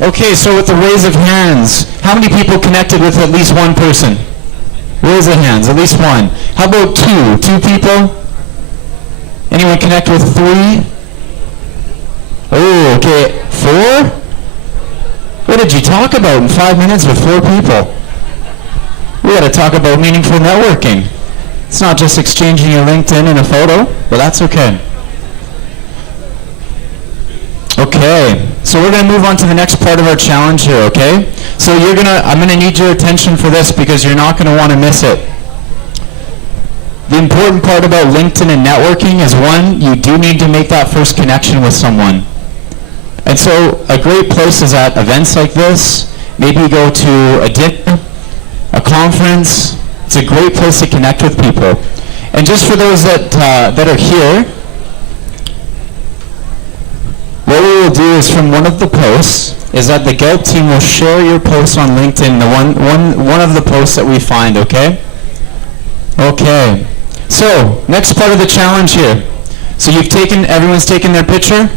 Okay, so with the raise of hands, how many people connected with at least one person? Raise of hands, at least one. How about two? 2 people? Anyone connect with 3? Oh, okay. 4? What did you talk about in 5 minutes with 4 people? We got to talk about meaningful networking. It's not just exchanging your LinkedIn and a photo, but that's okay. Okay, so we're going to move on to the next part of our challenge here, okay? So I'm going to need your attention for this because you're not going to want to miss it. The important part about LinkedIn and networking is, one, you do need to make that first connection with someone. And so a great place is at events like this. Maybe you go to a dinner, a conference. It's a great place to connect with people. And just for those that are here, what we will do is from one of the posts is that the GELP team will share your post on LinkedIn, one of the posts that we find, okay? Okay. So, next part of the challenge here. So everyone's taken their picture?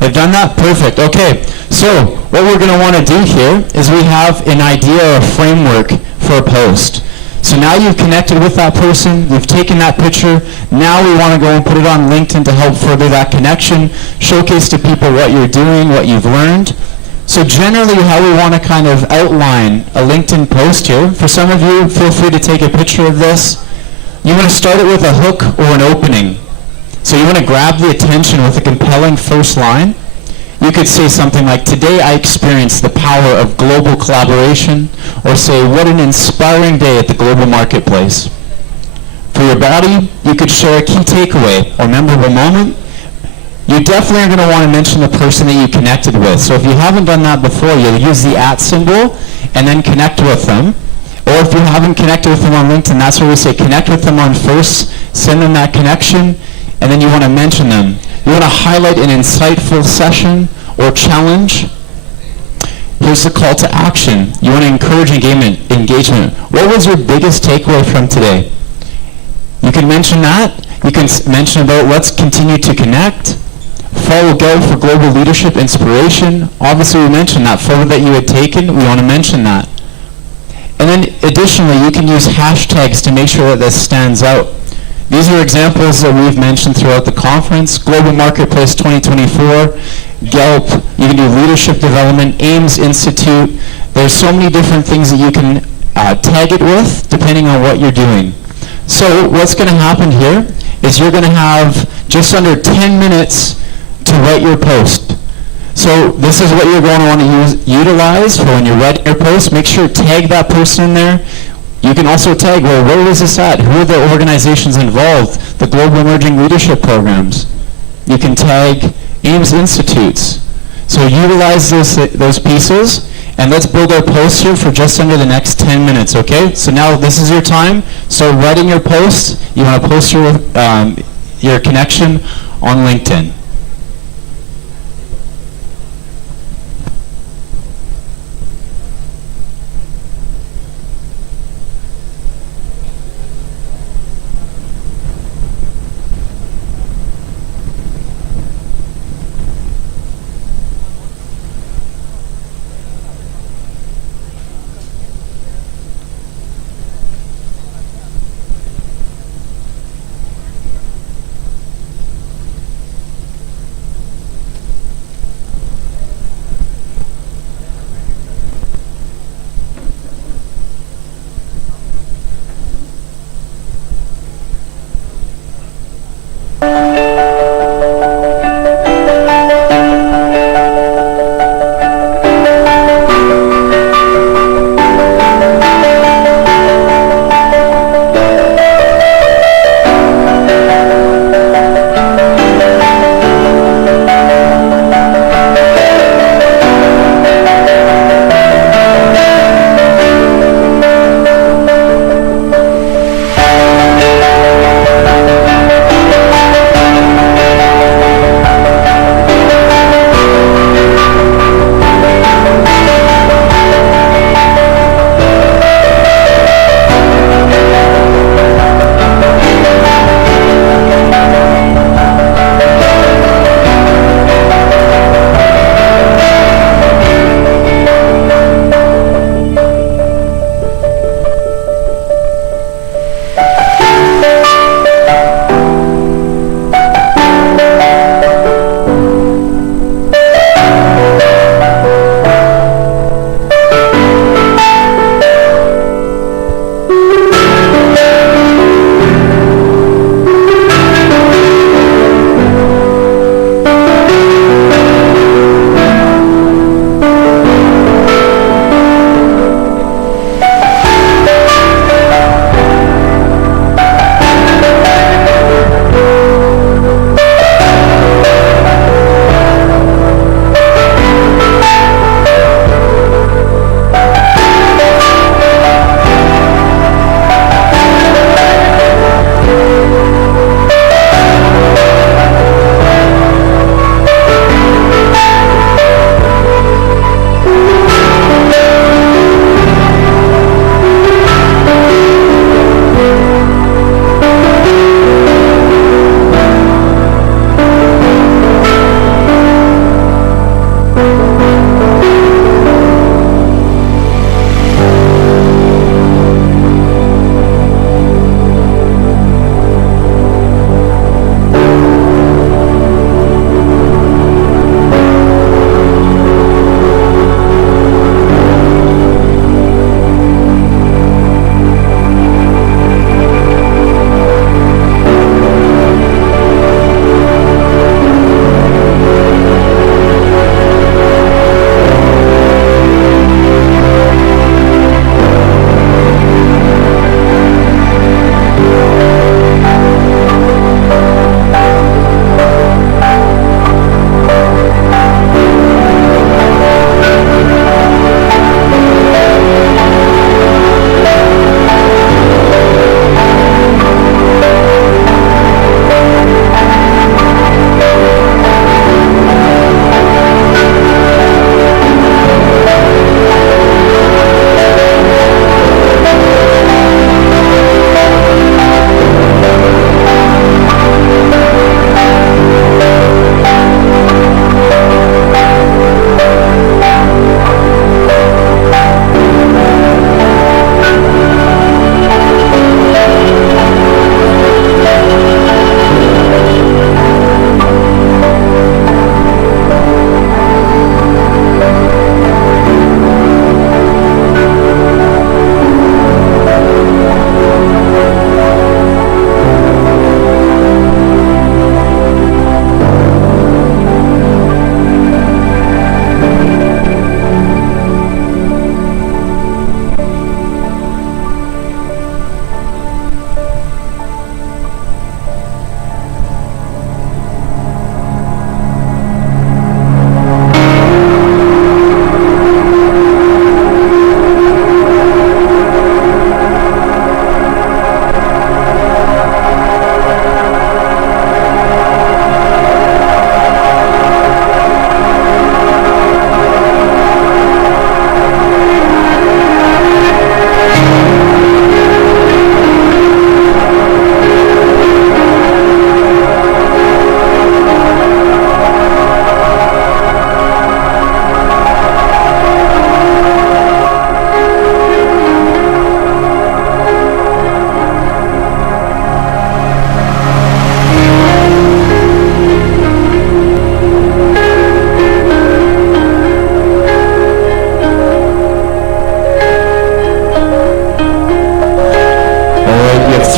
They've done that? Perfect. Okay. So, what we're going to want to do here is we have an idea or a framework for a post. So now you've connected with that person, you've taken that picture, now we want to go and put it on LinkedIn to help further that connection, showcase to people what you're doing, what you've learned. So generally how we want to kind of outline a LinkedIn post here, for some of you, feel free to take a picture of this. You want to start it with a hook or an opening. So you want to grab the attention with a compelling first line. You could say something like, today I experienced the power of global collaboration, or say, what an inspiring day at the global marketplace. For your body, you could share a key takeaway or memorable moment. You definitely are going to want to mention the person that you connected with. So if you haven't done that before, you'll use the @ symbol and then connect with them. Or if you haven't connected with them on LinkedIn, that's where we say connect with them on first, send them that connection, and then you want to mention them. You want to highlight an insightful session or challenge. Here's the call to action. You want to encourage engagement. What was your biggest takeaway from today? You can mention that. You can mention about let's continue to connect. Follow Go for global leadership inspiration. Obviously we mentioned that photo that you had taken. We want to mention that. And then additionally, you can use hashtags to make sure that this stands out. These are examples that we've mentioned throughout the conference. Global Marketplace 2024, Gallup, you can do leadership development, Ames Institute. There's so many different things that you can tag it with depending on what you're doing. So what's going to happen here is you're going to have just under 10 minutes to write your post. So this is what you're going to want to utilize for when you're writing your post. Make sure to tag that person in there. You can also tag, well, where is this at? Who are the organizations involved? The Global Emerging Leadership Programs. You can tag Ames Institutes. So utilize those pieces, and let's build our post here for just under the next 10 minutes, okay? So now this is your time. So writing your post, you want to post your connection on LinkedIn.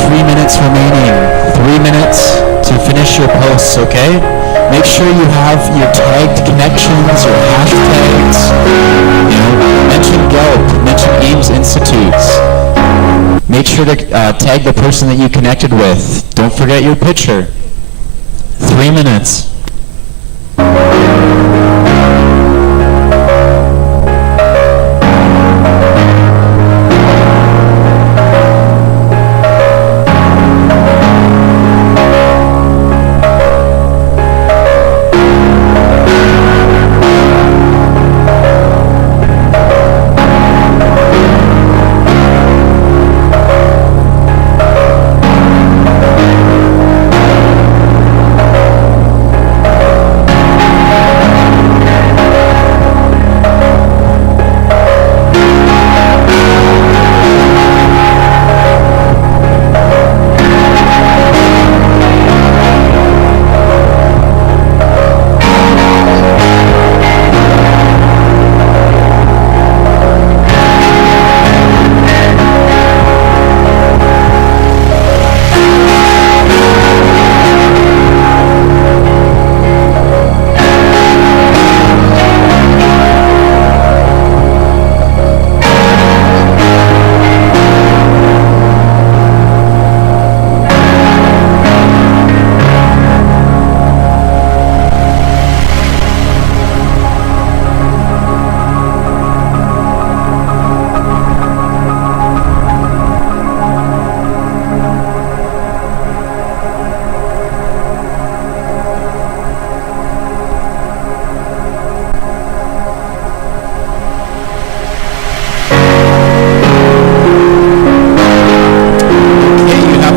3 minutes remaining. 3 minutes to finish your posts, okay? Make sure you have your tagged connections, your hashtags. You know, mention GELP, mention AIMS Institutes. Make sure to tag the person that you connected with. Don't forget your picture. 3 minutes.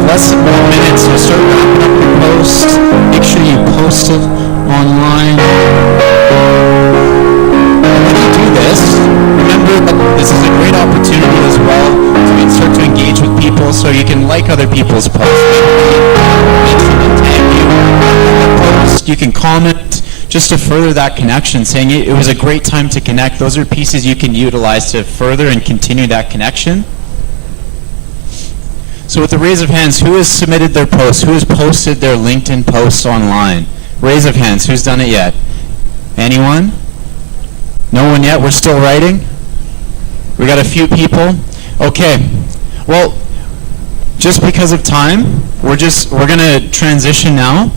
Less than 1 minute, so start wrapping up your post. Make sure you post it online. And when you do this, remember that this is a great opportunity as well to start to engage with people, so you can like other people's posts. Make sure to tag you in the post. You can comment just to further that connection, saying it was a great time to connect. Those are pieces you can utilize to further and continue that connection. So with the raise of hands, who has submitted their posts? Who has posted their LinkedIn posts online? Raise of hands. Who's done it yet? Anyone? No one yet? We're still writing? We got a few people? Okay. Well, just because of time, we're going to transition now.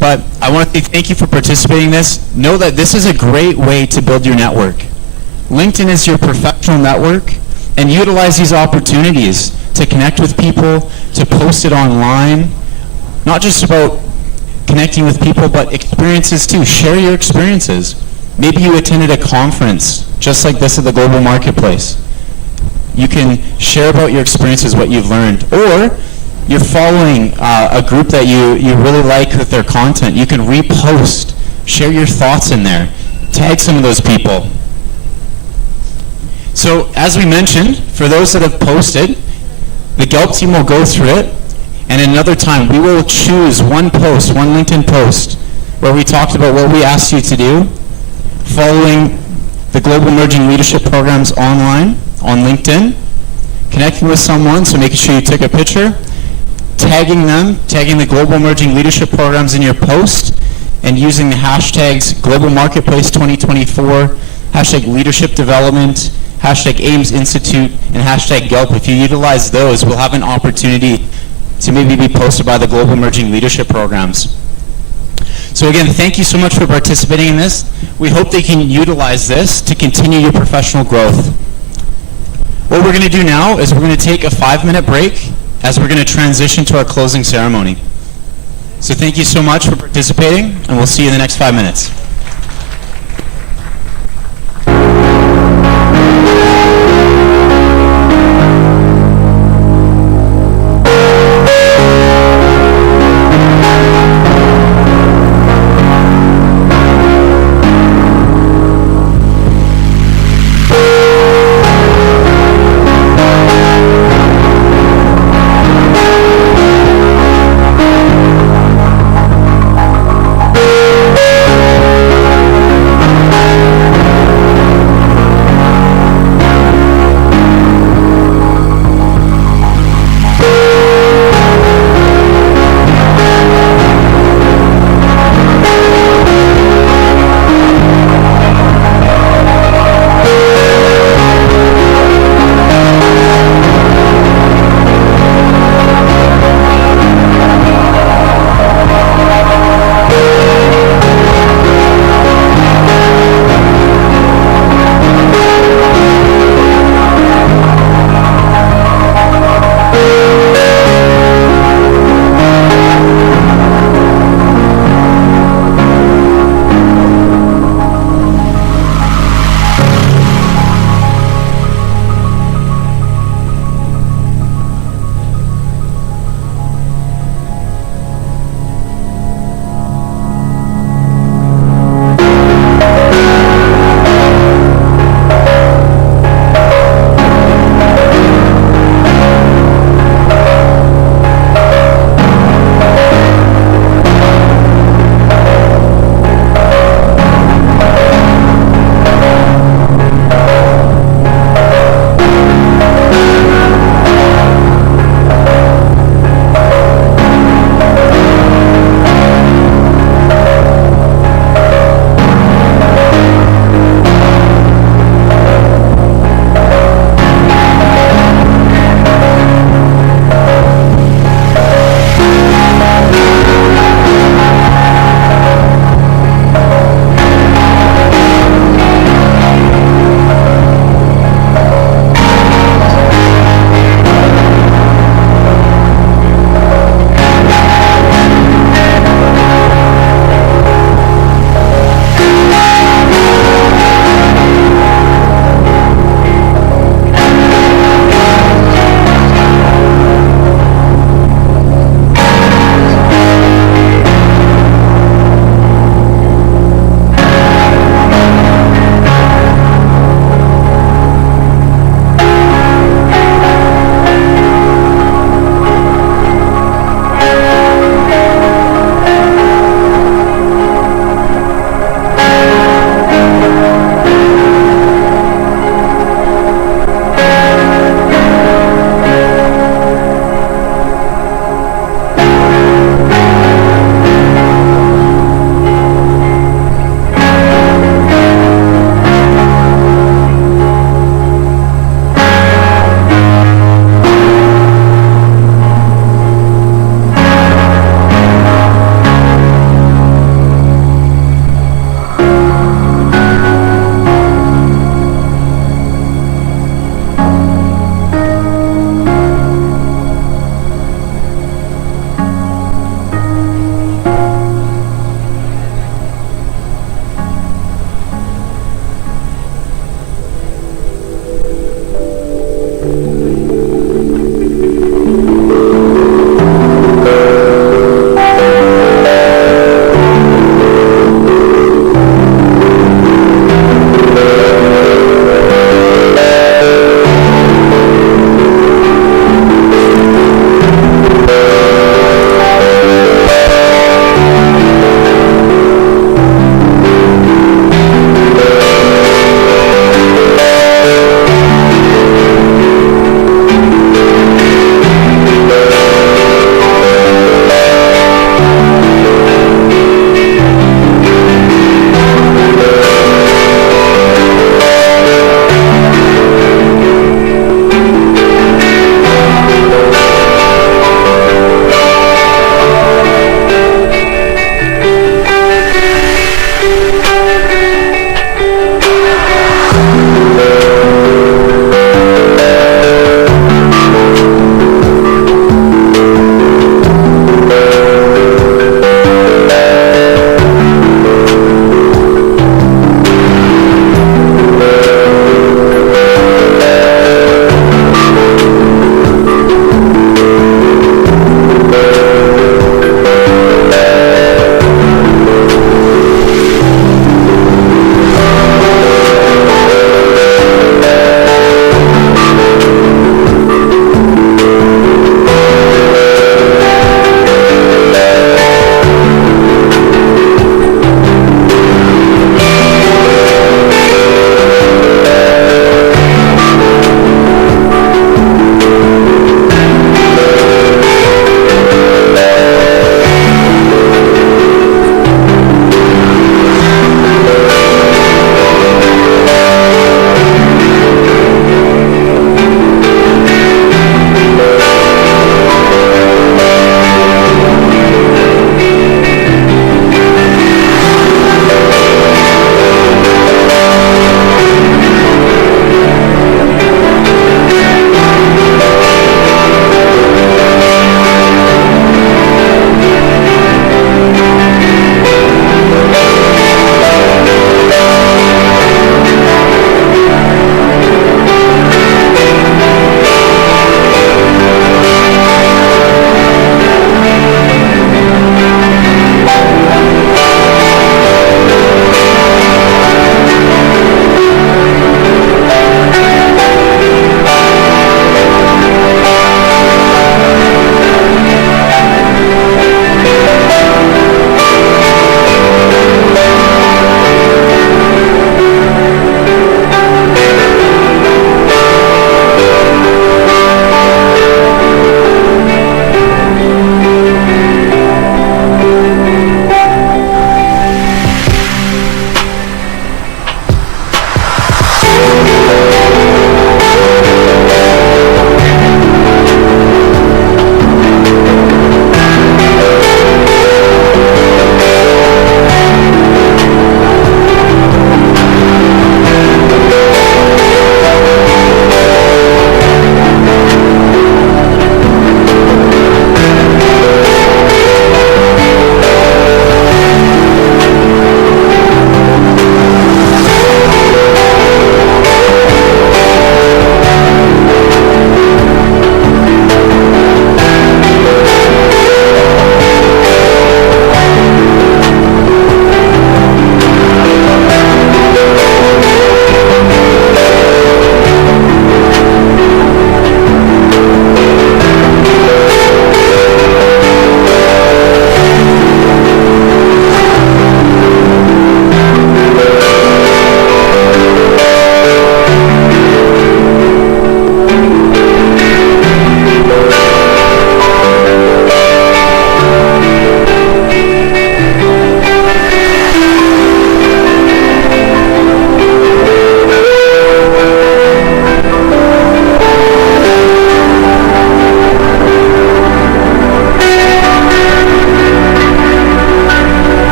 But I want to say thank you for participating in this. Know that this is a great way to build your network. LinkedIn is your professional network, and utilize these opportunities to connect with people, to post it online. Not just about connecting with people, but experiences too. Share your experiences. Maybe you attended a conference just like this at the Global Marketplace. You can share about your experiences, what you've learned. Or you're following a group that you really like with their content. You can repost, share your thoughts in there. Tag some of those people. So as we mentioned, for those that have posted, the GELP team will go through it, and another time we will choose one post, one LinkedIn post, where we talked about what we asked you to do, following the Global Emerging Leadership Programs online, on LinkedIn, connecting with someone, so making sure you take a picture, tagging them, tagging the Global Emerging Leadership Programs in your post, and using the hashtags Global Marketplace 2024, hashtag Leadership Development, hashtag AIMS Institute, and hashtag GELP. If you utilize those, we'll have an opportunity to maybe be posted by the Global Emerging Leadership Programs. So again, thank you so much for participating in this. We hope that you can utilize this to continue your professional growth. What we're going to do now is we're going to take a 5-minute break as we're going to transition to our closing ceremony. So thank you so much for participating, and we'll see you in the next 5 minutes.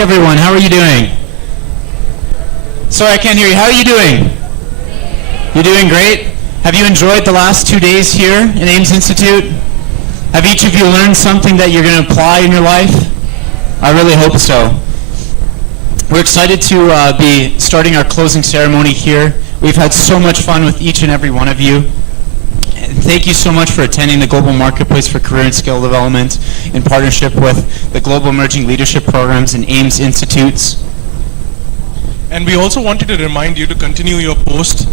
everyone. How are you doing? Sorry, I can't hear you. How are you doing? You're doing great? Have you enjoyed the last 2 days here in Ames Institute? Have each of you learned something that you're going to apply in your life? I really hope so. We're excited to be starting our closing ceremony here. We've had so much fun with each and every one of you. And thank you so much for attending the Global Marketplace for Career and Skill Development in partnership with the Global Emerging Leadership Programs and Ames Institutes. And we also wanted to remind you to continue your post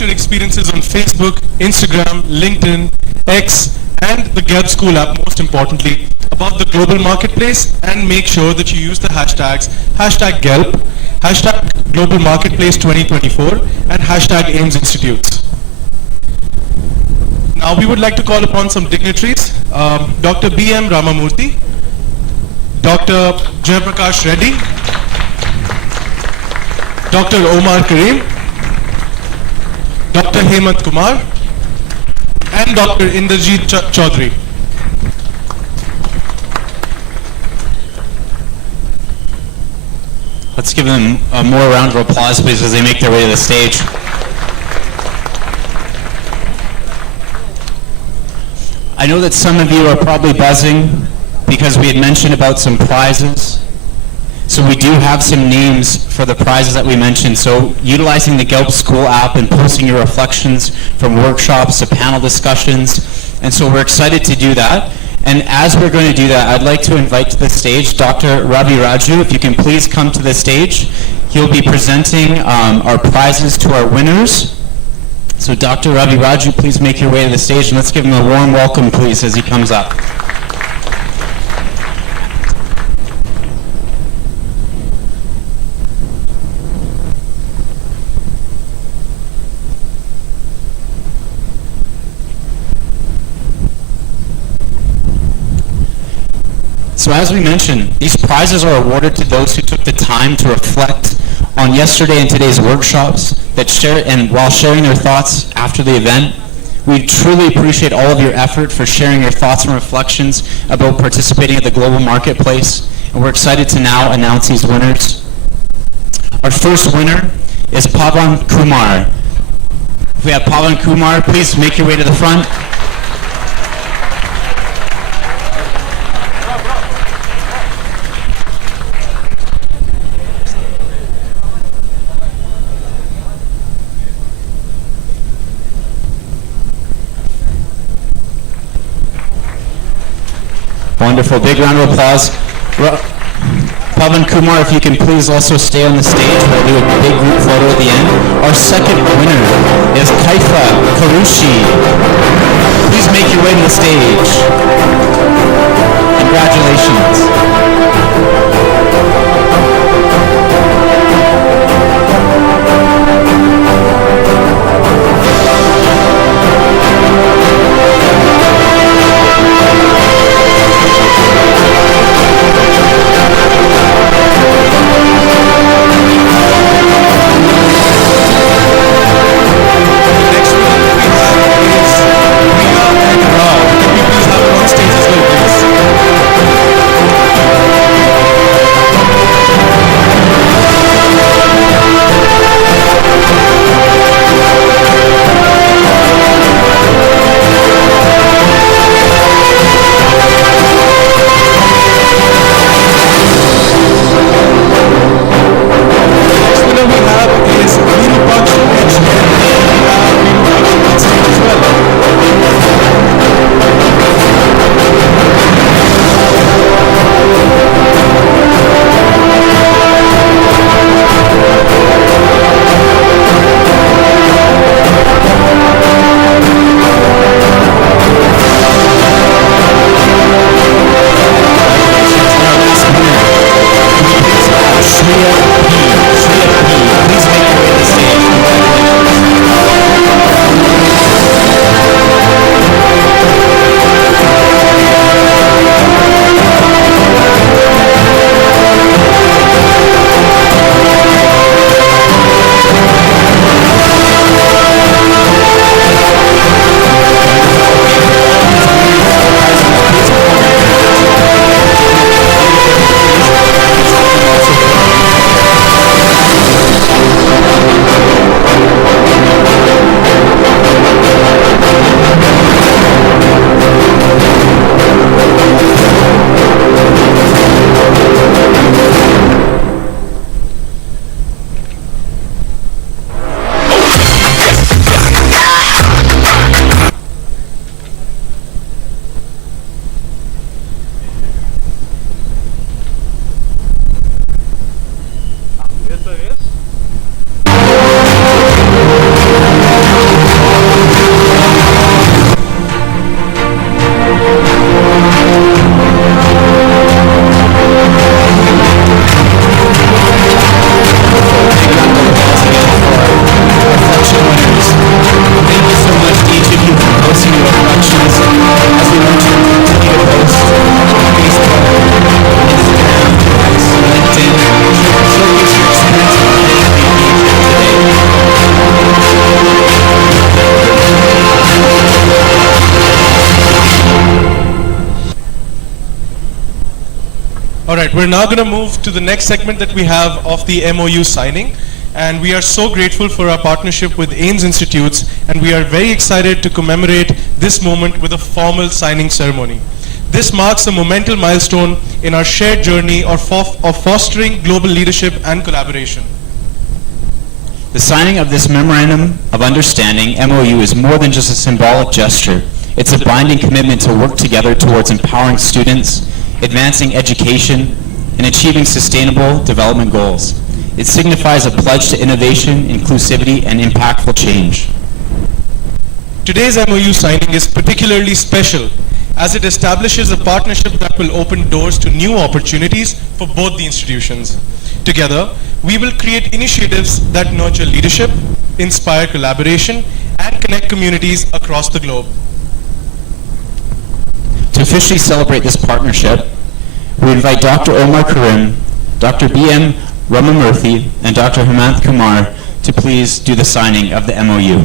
your experiences on Facebook, Instagram, LinkedIn, X, and the Gelb School app, most importantly, about the global marketplace, and make sure that you use the hashtags #Gelb, #Global Marketplace 2024, and #Ames Institutes. Now we would like to call upon some dignitaries, Dr. B.M. Ramamurthy, Dr. Jayaprakash Reddy, Dr. Omar Kareem, Dr. Hemant Kumar, and Dr. Inderjeet Chaudhary. Let's give them a more round of applause, please, as they make their way to the stage. I know that some of you are probably buzzing because we had mentioned about some prizes. So we do have some names for the prizes that we mentioned. So utilizing the Gelb School app and posting your reflections from workshops to panel discussions. And so we're excited to do that. And as we're going to do that, I'd like to invite to the stage Dr. Ravi Raju. If you can please come to the stage. He'll be presenting our prizes to our winners. So Dr. Ravi Raju, please make your way to the stage, and let's give him a warm welcome, please, as he comes up. So as we mentioned, these prizes are awarded to those who took the time to reflect on yesterday and today's workshops and while sharing their thoughts after the event. We truly appreciate all of your effort for sharing your thoughts and reflections about participating at the Global Marketplace. And we're excited to now announce these winners. Our first winner is Pavan Kumar. If we have Pavan Kumar, please make your way to the front. Wonderful. Big round of applause. Pavan Kumar, if you can please also stay on the stage. We'll do a big group photo at the end. Our second winner is Kaifa Karushi. Please make your way to the stage. Congratulations. All right, we're now going to move to the next segment that we have of the MOU signing. And we are so grateful for our partnership with AIMS Institutes, and we are very excited to commemorate this moment with a formal signing ceremony. This marks a monumental milestone in our shared journey of fostering global leadership and collaboration. The signing of this Memorandum of Understanding, MOU, is more than just a symbolic gesture. It's a binding commitment to work together towards empowering students, advancing education, and achieving sustainable development goals. It signifies a pledge to innovation, inclusivity, and impactful change. Today's MOU signing is particularly special as it establishes a partnership that will open doors to new opportunities for both the institutions. Together, we will create initiatives that nurture leadership, inspire collaboration, and connect communities across the globe. To officially celebrate this partnership, we invite Dr. Omar Karim, Dr. B.M. Ramamurthy, and Dr. Hemanth Kumar to please do the signing of the MOU.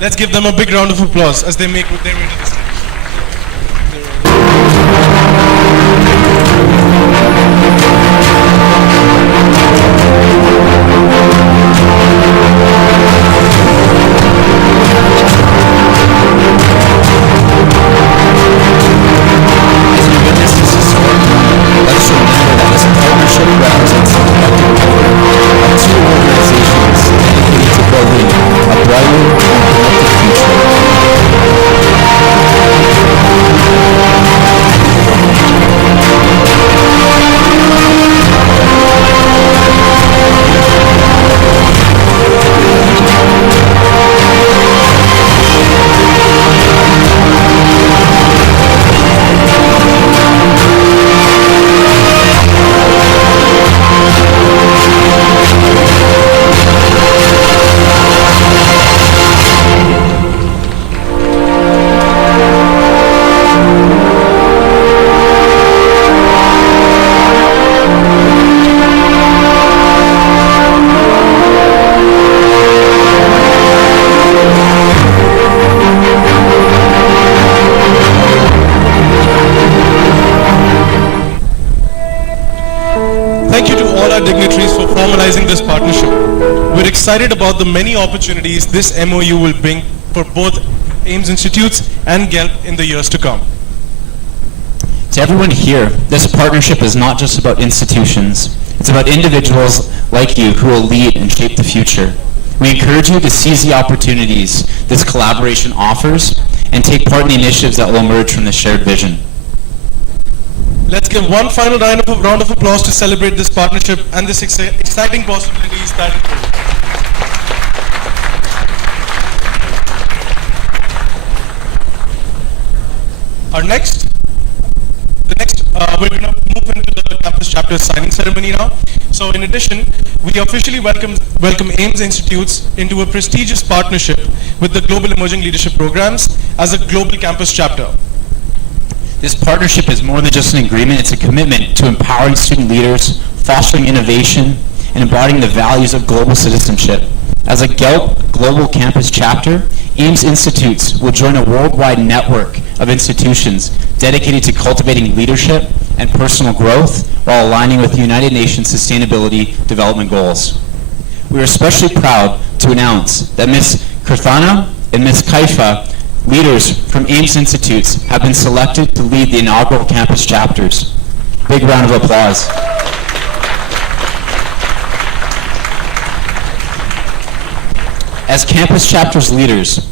Let's give them a big round of applause as they make their way to the stage. Let's remember that this partnership represents the collective effort of two organizations dedicated to building a brighter and connected future. Thank you to all our dignitaries for formalizing this partnership. We're excited about the many opportunities this MOU will bring for both AIMS Institutes and GELP in the years to come. To everyone here, this partnership is not just about institutions. It's about individuals like you who will lead and shape the future. We encourage you to seize the opportunities this collaboration offers and take part in the initiatives that will emerge from this shared vision. Let's give one final round of applause to celebrate this partnership and this exciting possibilities that it holds. We're going to move into the campus chapter signing ceremony now. So in addition, we officially welcome AIMS Institutes into a prestigious partnership with the Global Emerging Leadership Programs as a global campus chapter. This partnership is more than just an agreement, it's a commitment to empowering student leaders, fostering innovation, and embodying the values of global citizenship. As a GELP Global Campus chapter, AIMS Institutes will join a worldwide network of institutions dedicated to cultivating leadership and personal growth while aligning with the United Nations Sustainability Development Goals. We are especially proud to announce that Ms. Kirthana and Ms. Kaifa, leaders from AIMS Institutes, have been selected to lead the inaugural campus chapters. Big round of applause. As campus chapters leaders,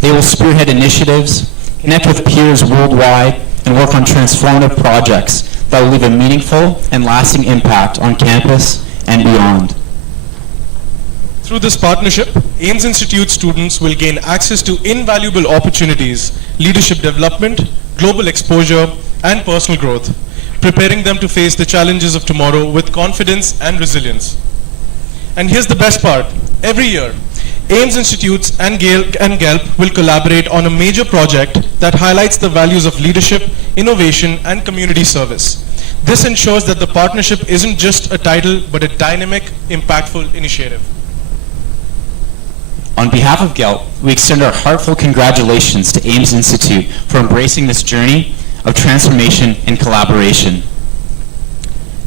they will spearhead initiatives, connect with peers worldwide, and work on transformative projects that will leave a meaningful and lasting impact on campus and beyond. Through this partnership, AIMS Institute students will gain access to invaluable opportunities, leadership development, global exposure, and personal growth, preparing them to face the challenges of tomorrow with confidence and resilience. And here's the best part. Every year, AIMS Institutes and GELP will collaborate on a major project that highlights the values of leadership, innovation, and community service. This ensures that the partnership isn't just a title, but a dynamic, impactful initiative. On behalf of GELP, we extend our heartfelt congratulations to AIMS Institute for embracing this journey of transformation and collaboration.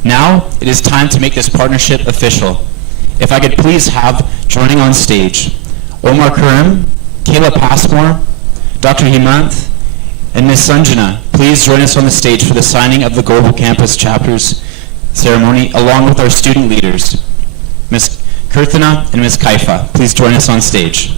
Now, it is time to make this partnership official. If I could please have joining on stage Omar Karim, Kayla Passmore, Dr. Hemant, and Ms. Sanjana, please join us on the stage for the signing of the Global Campus Chapters ceremony, along with our student leaders, Ms. Kirthana and Ms. Kaifa. Please join us on stage.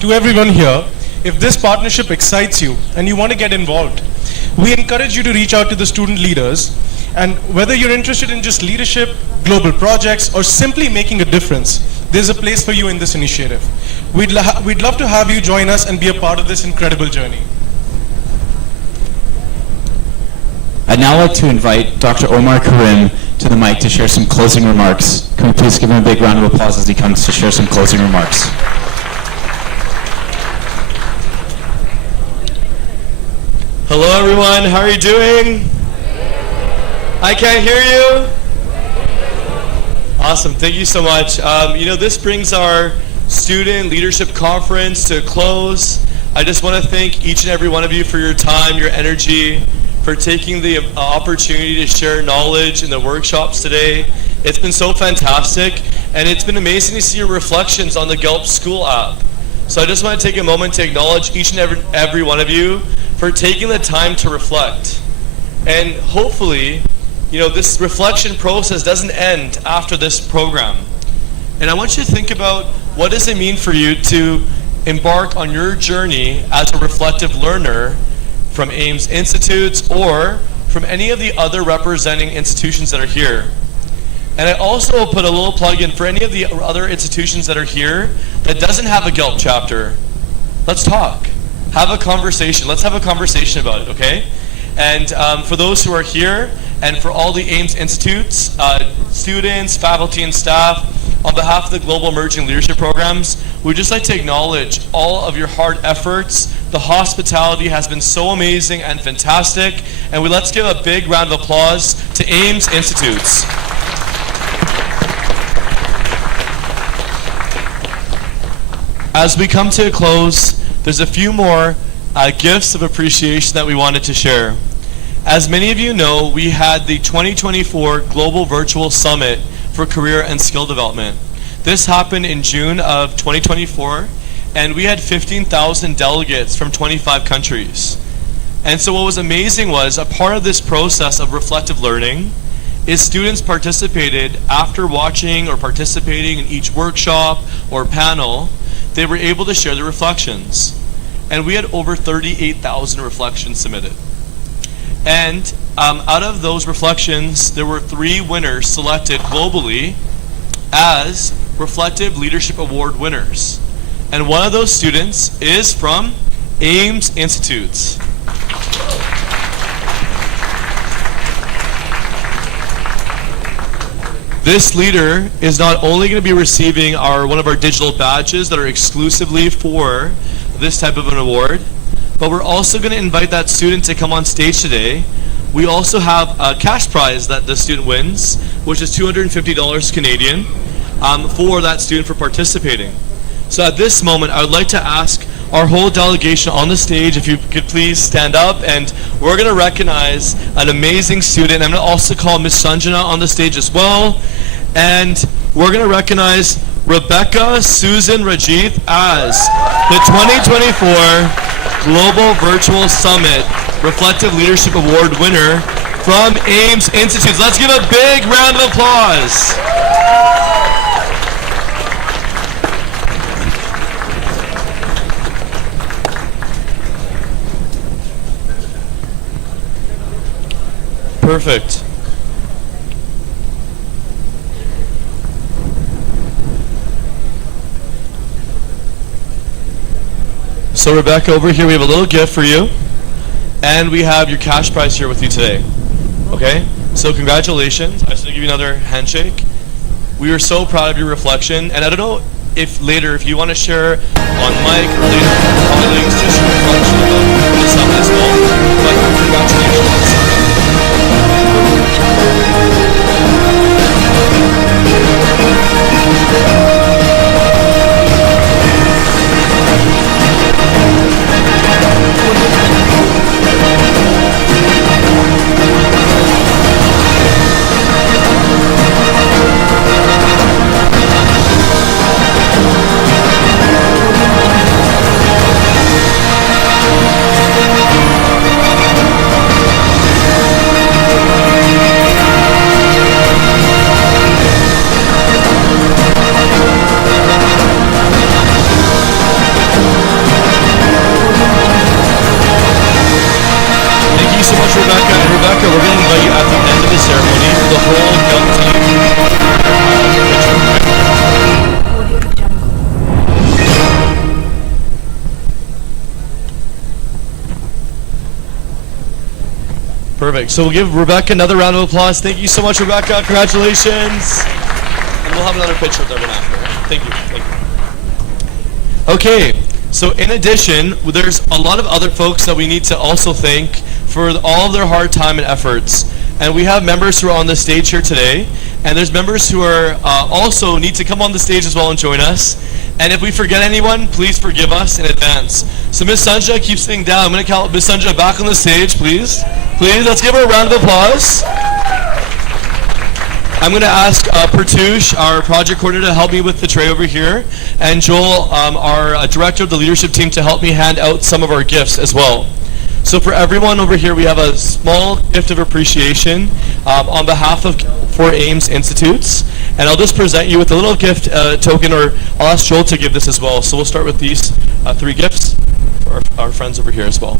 To everyone here, if this partnership excites you and you want to get involved, we encourage you to reach out to the student leaders, and whether you're interested in just leadership, global projects, or simply making a difference, there's a place for you in this initiative. We'd love to have you join us and be a part of this incredible journey. I'd now like to invite Dr. Omar Karim to the mic to share some closing remarks. Can we please give him a big round of applause as he comes to share some closing remarks? Hello everyone, how are you doing? I can't hear you. Awesome, thank you so much. This brings our Student Leadership Conference to a close. I just want to thank each and every one of you for your time, your energy, for taking the opportunity to share knowledge in the workshops today. It's been so fantastic, and it's been amazing to see your reflections on the Galp School app. So I just want to take a moment to acknowledge each and every one of you for taking the time to reflect. And hopefully, this reflection process doesn't end after this program. And I want you to think about, what does it mean for you to embark on your journey as a reflective learner from Ames Institutes or from any of the other representing institutions that are here. And I also put a little plug in for any of the other institutions that are here that doesn't have a Galp chapter. Let's talk. Have a conversation. Let's have a conversation about it, okay? And for those who are here, and for all the Ames Institutes, students, faculty, and staff, on behalf of the Global Emerging Leadership Programs, we'd just like to acknowledge all of your hard efforts. The hospitality has been so amazing and fantastic, and let's give a big round of applause to Ames Institutes. As we come to a close, there's a few more gifts of appreciation that we wanted to share. As many of you know, we had the 2024 Global Virtual Summit for Career and Skill Development. This happened in June of 2024, and we had 15,000 delegates from 25 countries. And so what was amazing was, a part of this process of reflective learning is students participated after watching or participating in each workshop or panel. They were able to share their reflections. And we had over 38,000 reflections submitted. And out of those reflections, there were 3 winners selected globally as Reflective Leadership Award winners. And one of those students is from Ames Institutes. This leader is not only going to be receiving one of our digital badges that are exclusively for this type of an award, but we're also going to invite that student to come on stage today. We also have a cash prize that the student wins, which is $250 Canadian for that student for participating. So at this moment, I would like to ask our whole delegation on the stage, if you could please stand up, and we're going to recognize an amazing student. I'm going to also call Ms. Sanjana on the stage as well, and we're going to recognize Rebecca Susan Rajith as the 2024 Global Virtual Summit Reflective Leadership Award winner from Ames Institutes. Let's give a big round of applause. Perfect. So Rebecca, over here we have a little gift for you, and we have your cash prize here with you today. Okay? So congratulations. I just want to give you another handshake. We are so proud of your reflection, and I don't know if later, if you want to share on mic or later, colleagues, just your reflection about the summit as well. But congratulations. Rebecca, and Rebecca, we're going to invite you at the end of the ceremony for the whole Galp team. Perfect. So we'll give Rebecca another round of applause. Thank you so much, Rebecca. Congratulations. And we'll have another picture with everyone after. Thank you. Thank you. Okay. So in addition, there's a lot of other folks that we need to also thank for all of their hard time and efforts. And we have members who are on the stage here today, and there's members who are also need to come on the stage as well and join us. And if we forget anyone, please forgive us in advance. So Ms. Sanjana keeps sitting down. I'm going to call Ms. Sanjana back on the stage, please. Please, let's give her a round of applause. I'm going to ask Pertush, our project coordinator, to help me with the tray over here, and Joel, our director of the leadership team, to help me hand out some of our gifts as well. So for everyone over here, we have a small gift of appreciation on behalf of 4 Ames Institutes, and I'll just present you with a little gift token, or I'll ask Joel to give this as well. So we'll start with these 3 gifts for our friends over here as well.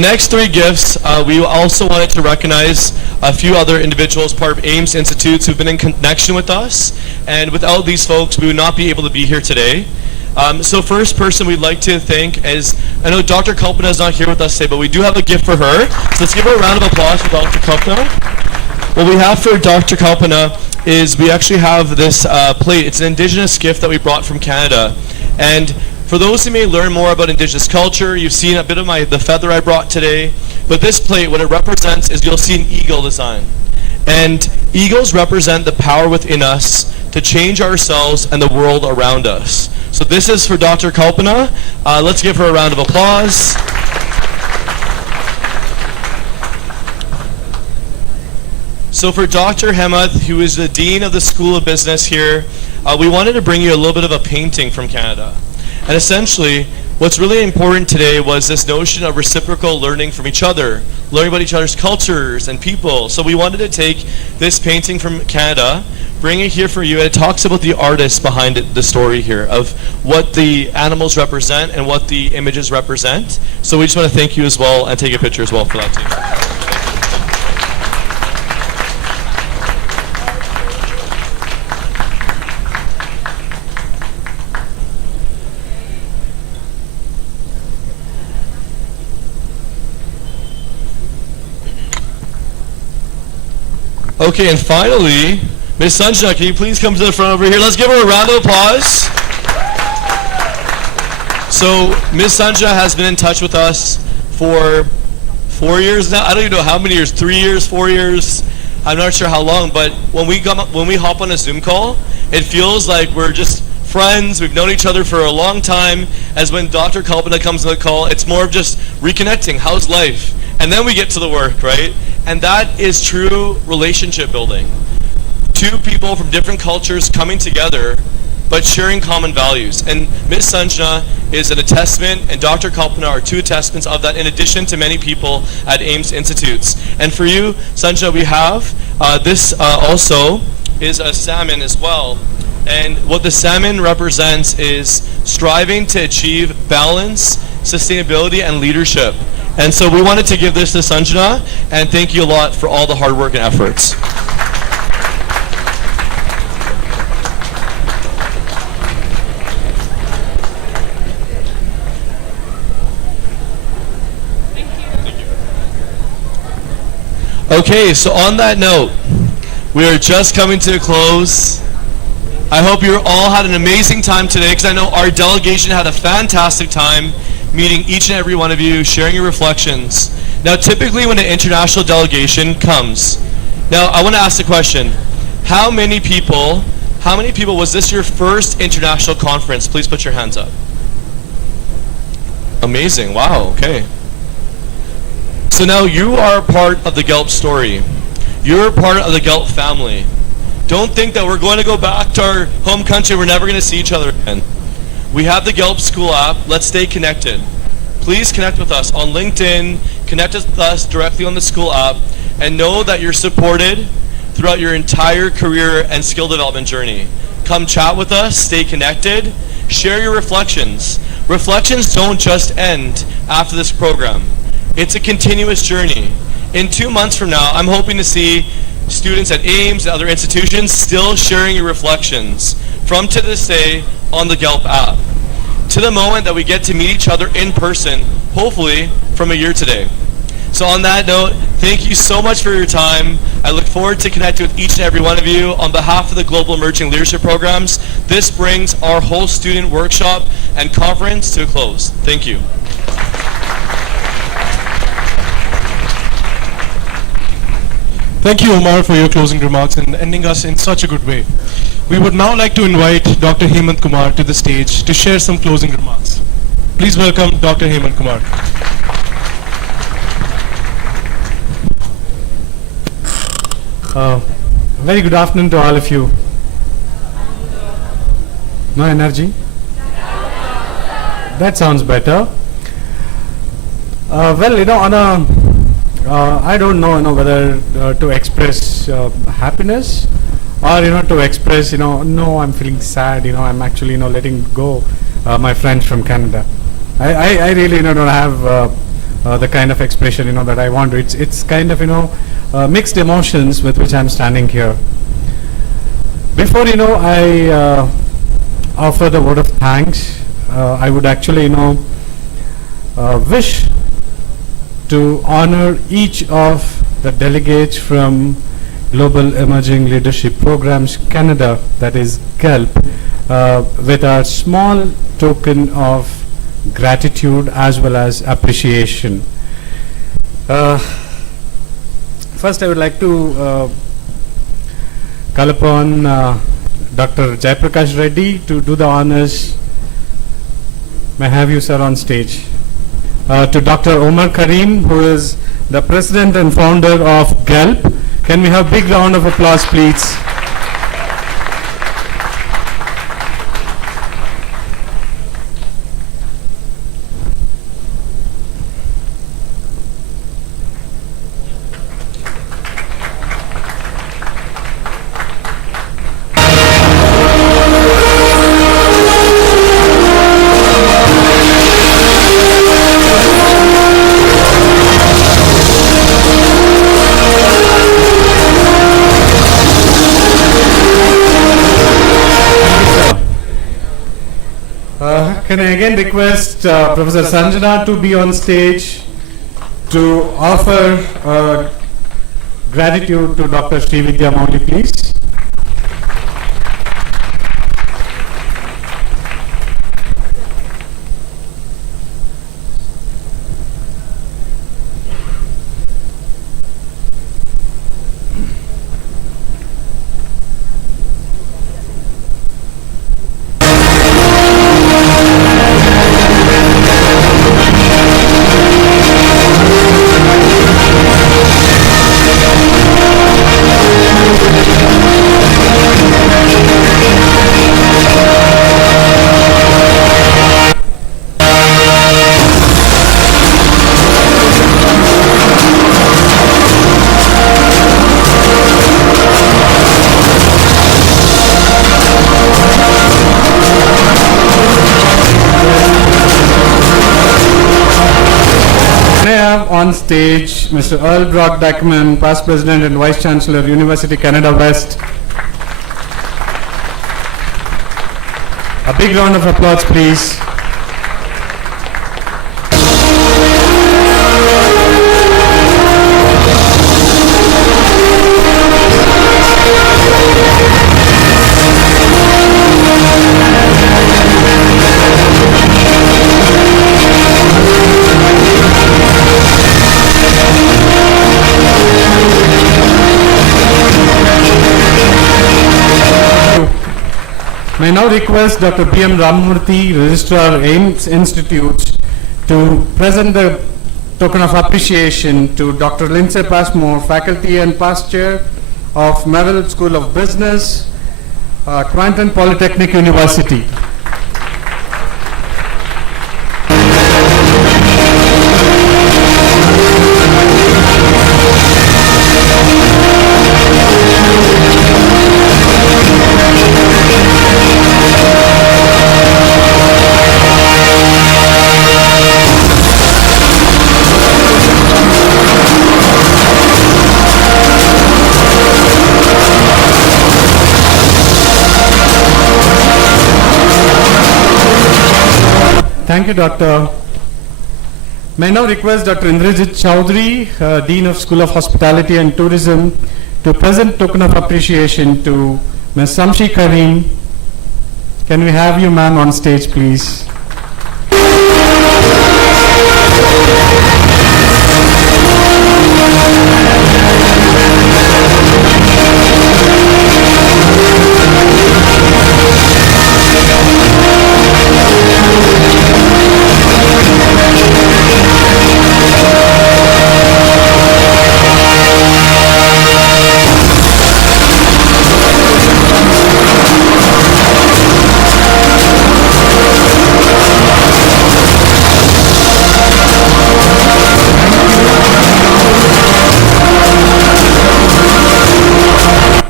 Next 3 gifts, we also wanted to recognize a few other individuals, part of Ames Institutes, who've been in connection with us, and without these folks, we would not be able to be here today. So first person we'd like to thank is, I know Dr. Kalpana is not here with us today, but we do have a gift for her. So let's give her a round of applause for Dr. Kalpana. What we have for Dr. Kalpana is we actually have this plate. It's an Indigenous gift that we brought from Canada. And for those who may learn more about Indigenous culture, you've seen a bit of the feather I brought today. But this plate, what it represents is you'll see an eagle design. And eagles represent the power within us to change ourselves and the world around us. So this is for Dr. Kalpana. Let's give her a round of applause. So for Dr. Hemath, who is the Dean of the School of Business here, we wanted to bring you a little bit of a painting from Canada. And essentially, what's really important today was this notion of reciprocal learning from each other, learning about each other's cultures and people. So we wanted to take this painting from Canada, bring it here for you, and it talks about the artist behind it, the story here of what the animals represent and what the images represent. So we just want to thank you as well and take a picture as well for that too. Okay, and finally, Ms. Sanjana, can you please come to the front over here? Let's give her a round of applause. So, Ms. Sanjana has been in touch with us for 4 years now. I don't even know how many years, 3 years, 4 years. I'm not sure how long, but when we hop on a Zoom call, it feels like we're just friends. We've known each other for a long time. As when Dr. Kalpana comes on the call, it's more of just reconnecting. How's life? And then we get to the work, right? And that is true relationship building. 2 people from different cultures coming together, but sharing common values. And Ms. Sanjana is an attestment, and Dr. Kalpana are 2 attestments of that, in addition to many people at Ames Institutes. And for you, Sanjana, we have this also is a salmon as well. And what the salmon represents is striving to achieve balance, sustainability, and leadership. And so we wanted to give this to Sanjana, and thank you a lot for all the hard work and efforts. Okay, so on that note, we are just coming to a close. I hope you all had an amazing time today, because I know our delegation had a fantastic time meeting each and every one of you, sharing your reflections. Now, typically when an international delegation comes, now I want to ask the question, how many people, was this your first international conference? Please put your hands up. Amazing, wow, okay. So now you are a part of the GELP story. You're a part of the GELP family. Don't think that we're going to go back to our home country, we're never going to see each other again. We have the GELP School app. Let's stay connected. Please connect with us on LinkedIn, connect with us directly on the school app, and know that you're supported throughout your entire career and skill development journey. Come chat with us, stay connected, share your reflections. Reflections don't just end after this program. It's a continuous journey. In 2 months from now, I'm hoping to see students at Ames and other institutions still sharing your reflections from to this day on the GELP app, to the moment that we get to meet each other in person, hopefully from a year today. So on that note, thank you so much for your time. I look forward to connecting with each and every one of you. On behalf of the Global Emerging Leadership Programs, this brings our whole student workshop and conference to a close. Thank you. Thank you, Omar, for your closing remarks and ending us in such a good way. We would now like to invite Dr. Hemant Kumar to the stage to share some closing remarks. Please welcome Dr. Hemant Kumar. Very good afternoon to all of you. No energy? That sounds better. Well, on a, I don't know, whether to express happiness or, to express, no, I'm feeling sad, I'm actually, letting go my friends from Canada. I really, don't have the kind of expression, that I want. It's kind of, mixed emotions with which I'm standing here. Before, I offer the word of thanks, I would actually, wish to honor each of the delegates from Global Emerging Leadership Programs Canada, that is GELP, with a small token of gratitude as well as appreciation. First, I would like to call upon Dr. Jaiprakash Reddy to do the honors. May I have you, sir, on stage. To Dr. Omar Karim, who is the president and founder of GELP. Can we have a big round of applause, please? Can I again request Professor Sanjana to be on stage to offer gratitude to Dr. Srividya Mauli, please. On stage, Mr. Earl Brock Dackman, past president and vice chancellor, University Canada West. A big round of applause, please. May I now request Dr. B.M. Ramamurthy, Registrar, Ames Institute, to present the token of appreciation to Dr. Lindsay Passmore, Faculty and Past Chair of Merrill School of Business, Quantum Polytechnic University. Thank you, Doctor. May I now request Dr. Indrajit Chowdhury, Dean of School of Hospitality and Tourism, to present token of appreciation to Ms. Samshi Kareem. Can we have you, ma'am, on stage, please?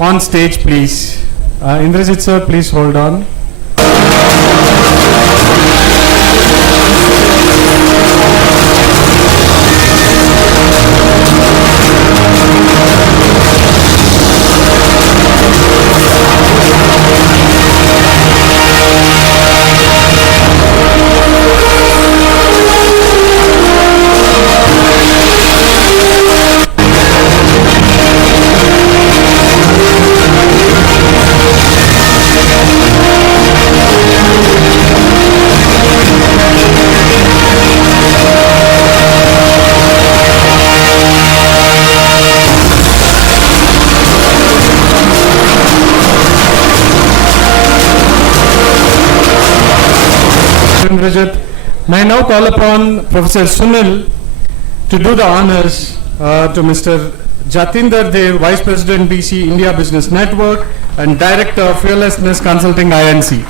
On stage, please. Indrajit sir, please hold on. May I now call upon Professor Sunil to do the honors to Mr. Jatinder Dev, Vice President BC India Business Network and Director of Fearlessness Consulting INC.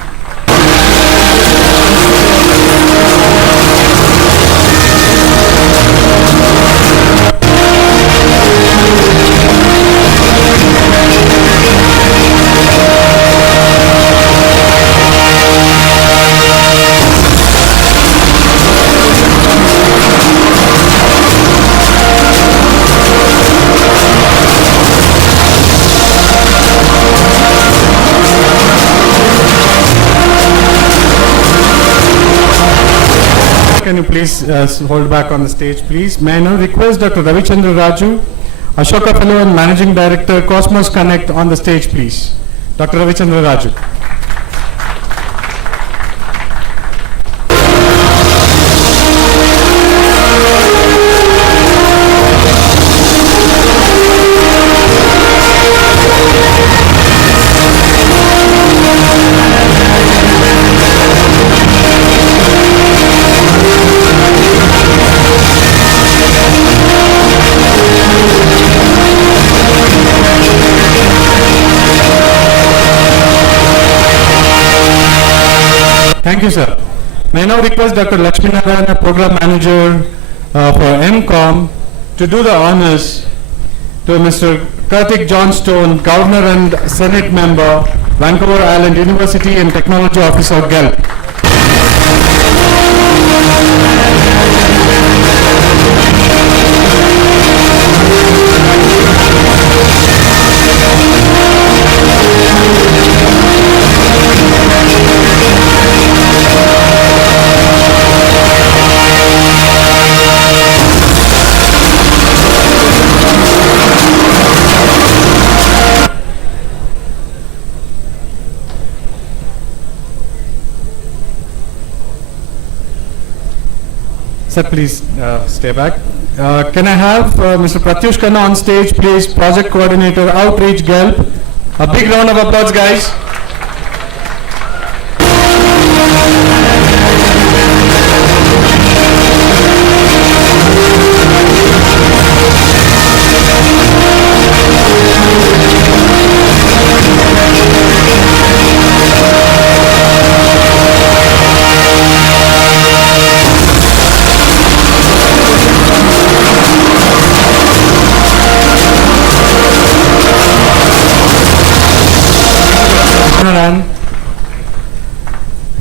Can you please hold back on the stage, please? May I now request Dr. Ravichandra Raju, Ashoka Fellow and Managing Director, Cosmos Connect, on the stage, please. Dr. Ravichandra Raju. Thank you, sir. May I now request Dr. Lakshmi Narayana, Program Manager for MCOM, to do the honors to Mr. Karthik Johnstone, Governor and Senate Member, Vancouver Island University and Technology Officer, GELP. Sir, please stay back. Can I have Mr. Pratyush Khanna on stage, please, Project Coordinator, Outreach, GELP. A big round of applause, guys.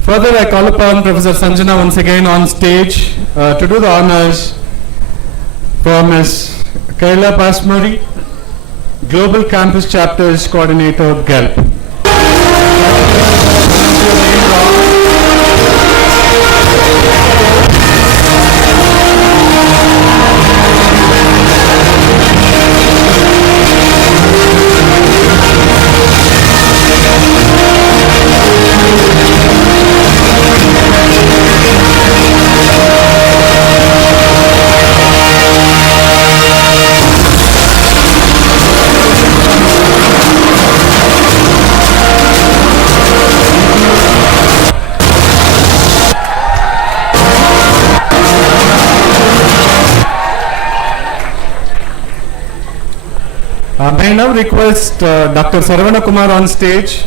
Further, I call upon Professor Sanjana once again on stage to do the honors for Ms. Kaila Pasmuri, Global Campus Chapters Coordinator, GELP. May I now request Dr. Saravana Kumar on stage.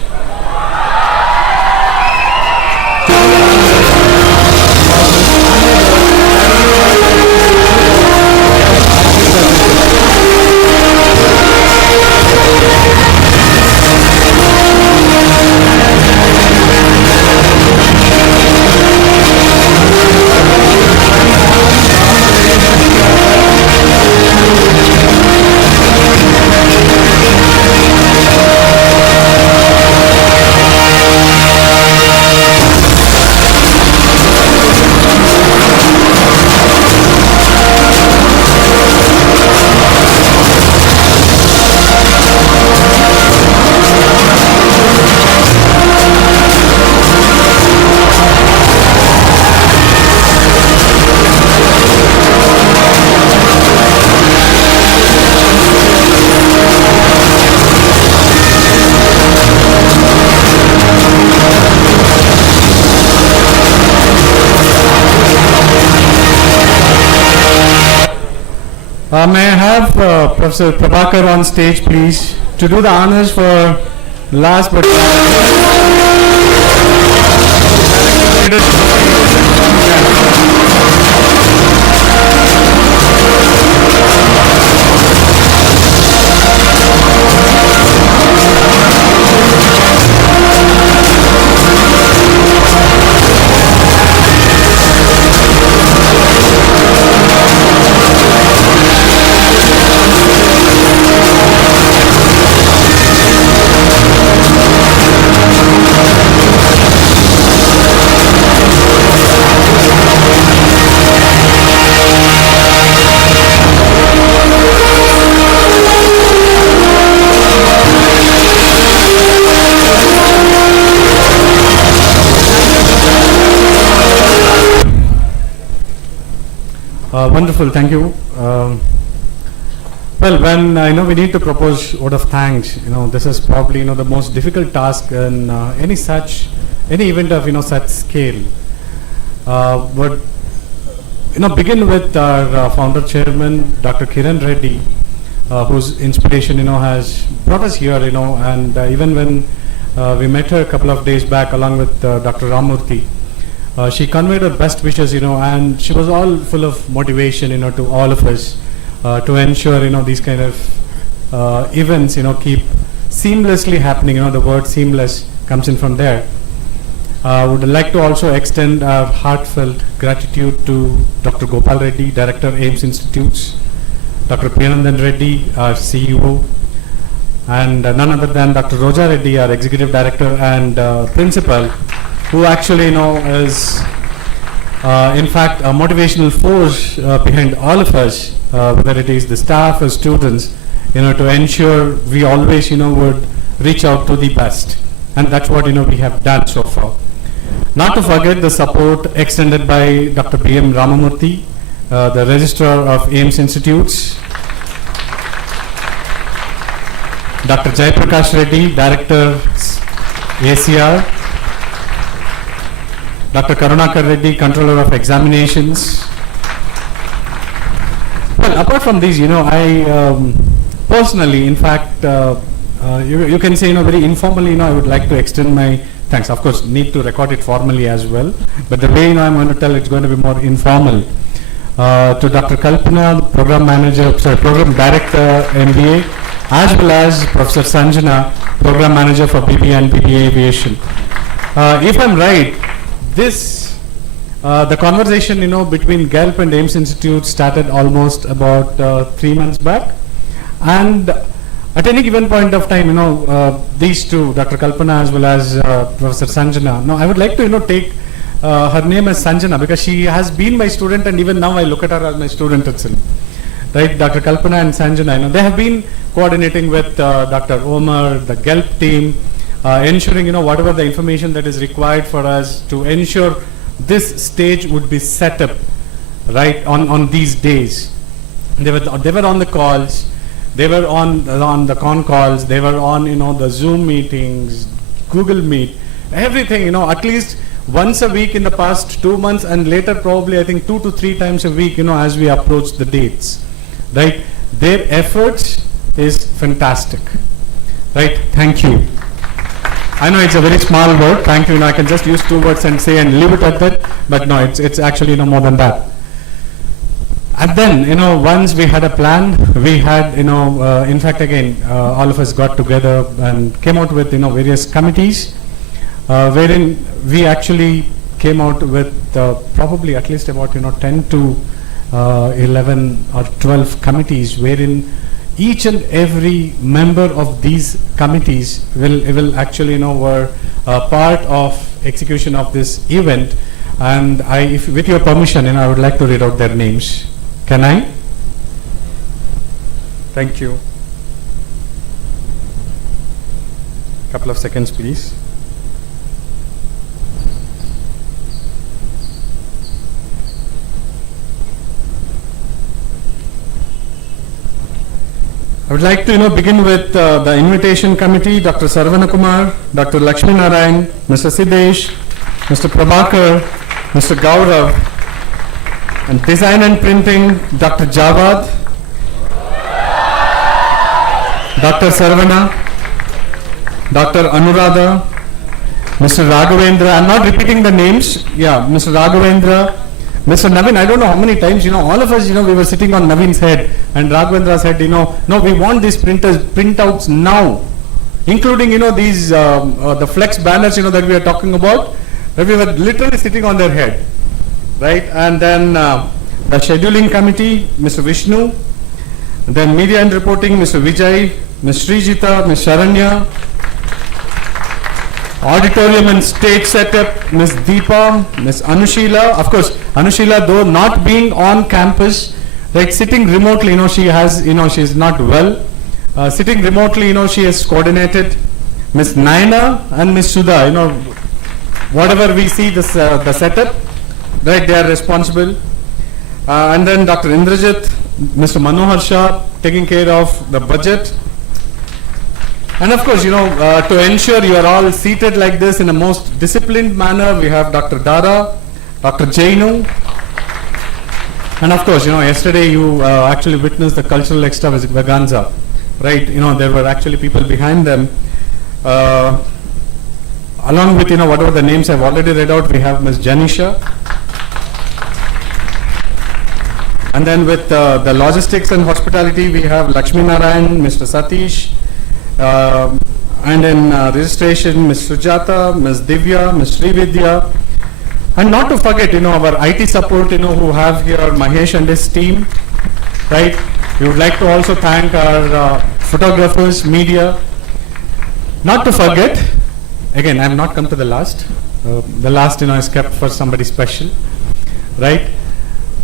May I have Professor Prabhakar on stage, please, to do the honors for last but wonderful, thank you. Well, when I know we need to propose vote of thanks, this is probably the most difficult task in any event of such scale. But begin with our founder chairman, Dr. Kiran Reddy, whose inspiration has brought us here. And even when we met her a couple of days back along with Dr. Ramurthy. She conveyed her best wishes, and she was all full of motivation, to all of us to ensure, these kind of events, keep seamlessly happening. The word seamless comes in from there. Would like to also extend our heartfelt gratitude to Dr. Gopal Reddy, Director, AIMS Institutes, Dr. Priyanandan Reddy, our CEO, and none other than Dr. Roja Reddy, our Executive Director and Principal, who actually is in fact a motivational force behind all of us, whether it is the staff or students, to ensure we always would reach out to the best, and that's what we have done so far. Not to forget the support extended by Dr. B.M. Ramamurthy, the Registrar of AIMS Institutes, Dr. Jayaprakash Reddy, Director ACR, Dr. Karunakar Reddy, Controller of Examinations. Well, apart from these, I personally, in fact, you can say, very informally, I would like to extend my thanks. Of course, need to record it formally as well, but the way I'm going to tell, it's going to be more informal. To Dr. Kalpana, Program Director, MBA, as well as Professor Sanjana, Program Manager for BBA and BBA Aviation. If I'm right, the conversation, between GALP and AIMS Institute started almost about 3 months back, and at any given point of time, these two, Dr. Kalpana as well as Professor Sanjana. Now, I would like to, take her name as Sanjana because she has been my student, and even now I look at her as my student itself. Right, Dr. Kalpana and Sanjana, they have been coordinating with Dr. Omar, the GALP team, ensuring whatever the information that is required for us to ensure this stage would be set up right on these days. They were on the calls, they were on the con calls, they were on the Zoom meetings, Google Meet, everything, at least once a week in the past 2 months, and later probably I think 2 to 3 times a week, as we approach the dates. Right, their efforts is fantastic. Right? Thank you. I know it's a very small word, thank you. I can just use 2 words and say and leave it at that, but no, it's actually more than that. And then, once we had a plan, we had, in fact, again, all of us got together and came out with, various committees, wherein we actually came out with probably at least about, 10 to 11 or 12 committees, wherein each and every member of these committees will actually were part of execution of this event. And if with your permission, I would like to read out their names. Can I? Thank you. Couple of seconds, please. I would like to begin with the invitation committee, Dr. Sarvana Kumar, Dr. Lakshmi Narayan, Mr. Siddesh, Mr. Prabhakar, Mr. Gaurav, and design and printing, Dr. Javad, Dr. Sarvana, Dr. Anuradha, Mr. Raghavendra. I'm not repeating the names. Yeah, Mr. Raghavendra, Mr. Navin. I don't know how many times, all of us, we were sitting on Navin's head, and Raghavendra's head, no, we want these printouts now, including, these, the flex banners, that we are talking about, that we were literally sitting on their head, right? And then the scheduling committee, Mr. Vishnu, then media and reporting, Mr. Vijay, Ms. Srijita, Ms. Sharanya, auditorium and stage setup, Ms. Deepa, Ms. Anushila. Of course, Anushila, though not being on campus, right, sitting remotely, she has, she's not well. Sitting remotely, she has coordinated. Ms. Naina and Ms. Sudha, whatever we see this, the setup, right, they are responsible. And then Dr. Indrajit, Mr. Manohar Shah, taking care of the budget. And of course, to ensure you are all seated like this in a most disciplined manner, we have Dr. Dara, Dr. Jainu, and of course, yesterday you actually witnessed the cultural extravaganza, right? There were actually people behind them. Along with, whatever the names I've already read out, we have Ms. Janisha. And then with the logistics and hospitality, we have Lakshmi Narayan, Mr. Satish, and in registration, Ms. Sujata, Ms. Divya, Ms. Srividya, and not to forget, our IT support, who have here Mahesh and his team, right? We would like to also thank our photographers, media. Not to forget, again, I have not come to the last. The last, is kept for somebody special, right?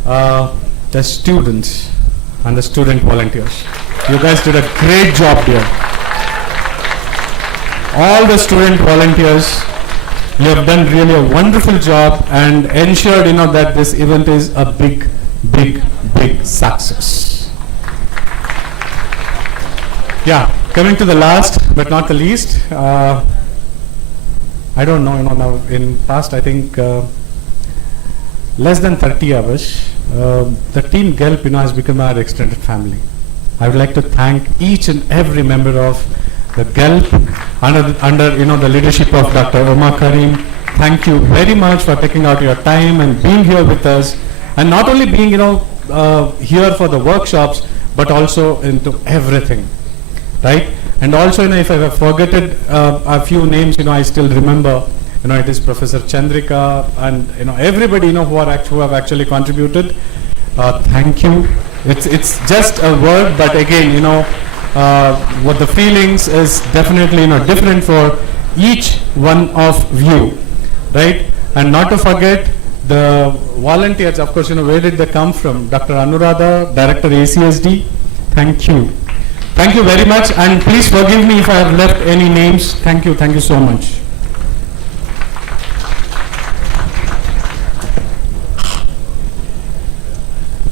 The students and the student volunteers. You guys did a great job here. All the student volunteers, you have done really a wonderful job and ensured, that this event is a big, big, big success. Yeah, coming to the last but not the least, I don't know, now in past, I think, less than 30 hours, the team GELP, has become our extended family. I would like to thank each and every member of the GELP under the leadership of Dr. Uma Karim. Thank you very much for taking out your time and being here with us, and not only being here for the workshops, but also into everything, right? And also, if I have forgotten a few names, I still remember, it is Professor Chandrika and everybody who have actually contributed. Thank you. It's just a word, but again, what the feelings is definitely different for each one of you, right? And not to forget the volunteers, of course, where did they come from? Dr. Anuradha, Director ACSD, thank you. Thank you very much, and please forgive me if I have left any names. Thank you so much.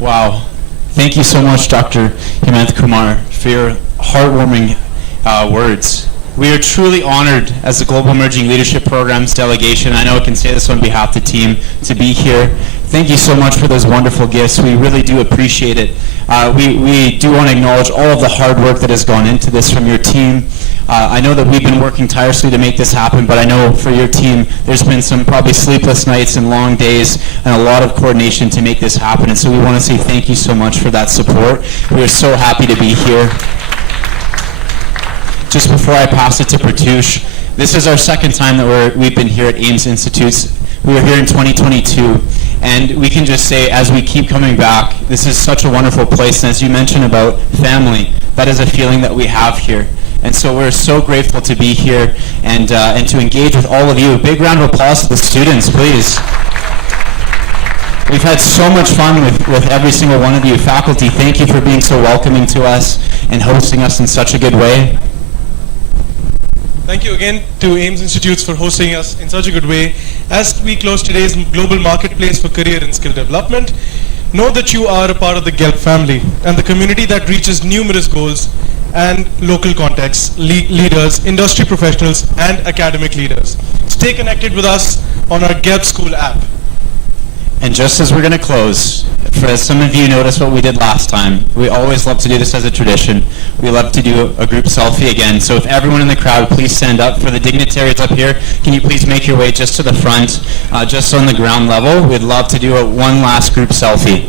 Wow. Thank you so much, Dr. Hemant Kumar, for your heartwarming words. We are truly honored as the Global Emerging Leadership Program's delegation. I know I can say this on behalf of the team to be here. Thank you so much for those wonderful gifts. We really do appreciate it. We do want to acknowledge all of the hard work that has gone into this from your team. I know that we've been working tirelessly to make this happen, but I know for your team, there's been some probably sleepless nights and long days and a lot of coordination to make this happen. And so we want to say thank you so much for that support. We are so happy to be here. Just before I pass it to Pratyush, this is our second time that we've been here at Ames Institutes. We were here in 2022, and we can just say, as we keep coming back, this is such a wonderful place. And as you mentioned about family, that is a feeling that we have here. And so we're so grateful to be here and to engage with all of you. A big round of applause to the students, please. We've had so much fun with every single one of you. Faculty, thank you for being so welcoming to us and hosting us in such a good way. Thank you again to Ames Institutes for hosting us in such a good way. As we close today's global marketplace for career and skill development, know that you are a part of the GELP family and the community that reaches numerous goals and local contexts, leaders, industry professionals, and academic leaders. Stay connected with us on our GELP School app. And just as we're going to close, for some of you noticed what we did last time. We always love to do this as a tradition. We love to do a group selfie again. So if everyone in the crowd, please stand up. For the dignitaries up here, can you please make your way just to the front, just on the ground level? We'd love to do one last group selfie.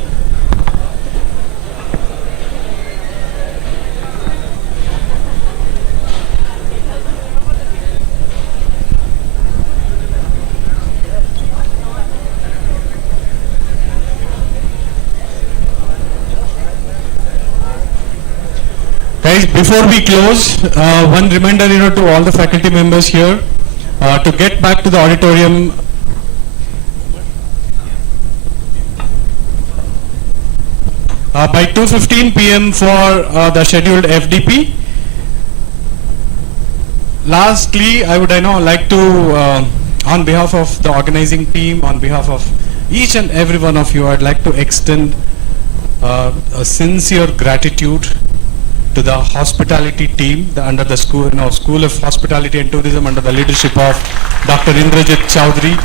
Guys, before we close, one reminder, to all the faculty members here, to get back to the auditorium. By 2:15 p.m. for the scheduled FDP. Lastly, I would like to, on behalf of the organizing team, on behalf of each and every one of you, I'd like to extend a sincere gratitude to the hospitality team under the school, School of Hospitality and Tourism under the leadership of Dr. Indrajit Chowdhury.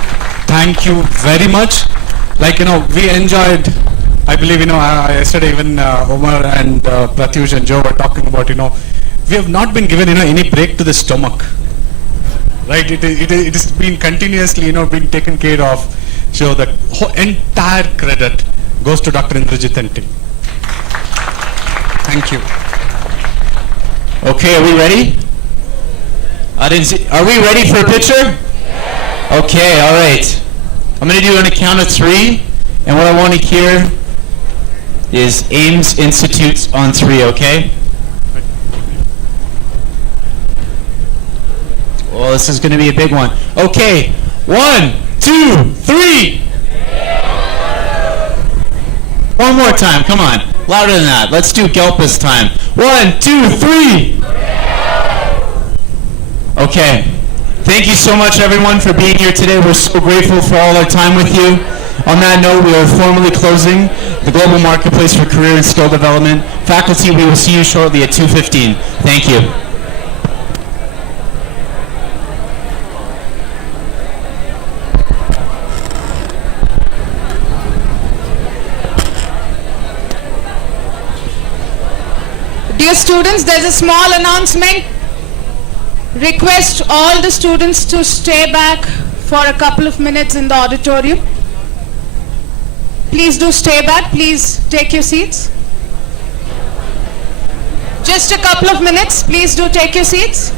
Thank you very much. We enjoyed, I believe, yesterday even Omar and Pratyush and Joe were talking about, we have not been given, any break to the stomach. Right? It has been continuously, being taken care of. So the entire credit goes to Dr. Indrajit and team. Thank you. Okay, are we ready? Are we ready for a picture? Okay, all right. I'm going to do on a count of 3, and what I want to hear is Ames Institutes on 3, okay? Well, this is going to be a big one. Okay, 1, 2, 3. One more time, come on. Louder than that. Let's do Gelpa's time. 1, 2, 3. Okay. Thank you so much, everyone, for being here today. We're so grateful for all our time with you. On that note, we are formally closing the Global Marketplace for Career and Skill Development. Faculty, we will see you shortly at 2:15. Thank you. Dear students, there's a small announcement. Request all the students to stay back for a couple of minutes in the auditorium. Please do stay back. Please take your seats. Just a couple of minutes. Please do take your seats.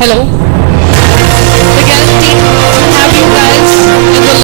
Hello.